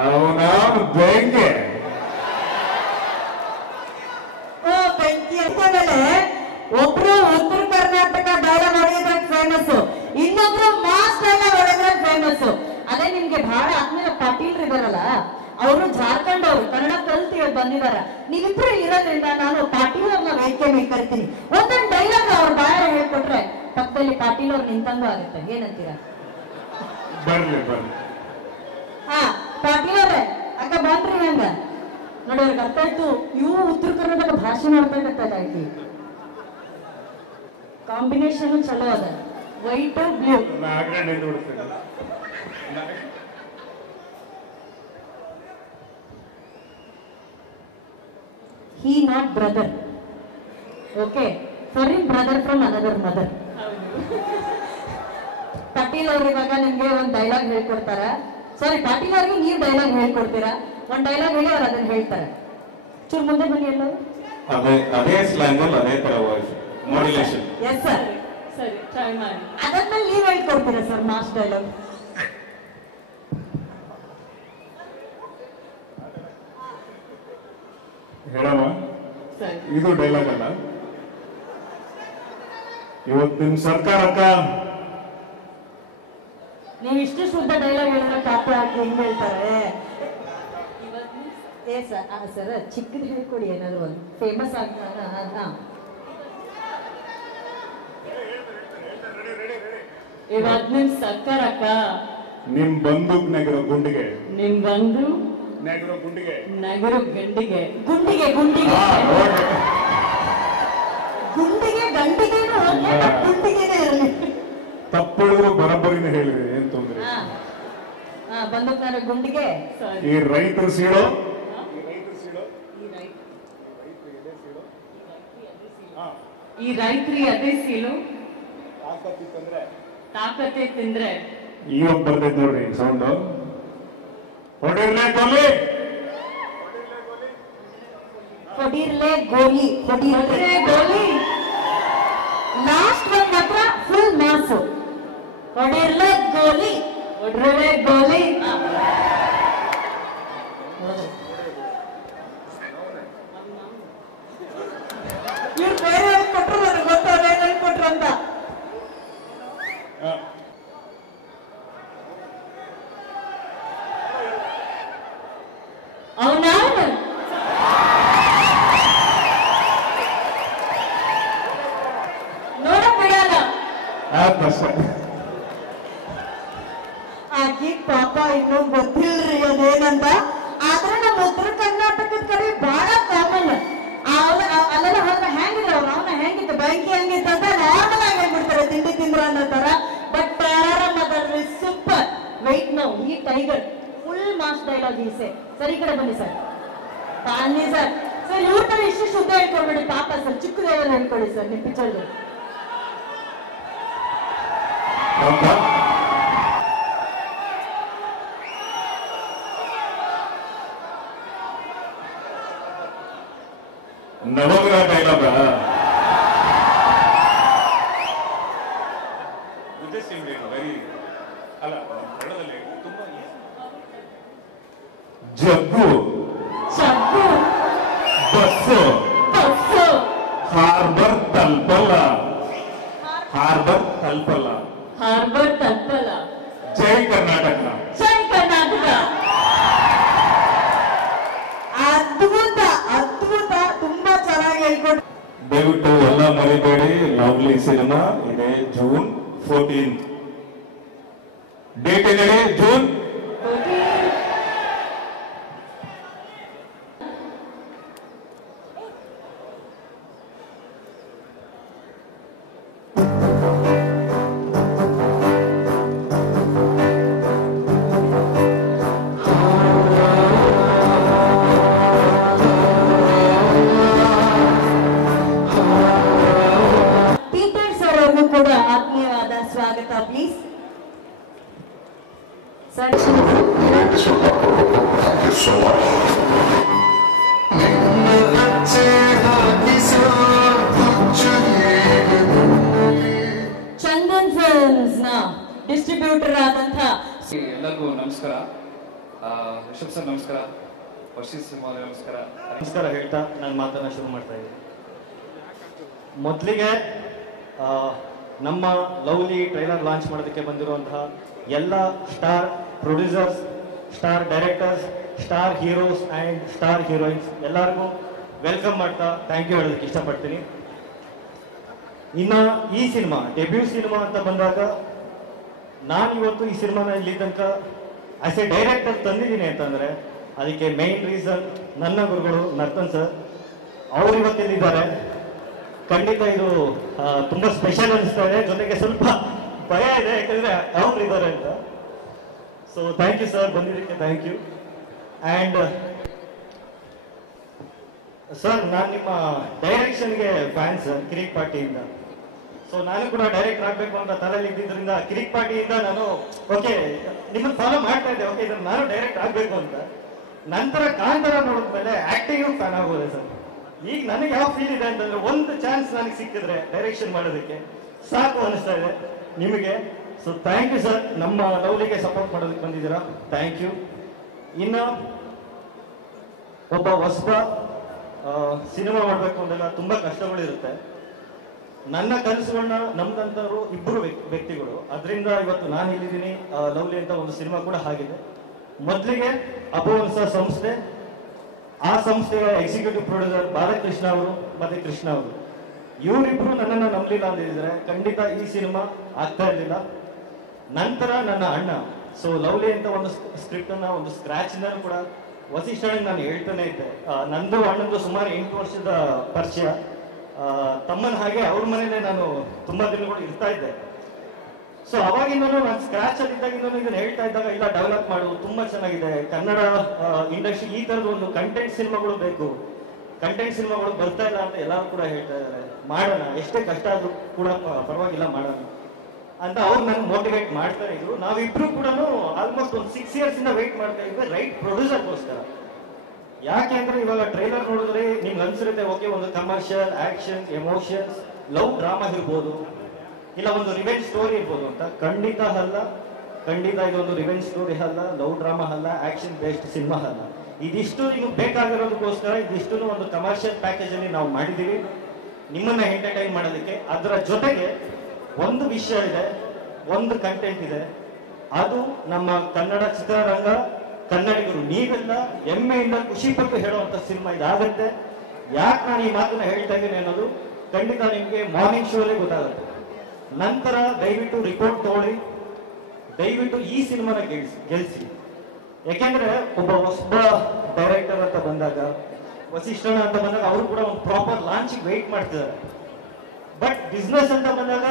ಅವನ ಬೆಂಕಿ ಒಬ್ರು ಉತ್ತರ ಕರ್ನಾಟಕ ಡೈಲಾಗ್ ಹೊಡೆಯೋದ್ರಾಗ ಫೇಮಸ್, ಇನ್ನೊಬ್ರು ಮಾಸ್ ಡೈಲಾಗ್ ಹೊಡೆಯೋದ್ರಾಗ ಫೇಮಸ್. ಅದೇ ನಿಮ್ಗೆ ಬಹಳ ಆದ್ಮೇಲೆ ಪಾಟೀಲ್ ಇದಾರಲ್ಲ, ಅವರು ಜಾರ್ಖಂಡ್ ಅವರು ಕನ್ನಡ ಕಲ್ತಿ ಬಂದಿದಾರ. ನೀವಿಬ್ರು ಇರೋದ್ರಿಂದ ನಾನು ಪಾಟೀಲ್ ಅವ್ರನ್ನ ವೇದಿಕೆ ಮೇಲೆ ಕರಿತೀನಿ. ಒಂದೊಂದು ಡೈಲಾಗ್ ಅವ್ರ ಬಾಯ ಹೇಳ್ಕೊಟ್ರೆ ಪಕ್ಕದಲ್ಲಿ ಪಾಟೀಲ್ ಅವ್ರು ನಿಂತಂಗೂ ಆಗುತ್ತೆ. ಏನಂತೀರಾ? ಬರ್ಲಿ. ಹಾ ಪಾಟೀಲ್ ಅವ್ರೆ, ಅಕ್ಕ ಬಂದ್ರಿ ಹಂಗ ನೋಡಿ, ಅವ್ರಿಗೆ ಅರ್ಥ ಆಯ್ತು. ಇವು ಉತ್ತರ ಕನ್ನಡದ ಭಾಷೆ ಮಾಡ್ಬೇಕಾಗ್ತದೆ. ಕಾಂಬಿನೇಷನ್ ಚಲೋ ಅದ, white blue. He not brother. Okay. For him brother from another mother. Patil ಅವ್ರು ಇವಾಗ ನಿಮ್ಗೆ ಒಂದು ಡೈಲಾಗ್ ಹೇಳ್ಕೊಡ್ತಾರ. ಸಾರಿ, ಪಾಟೀಲ್ ಅವ್ರಿಗೆ ನೀವು ಡೈಲಾಗ್ ಹೇಳ್ಕೊಡ್ತೀರಾ. ಒಂದು ಡೈಲಾಗ್ ಹೇಳಿ ಅವ್ರು ಅದನ್ನ ಹೇಳ್ತಾರೆ. ಚೂರು ಮುಂದೆ ಬನ್ನಿ ಎಲ್ಲರೂ. ಅದೇ ಸ್ಲ್ಯಾಂಗ್ ಅಲ್ಲಿ ಅದೇ ತರ ವಾಯ್ಸ್ ಮಾಡ್ಯುಲೇಷನ್. Yes sir. ಸರಿ, ಟ್ರೈ ಮಾಡಿ. ಅದಾದ್ಮೇಲೆ ನೀವು ಹೇಳ್ಕೊಡ್ತೀರಾ ಸರ್ ಮಾಸ್ ಡೈಲಾಗ್. ಹೇಳಮ್ಮ, ಇದು ಡೈಲಾಗ್ ಅಲ್ಲ. ಇವತ್ತು ನಿಮ್ ಸರ್ಕಾರಕ್ಕ ನೀವು ಇಷ್ಟು ಶುದ್ಧ ಡೈಲಾಗ್ ಹೇಳಿದ್ರೆ ಪಾಪ ಹಾಕಿ ಹೆಂಗ್ ಹೇಳ್ತಾರೆ. ಏ ಸರ್ ಚಿಕ್ಕದು ಹೇಳ್ಕೊಡಿ, ಏನಾದ್ರು ಒಂದು ಫೇಮಸ್ ಆಗ್ತಾರ. ಇವತ್ತು ನಿಮ್ ಸರ್ಕಾರಕ್ಕ ನಿಮ್ ಬಂದೂಕ್ ನೆಗರೋ ಗುಂಡಿಗೆ, ನಿಮ್ ಬಂದು ನೆಗರೋ ಗುಂಡಿಗೆ, ನಗರು ಗಂಡಿಗೆ, ಗುಂಡಿಗೆ ಗುಂಡಿಗೆ ಗುಂಡಿಗೆ ಗಂಡಿಗೆನೂ ಗುಂಡಿಗೆನೇ ಇರಲಿ. ತಪ್ಪಿಡಿದ್ರು ಬರಬ್ಬರಿನ ಹೇಳಿದೆ, ಏನ್ ತೊಂದ್ರೆ. ಬಂದೂಕ್ನಾರ ಗುಂಡಿಗೆ. ಈ ರೈತರು ಸೀಳೋ, ಈ ರೈತರಿ ಅದೇ ಸೀಲು, ತಾಕತ್ತೆ ತಿಂದ್ರೆ ಇವಾಗ ಬರ್ತೈತೆ ನೋಡ್ರಿ ಸೌಂಡ್. ಹೊಡಿರ್ಲೆ ಗೋಲಿ, ಹೊಡಿರ್ಲೆ ಗೋಲಿ, ಹೊಡಿರ್ಲೆ ಗೋಲಿ. ಲಾಸ್ಟ್ ಒಂದ್ ಮಾತ್ರ ಫುಲ್ ಮಾಸು. ಹೊಡಿರ್ಲೆ ಗೋಲಿ, ಹೊಡಿರ್ಲೆ ಗೋಲಿ. ಇವ್ರು ಬೇರೆ ಕೊಟ್ಟರು, ನನಗೆ ಗೊತ್ತಾಗ ಹೇಳ್ಕೊಟ್ರು ಅಂತ. ಅವನ ಡೈಲಾಗ್ ಈಸೆ. ಸರ್ ಈ ಕಡೆ ಬನ್ನಿ ಸರ್. ಬನ್ನಿ ಸರ್. ಸರ್ ಇವ್ರ ಇಷ್ಟು ಶುದ್ಧ ಹೇಳ್ಕೊಡ್ಬೇಡಿ ಪಾಪ ಸರ್, ಚಿಕ್ಕದೇವರು ಹೇಳ್ಕೊಡಿ ಸರ್ ನಿಮ್ ಪಿಕ್ಚರ್ಗೆ. ನವಗ್ರಹ ಡೈಲಾಗ ವೆರಿ ಅಲ್ಲ ಕನ್ನಡದಲ್ಲಿ ತುಂಬಾ ಜಗ್ಗು ಬಸ್ಸು ಹಾರ್ಬರ್ ತಲ್ಪಲ್ಲ ಜೈ ಕರ್ನಾಟಕ. ಅದ್ಭುತ ಅದ್ಭುತ, ತುಂಬಾ ಚೆನ್ನಾಗಿ ಹೇಳ್ಕೊಟ್ಟು. ದಯವಿಟ್ಟು ಎಲ್ಲ ಮರಿಬೇಡಿ, ಲವ್ಲಿ ಸಿನಿಮಾ ಇದೆ ಜೂನ್ 14. ಡೇಟ್ ಏನಿದೆ? ಜೂನ್ 14. ಕೂಡ ಆತ್ಮೀಯವಾದ ಸ್ವಾಗತ ಪ್ಲೀಸ್ ಸರ್. ಚಂದನ್ ಫಿಲ್ಮ್ಸ್ ನ ಡಿಸ್ಟ್ರಿಬ್ಯೂಟರ್ ಆದಂತ ಎಲ್ಲರಿಗೂ ನಮಸ್ಕಾರ. ರಿಷಬ್ ಸರ್ ನಮಸ್ಕಾರ, ವರ್ಷಿತ್ ಸಿಂಹ ನಮಸ್ಕಾರ. ನಮಸ್ಕಾರ ಹೇಳ್ತಾ ನಾನು ಮಾತನ್ನ ಶುರು ಮಾಡ್ತಾ ಇದ್ದೀನಿ. ಮೊದಲಿಗೆ ನಮ್ಮ ಲವ್ಲಿ ಟ್ರೈಲರ್ ಲಾಂಚ್ ಮಾಡೋದಕ್ಕೆ ಬಂದಿರುವಂತಹ ಎಲ್ಲ star producers, star directors, star heroes and star heroines ಎಲ್ಲರಿಗೂ ವೆಲ್ಕಮ್ ಮಾಡ್ತಾ ಥ್ಯಾಂಕ್ ಯು ಹೇಳೋದಕ್ಕೆ ಇಷ್ಟಪಡ್ತೀನಿ. ಇನ್ನು ಈ ಸಿನಿಮಾ ಡೆಬ್ಯೂ ಸಿನಿಮಾ ಅಂತ ಬಂದಾಗ ನಾನು ಇವತ್ತು ಈ ಸಿನಿಮಾನ ಇಲ್ಲಿ ತನಕ ಆಸ್ ಎ ಡೈರೆಕ್ಟರ್ ತಂದಿದ್ದೀನಿ ಅಂತಂದರೆ ಅದಕ್ಕೆ ಮೇನ್ ರೀಸನ್ ನನ್ನ ಗುರುಗಳು ನರ್ತನ್ ಸರ್. ಅವರು ಇವತ್ತೆಲ್ಲಿದ್ದಾರೆ. ಖಂಡಿತ ಇದು ತುಂಬಾ ಸ್ಪೆಷಲ್ ಅನಿಸ್ತಾ ಇದೆ, ಜೊತೆಗೆ ಸ್ವಲ್ಪ ಭಯ ಇದೆ ಯಾಕಂದ್ರೆ ಅವ್ರು ಇದ್ದಾರೆ ಅಂತ. ಸೊ ಥ್ಯಾಂಕ್ ಯು ಸರ್, ಬಂದಿದ್ದಕ್ಕೆ ಥ್ಯಾಂಕ್ ಯು. ಆ್ಯಂಡ್ ಸರ್ ನಾನು ನಿಮ್ಮ ಡೈರೆಕ್ಷನ್ಗೆ ಫ್ಯಾನ್ ಸರ್, ಕಿರಿಕ್ ಪಾರ್ಟಿಯಿಂದ. ಸೊ ನಾನು ಕೂಡ ಡೈರೆಕ್ಟರ್ ಆಗಬೇಕು ಅಂತ ತಲೆಯಲ್ಲಿ ಇದ್ದಿದ್ದರಿಂದ ಕಿರಿಕ್ ಪಾರ್ಟಿಯಿಂದ ನಾನು ಓಕೆ ನಿಮ್ಮನ್ನು ಫಾಲೋ ಮಾಡ್ತಾ ಇದ್ದೆ, ಓಕೆ ಇದನ್ನು ನಾನು ಡೈರೆಕ್ಟ್ ಆಗಬೇಕು ಅಂತ. ನಂತರ ಕಾಂತಾರ ನೋಡಿದ್ಮೇಲೆ ಆಕ್ಟಿಂಗ್ ಫ್ಯಾನ್ ಆಗೋದೆ ಸರ್. ಈಗ ನನಗೆ ಯಾವ ಫೀಲ್ ಇದೆ ಅಂತಂದ್ರೆ ಒಂದು ಚಾನ್ಸ್ ನನಗೆ ಸಿಕ್ಕಿದ್ರೆ ಡೈರೆಕ್ಷನ್ ಮಾಡೋದಕ್ಕೆ ಸಾಕು ಅನಿಸ್ತಾ ಇದೆ ನಿಮಗೆ. ಸೊ ಥ್ಯಾಂಕ್ ಯು ಸರ್, ನಮ್ಮ ಲವ್ಲಿಗೆ ಸಪೋರ್ಟ್ ಮಾಡೋದಕ್ಕೆ ಬಂದಿದ್ದೀರಾ, ಥ್ಯಾಂಕ್ ಯು. ಇನ್ನು ಒಬ್ಬ ಹೊಸಬ ಸಿನಿಮಾ ಮಾಡಬೇಕು ಅಂತೆಲ್ಲ ತುಂಬ ಕಷ್ಟಗಳಿರುತ್ತೆ. ನನ್ನ ಕನಸುಗಳನ್ನ ನಮ್ದಂತವರು ಇಬ್ಬರು ವ್ಯಕ್ತಿಗಳು, ಅದರಿಂದ ಇವತ್ತು ನಾನು ಇಲ್ಲಿದ್ದೀನಿ. ಲವ್ಲಿ ಅಂತ ಒಂದು ಸಿನಿಮಾ ಕೂಡ ಆಗಿದೆ. ಮೊದಲಿಗೆ ಅಪೋನ್ಸ ಸಂಸ್ಥೆ, ಆ ಸಂಸ್ಥೆಯ ಎಕ್ಸಿಕ್ಯೂಟಿವ್ ಪ್ರೊಡ್ಯೂಸರ್ ಬಾಲಕೃಷ್ಣ ಅವರು ಮತ್ತೆ ಕೃಷ್ಣ ಅವರು, ಇವರಿಬ್ರು ನನ್ನನ್ನು ನಂಬಲಿಲ್ಲ ಅಂದಿದ್ರೆ ಖಂಡಿತ ಈ ಸಿನಿಮಾ ಆಗ್ತಾ ಇರಲಿಲ್ಲ. ನಂತರ ನನ್ನ ಅಣ್ಣ, ಸೊ ಲವ್ಲಿ ಅಂತ ಒಂದು ಸ್ಕ್ರಿಪ್ಟ್ ಅನ್ನ ಒಂದು ಸ್ಕ್ರಾಚ್ ಇಂದ ಕೂಡ ವಸಿಷ್ಠನಿಗೆ ನಾನು ಹೇಳ್ತಾನೆ ಇದ್ದೆ. ನಂದು ಅಣ್ಣಂದು ಸುಮಾರು 8 ವರ್ಷದ ಪರಿಚಯ. ತಮ್ಮನ ಹಾಗೆ ಅವ್ರ ಮನೇಲೆ ನಾನು ತುಂಬಾ ದಿನಗಳು ಇರ್ತಾ ಇದ್ದೆ. ಸೊ ಅವಾಗಿಂದನೂ ನಾನು ಸ್ಕ್ರಾಚ್ ಅಲ್ಲಿ ಇದ್ದಾಗಿಂದನೂ ಇದನ್ನ ಹೇಳ್ತಾ ಇದ್ದಾಗ ಇಲ್ಲ ಡೆವಲಪ್ ಮಾಡು, ತುಂಬಾ ಚೆನ್ನಾಗಿದೆ ಕನ್ನಡ ಇಂಡಸ್ಟ್ರಿ, ಈ ತರದ ಒಂದು ಕಂಟೆಂಟ್ ಸಿನಿಮಾಗಳು ಬೇಕು, ಕಂಟೆಂಟ್ ಸಿನಿಮಾಗಳು ಬರ್ತಾ ಇಲ್ಲ ಅಂತ ಎಲ್ಲರೂ ಕೂಡ ಹೇಳ್ತಾ ಇದ್ದಾರೆ. ಮಾಡೋಣ, ಎಷ್ಟೇ ಕಷ್ಟ ಆದ್ರೂ ಕೂಡ ಪರವಾಗಿಲ್ಲ ಮಾಡೋಣ ಅಂತ ಅವ್ರು ನಾನು ಮೋಟಿವೇಟ್ ಮಾಡ್ತಾ ಇದ್ರು. ನಾವಿಬ್ರು ಕೂಡ ಆಲ್ಮೋಸ್ಟ್ ಒಂದು 6 years ಇಂದ ವೇಟ್ ಮಾಡ್ತಾ ಇದ್ವಿ ರೈಟ್ ಪ್ರೊಡ್ಯೂಸರ್ಗೋಸ್ಕರ. ಯಾಕೆ ಅಂದ್ರೆ ಇವಾಗ ಟ್ರೈಲರ್ ನೋಡಿದ್ರೆ ನಿಮ್ಗೆ ಅನ್ಸಿರುತ್ತೆ ಓಕೆ ಒಂದು commercial, action, emotions, love drama ಇರ್ಬೋದು, ಇಲ್ಲ ಒಂದು ರಿವೆಂಜ್ ಸ್ಟೋರಿ ಇರ್ಬೋದು ಅಂತ. ಖಂಡಿತ ಅಲ್ಲ, ಖಂಡಿತ ಇದೊಂದು ರಿವೆಂಜ್ ಸ್ಟೋರಿ ಅಲ್ಲ, ಲವ್ ಡ್ರಾಮಾ ಅಲ್ಲ, ಆಕ್ಷನ್ ಬೇಸ್ಡ್ ಸಿನಿಮಾ ಅಲ್ಲ. ಇದಿಷ್ಟು ನಿಮಗೆ ಬೇಕಾಗಿರೋದಕ್ಕೋಸ್ಕರ ಇದಿಷ್ಟು ಒಂದು ಕಮರ್ಷಿಯಲ್ ಪ್ಯಾಕೇಜ್ ಅಲ್ಲಿ ನಾವು ಮಾಡಿದ್ದೀವಿ ನಿಮ್ಮನ್ನ ಎಂಟರ್ಟೈನ್ ಮಾಡೋದಕ್ಕೆ. ಅದರ ಜೊತೆಗೆ ಒಂದು ವಿಷಯ ಇದೆ, ಒಂದು ಕಂಟೆಂಟ್ ಇದೆ, ಅದು ನಮ್ಮ ಕನ್ನಡ ಚಿತ್ರರಂಗ, ಕನ್ನಡಿಗರು ನೀವೆಲ್ಲ ಹೆಮ್ಮೆಯಿಂದ ಖುಷಿಪಟ್ಟು ಹೇಳುವಂತ ಸಿನಿಮಾ ಇದಾಗುತ್ತೆ. ಯಾಕೆ ನಾನು ಈ ಮಾತನ್ನ ಹೇಳ್ತಾ ಇದ್ದೀನಿ ಅನ್ನೋದು ಖಂಡಿತ ನಿಮಗೆ ಮಾರ್ನಿಂಗ್ ಶೋ ಅಲ್ಲೇ ಗೊತ್ತಾಗುತ್ತೆ. ನಂತರ ದಯವಿಟ್ಟು ರಿಪೋರ್ಟ್ ತಗೊಳ್ಳಿ, ದಯವಿಟ್ಟು ಈ ಸಿನಿಮಾನ ಗೆಲ್ಸಿ. ಯಾಕೆಂದ್ರೆ ಒಬ್ಬ ಹೊಸಬ ಡೈರೆಕ್ಟರ್ ಅಂತ ಬಂದಾಗ, ವಸಿಷ್ಠನ ಅಂತ ಬಂದಾಗ ಅವರು ಕೂಡ ಒಂದು ಪ್ರಾಪರ್ ಲಾಂಚ್ ವೇಟ್ ಮಾಡ್ತಿದ್ದಾರೆ. ಬಟ್ ಬಿಸ್ನೆಸ್ ಅಂತ ಬಂದಾಗ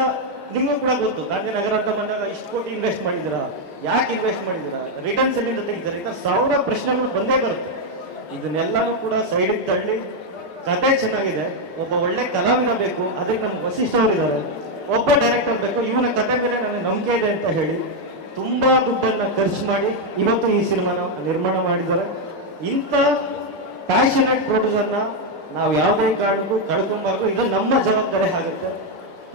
ನಿಮಗೂ ಕೂಡ ಗೊತ್ತು, ಗಾಂಧಿನಗರ ಅಂತ ಬಂದಾಗ ಇಷ್ಟು ಕೋಟಿ ಇನ್ವೆಸ್ಟ್ ಮಾಡಿದ್ದೀರಾ, ಯಾಕೆ ಇನ್ವೆಸ್ಟ್ ಮಾಡಿದ್ದೀರಾ, ರಿಟರ್ನ್ಸ್ ಎಲ್ಲಿಂದ ತೆಗಿತಾರೆ, ಇಂಥ 1000 ಪ್ರಶ್ನೆಗಳು ಬಂದೇ ಬರುತ್ತೆ. ಇದನ್ನೆಲ್ಲನೂ ಕೂಡ ಸೈಡಿಗೆ ತಳ್ಳಿ ಕತೆ ಚೆನ್ನಾಗಿದೆ, ಒಬ್ಬ ಒಳ್ಳೆ ಕಲಾವಿದ ಬೇಕು, ಅದಕ್ಕೆ ನಮ್ಗೆ ವಸಿಷ್ಠ ಅವರಿದ್ದಾರೆ, ಒಬ್ಬ ಡೈರೆಕ್ಟರ್ ಬೇಕು, ಇವನ ಕತೆ ಮೇಲೆ ನನಗೆ ನಂಬಿಕೆ ಇದೆ ಅಂತ ಹೇಳಿ ತುಂಬಾ ದುಡ್ಡನ್ನ ಖರ್ಚು ಮಾಡಿ ಇವತ್ತು ಈ ಸಿನಿಮಾನ ನಿರ್ಮಾಣ ಮಾಡಿದ್ದಾರೆ. ಇಂಥ ಪ್ಯಾಷನೇಟ್ ಪ್ರೊಡ್ಯೂಸರ್ನ ನಾವು ಯಾವುದೇ ಕಾರಣಕ್ಕೂ ಕಳ್ಕೊಬಾರ್ದು. ಇದು ನಮ್ಮ ಜವಾಬ್ದಾರಿ ಆಗುತ್ತೆ.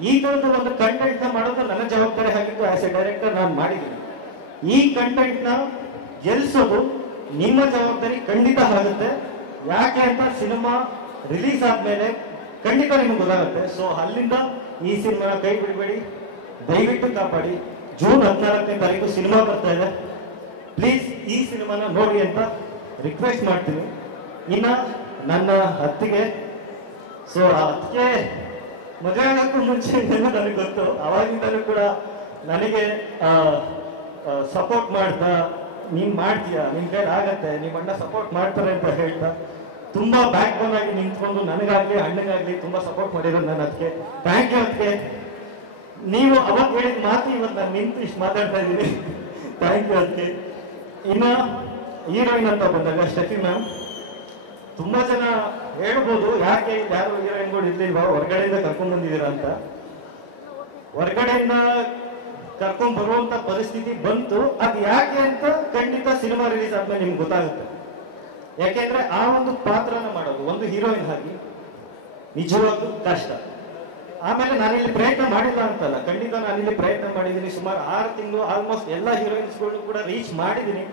ಈ ತರದ ಒಂದು ಕಂಟೆಂಟ್ ನ ಮಾಡೋದು ನನ್ನ ಜವಾಬ್ದಾರಿ ಆಗಿದ್ದು ಆಸ್ ಎ ಡೈರೆಕ್ಟರ್ ನಾನು ಮಾಡಿದ್ದೀನಿ. ಈ ಕಂಟೆಂಟ್ ನ ಗೆಲ್ಸೋದು ನಿಮ್ಮ ಜವಾಬ್ದಾರಿ ಖಂಡಿತ ಆಗುತ್ತೆ. ಯಾಕೆ ಅಂತ ಸಿನಿಮಾ ರಿಲೀಸ್ ಆದ್ಮೇಲೆ ಖಂಡಿತ ನಿಮ್ಗೆ ಗೊತ್ತಾಗುತ್ತೆ. ಸೊ ಅಲ್ಲಿಂದ ಈ ಸಿನಿಮಾ ಕೈ ಬಿಡಬೇಡಿ, ದಯವಿಟ್ಟು ಕಾಪಾಡಿ. ಜೂನ್ 14ನೇ ತಾರೀಕು ಸಿನಿಮಾ ಬರ್ತಾ ಇದೆ, ಪ್ಲೀಸ್ ಈ ಸಿನಿಮಾನ ನೋಡಿ ಅಂತ ರಿಕ್ವೆಸ್ಟ್ ಮಾಡ್ತೀನಿ. ಇನ್ನ ನನ್ನ ಅತ್ತಿಗೆ, ಸೊ ಆ ಅತ್ತಿಗೆ ಮದುವೆ ಆಗೋಕ್ಕೂ ಮುಂಚೆ ನನಗೆ ಗೊತ್ತು, ಅವಾಗಿಂದಲೂ ಕೂಡ ನನಗೆ ಸಪೋರ್ಟ್ ಮಾಡ್ತಾ, ನೀನ್ ಮಾಡ್ತೀಯಾ, ನಿನ್ ಕೈಲಿ ಆಗತ್ತೆ, ನಿಮ್ಮ ಅಣ್ಣ ಸಪೋರ್ಟ್ ಮಾಡ್ತಾರೆ ಅಂತ ಹೇಳ್ತಾ ತುಂಬಾ ಬ್ಯಾಕ್ ಬೋನ್ ಆಗಿ ನಿಂತ್ಕೊಂಡು ನನಗಾಗ್ಲಿ ಅಣ್ಣಗಾಗ್ಲಿ ತುಂಬಾ ಸಪೋರ್ಟ್ ಮಾಡಿರೋದು ನನ್ನ ಅದಕ್ಕೆ ಥ್ಯಾಂಕ್ ಯು. ಅದಕ್ಕೆ ನೀವು ಅವತ್ತು ಹೇಳಿದ ಮಾತು ಇವತ್ತು ನಾನು ನಿಂತು ಇಷ್ಟು ಮಾತಾಡ್ತಾ ಇದ್ದೀನಿ, ಥ್ಯಾಂಕ್ ಯು. ಅದಕ್ಕೆ ಇನ್ನ ಹೀರೋಯಿನ್ ಅಂತ ಬಂದಾಗ ಸ್ಟೆಫಿ ಮ್ಯಾಮ್, ತುಂಬಾ ಜನ ಹೇಳ್ಬೋದು ಯಾಕೆ ಯಾರು ಹೀರೋಯಿನ್ಗಳು ಇರ್ಲಿಲ್ವಾ, ಹೊರಗಡೆಯಿಂದ ಕರ್ಕೊಂಡ್ ಬಂದಿದ್ದೀರಾ ಅಂತ. ಹೊರಗಡೆಯಿಂದ ಕರ್ಕೊಂಡ್ ಬರುವಂತ ಪರಿಸ್ಥಿತಿ ಬಂತು, ಅದು ಯಾಕೆ ಅಂತ ಖಂಡಿತ ಸಿನಿಮಾ ರಿಲೀಸ್ ಆದ್ಮೇಲೆ ನಿಮ್ಗೆ ಗೊತ್ತಾಗುತ್ತೆ. ಯಾಕೆಂದ್ರೆ ಆ ಒಂದು ಪಾತ್ರನ ಮಾಡೋದು ಒಂದು ಹೀರೋಯಿನ್ ಆಗಿ ನಿಜವಾಗ್ಲೂ ಕಷ್ಟ. ಆಮೇಲೆ ನಾನಿಲ್ಲಿ ಪ್ರಯತ್ನ ಮಾಡಿಲ್ಲ ಅಂತಲ್ಲ, ಖಂಡಿತ ನಾನಿಲ್ಲಿ ಪ್ರಯತ್ನ ಮಾಡಿದ್ದೀನಿ. ಸುಮಾರು 6 ತಿಂಗಳು ಆಲ್ಮೋಸ್ಟ್ ಎಲ್ಲ ಹೀರೋಯಿನ್ಸ್ಗಳು ಕೂಡ ರೀಚ್ ಮಾಡಿದ್ದೀನಿ.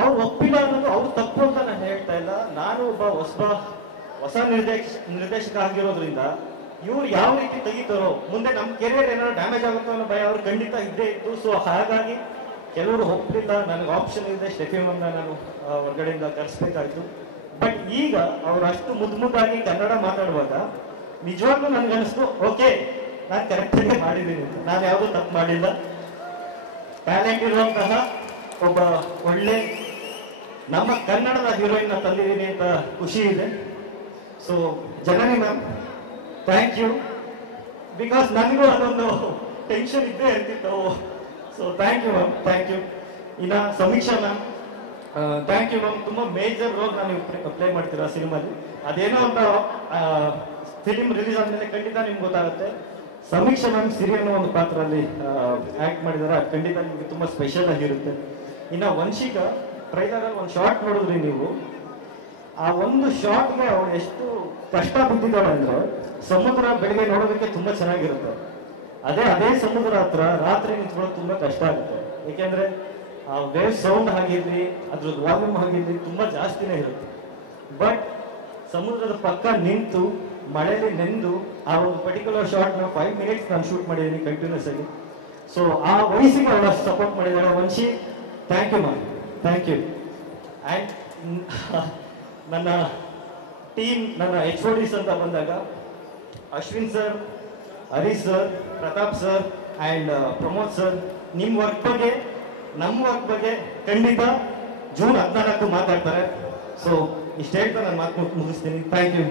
ಅವ್ರು ಒಪ್ಪಿಲ್ಲ ಅನ್ನೋದು ಅವ್ರು ತಪ್ಪು ಅಂತ ನಾನು ಹೇಳ್ತಾ ಇಲ್ಲ. ನಾನು ಒಬ್ಬ ಹೊಸ ನಿರ್ದೇಶಕ ಆಗಿರೋದ್ರಿಂದ ಇವ್ರು ಯಾವ ರೀತಿ ತೆಗಿತಾರೋ ಮುಂದೆ ನಮ್ಮ ಕೆರಿಯರ್ ಏನಾದ್ರು ಡ್ಯಾಮೇಜ್ ಆಗುತ್ತೋ ಅನ್ನೋ ಭಯ ಅವ್ರು ಖಂಡಿತ ಇದ್ದೇ ಇತ್ತು. ಸೊ ಹಾಗಾಗಿ ಕೆಲವರು ಒಪ್ಪಲಿಲ್ಲ, ನನಗೆ ಆಪ್ಷನ್ ಇದೆ ಸ್ಟೆಫಿ ಮ್ಯಾಮ್ನ ನಾನು ಹೊರಗಡೆಯಿಂದ ಕರೆಸ್ಬೇಕಾಯ್ತು. ಬಟ್ ಈಗ ಅವ್ರು ಅಷ್ಟು ಮುದ್ದಾಗಿ ಕನ್ನಡ ಮಾತಾಡುವಾಗ ನಿಜವಾಗ್ಲೂ ನನ್ಗನ್ನಿಸ್ತು, ಓಕೆ ನಾನು ಕರೆಕ್ಟಾಗಿ ಮಾಡಿದ್ದೀನಿ ಅಂತ. ನಾನು ಯಾವುದೂ ತಪ್ಪು ಮಾಡಿಲ್ಲ. ಟ್ಯಾಲೆಂಟ್ ಇರುವಂತಹ ಒಬ್ಬ ಒಳ್ಳೆ ನಮ್ಮ ಕನ್ನಡದ ಹೀರೋಯಿನ್ ತಂದಿದ್ದೀನಿ ಅಂತ ಖುಷಿ ಇದೆ. So Janani ma'am, thank you. Because ನನಗೂ ಅದೊಂದು ಟೆನ್ಷನ್ ಇದ್ದೇ ಇರ್ತಿತ್ತು. So thank you ma'am, thank you. ಇನ್ನ Sameeksha ma'am, thank you ma'am. ತುಂಬಾ ಮೇಜರ್ ರೋಲ್ ನಾನು ಪ್ಲೇ ಮಾಡ್ತೀರಾ ಸಿನಿಮಾಲಿ. ಅದೇನೋ ಅಂತ ಫಿಲಿಮ್ ರಿಲೀಸ್ ಆದ್ಮೇಲೆ ಖಂಡಿತ ನಿಮ್ಗೆ ಗೊತ್ತಾಗುತ್ತೆ. ಸಮೀಕ್ಷಾ ಮ್ಯಾಮ್ ಸಿರಿ ಅನ್ನೋ ಒಂದು ಪಾತ್ರದಲ್ಲಿ ಆಕ್ಟ್ ಮಾಡಿದಾರೆ, ಅದು ಖಂಡಿತ ನಿಮ್ಗೆ ತುಂಬಾ ಸ್ಪೆಷಲ್ ಆಗಿರುತ್ತೆ. ಇನ್ನ ವಂಶಿಕಾ, ಟ್ರೈಲರ್ ಅಲ್ಲಿ ಒಂದು ಶಾರ್ಟ್ ನೋಡಿದ್ರಿ ನೀವು, ಆ ಒಂದು ಶಾರ್ಟ್ಗೆ ಅವಳು ಎಷ್ಟು ಕಷ್ಟ ಬಿದ್ದಿದ್ದಾಳೆ ಅಂದ್ರೆ, ಸಮುದ್ರ ಬೆಳಿಗ್ಗೆ ನೋಡೋದಕ್ಕೆ ತುಂಬಾ ಚೆನ್ನಾಗಿರುತ್ತೆ, ಅದೇ ಸಮುದ್ರ ಹತ್ರ ರಾತ್ರಿ ನಿಂತ್ಕೊಳ್ಳೋದು ತುಂಬಾ ಕಷ್ಟ ಆಗುತ್ತೆ. ಏಕೆಂದ್ರೆ ಆ ವೇವ್ ಸೌಂಡ್ ಆಗಿರ್ಲಿ, ಅದ್ರದ್ದು ವಾಲ್ಯೂಮ್ ಆಗಿರ್ಲಿ ತುಂಬಾ ಜಾಸ್ತಿನೇ ಇರುತ್ತೆ. ಬಟ್ ಸಮುದ್ರದ ಪಕ್ಕ ನಿಂತು ಮಳೆಯಲ್ಲಿ ನೆಂದು ಆ ಒಂದು ಪರ್ಟಿಕ್ಯುಲರ್ ಶಾರ್ಟ್ ನ 5 ಮಿನಿಟ್ಸ್ ನಾನು ಶೂಟ್ ಮಾಡಿದ್ದೀನಿ ಕಂಟಿನ್ಯೂಸ್ ಆಗಿ. ಸೊ ಆ ವಯಸ್ಸಿಗೆ ಅವಳು ಅಷ್ಟು ಸಪೋರ್ಟ್ ಮಾಡಿದ್ದಾಳೆ. Vamshi, thank you ma'am, thank you. And ನನ್ನ ಟೀಮ್, ನನ್ನ HODs ಅಂತ ಬಂದಾಗ Ashwin sir, Harish sir, Pratap sir and Pramod sir, ನಿಮ್ಮ ವರ್ಕ್ ಬಗ್ಗೆ ನಮ್ಮ ವರ್ಕ್ ಬಗ್ಗೆ ಖಂಡಿತ ಜೂನ್ 14 ಮಾತಾಡ್ತಾರೆ. ಸೊ ಇಷ್ಟು ಹೇಳ್ತಾ ನಾನು ಮಾತು ಮುಗಿಸ್ತೀನಿ. Thank you.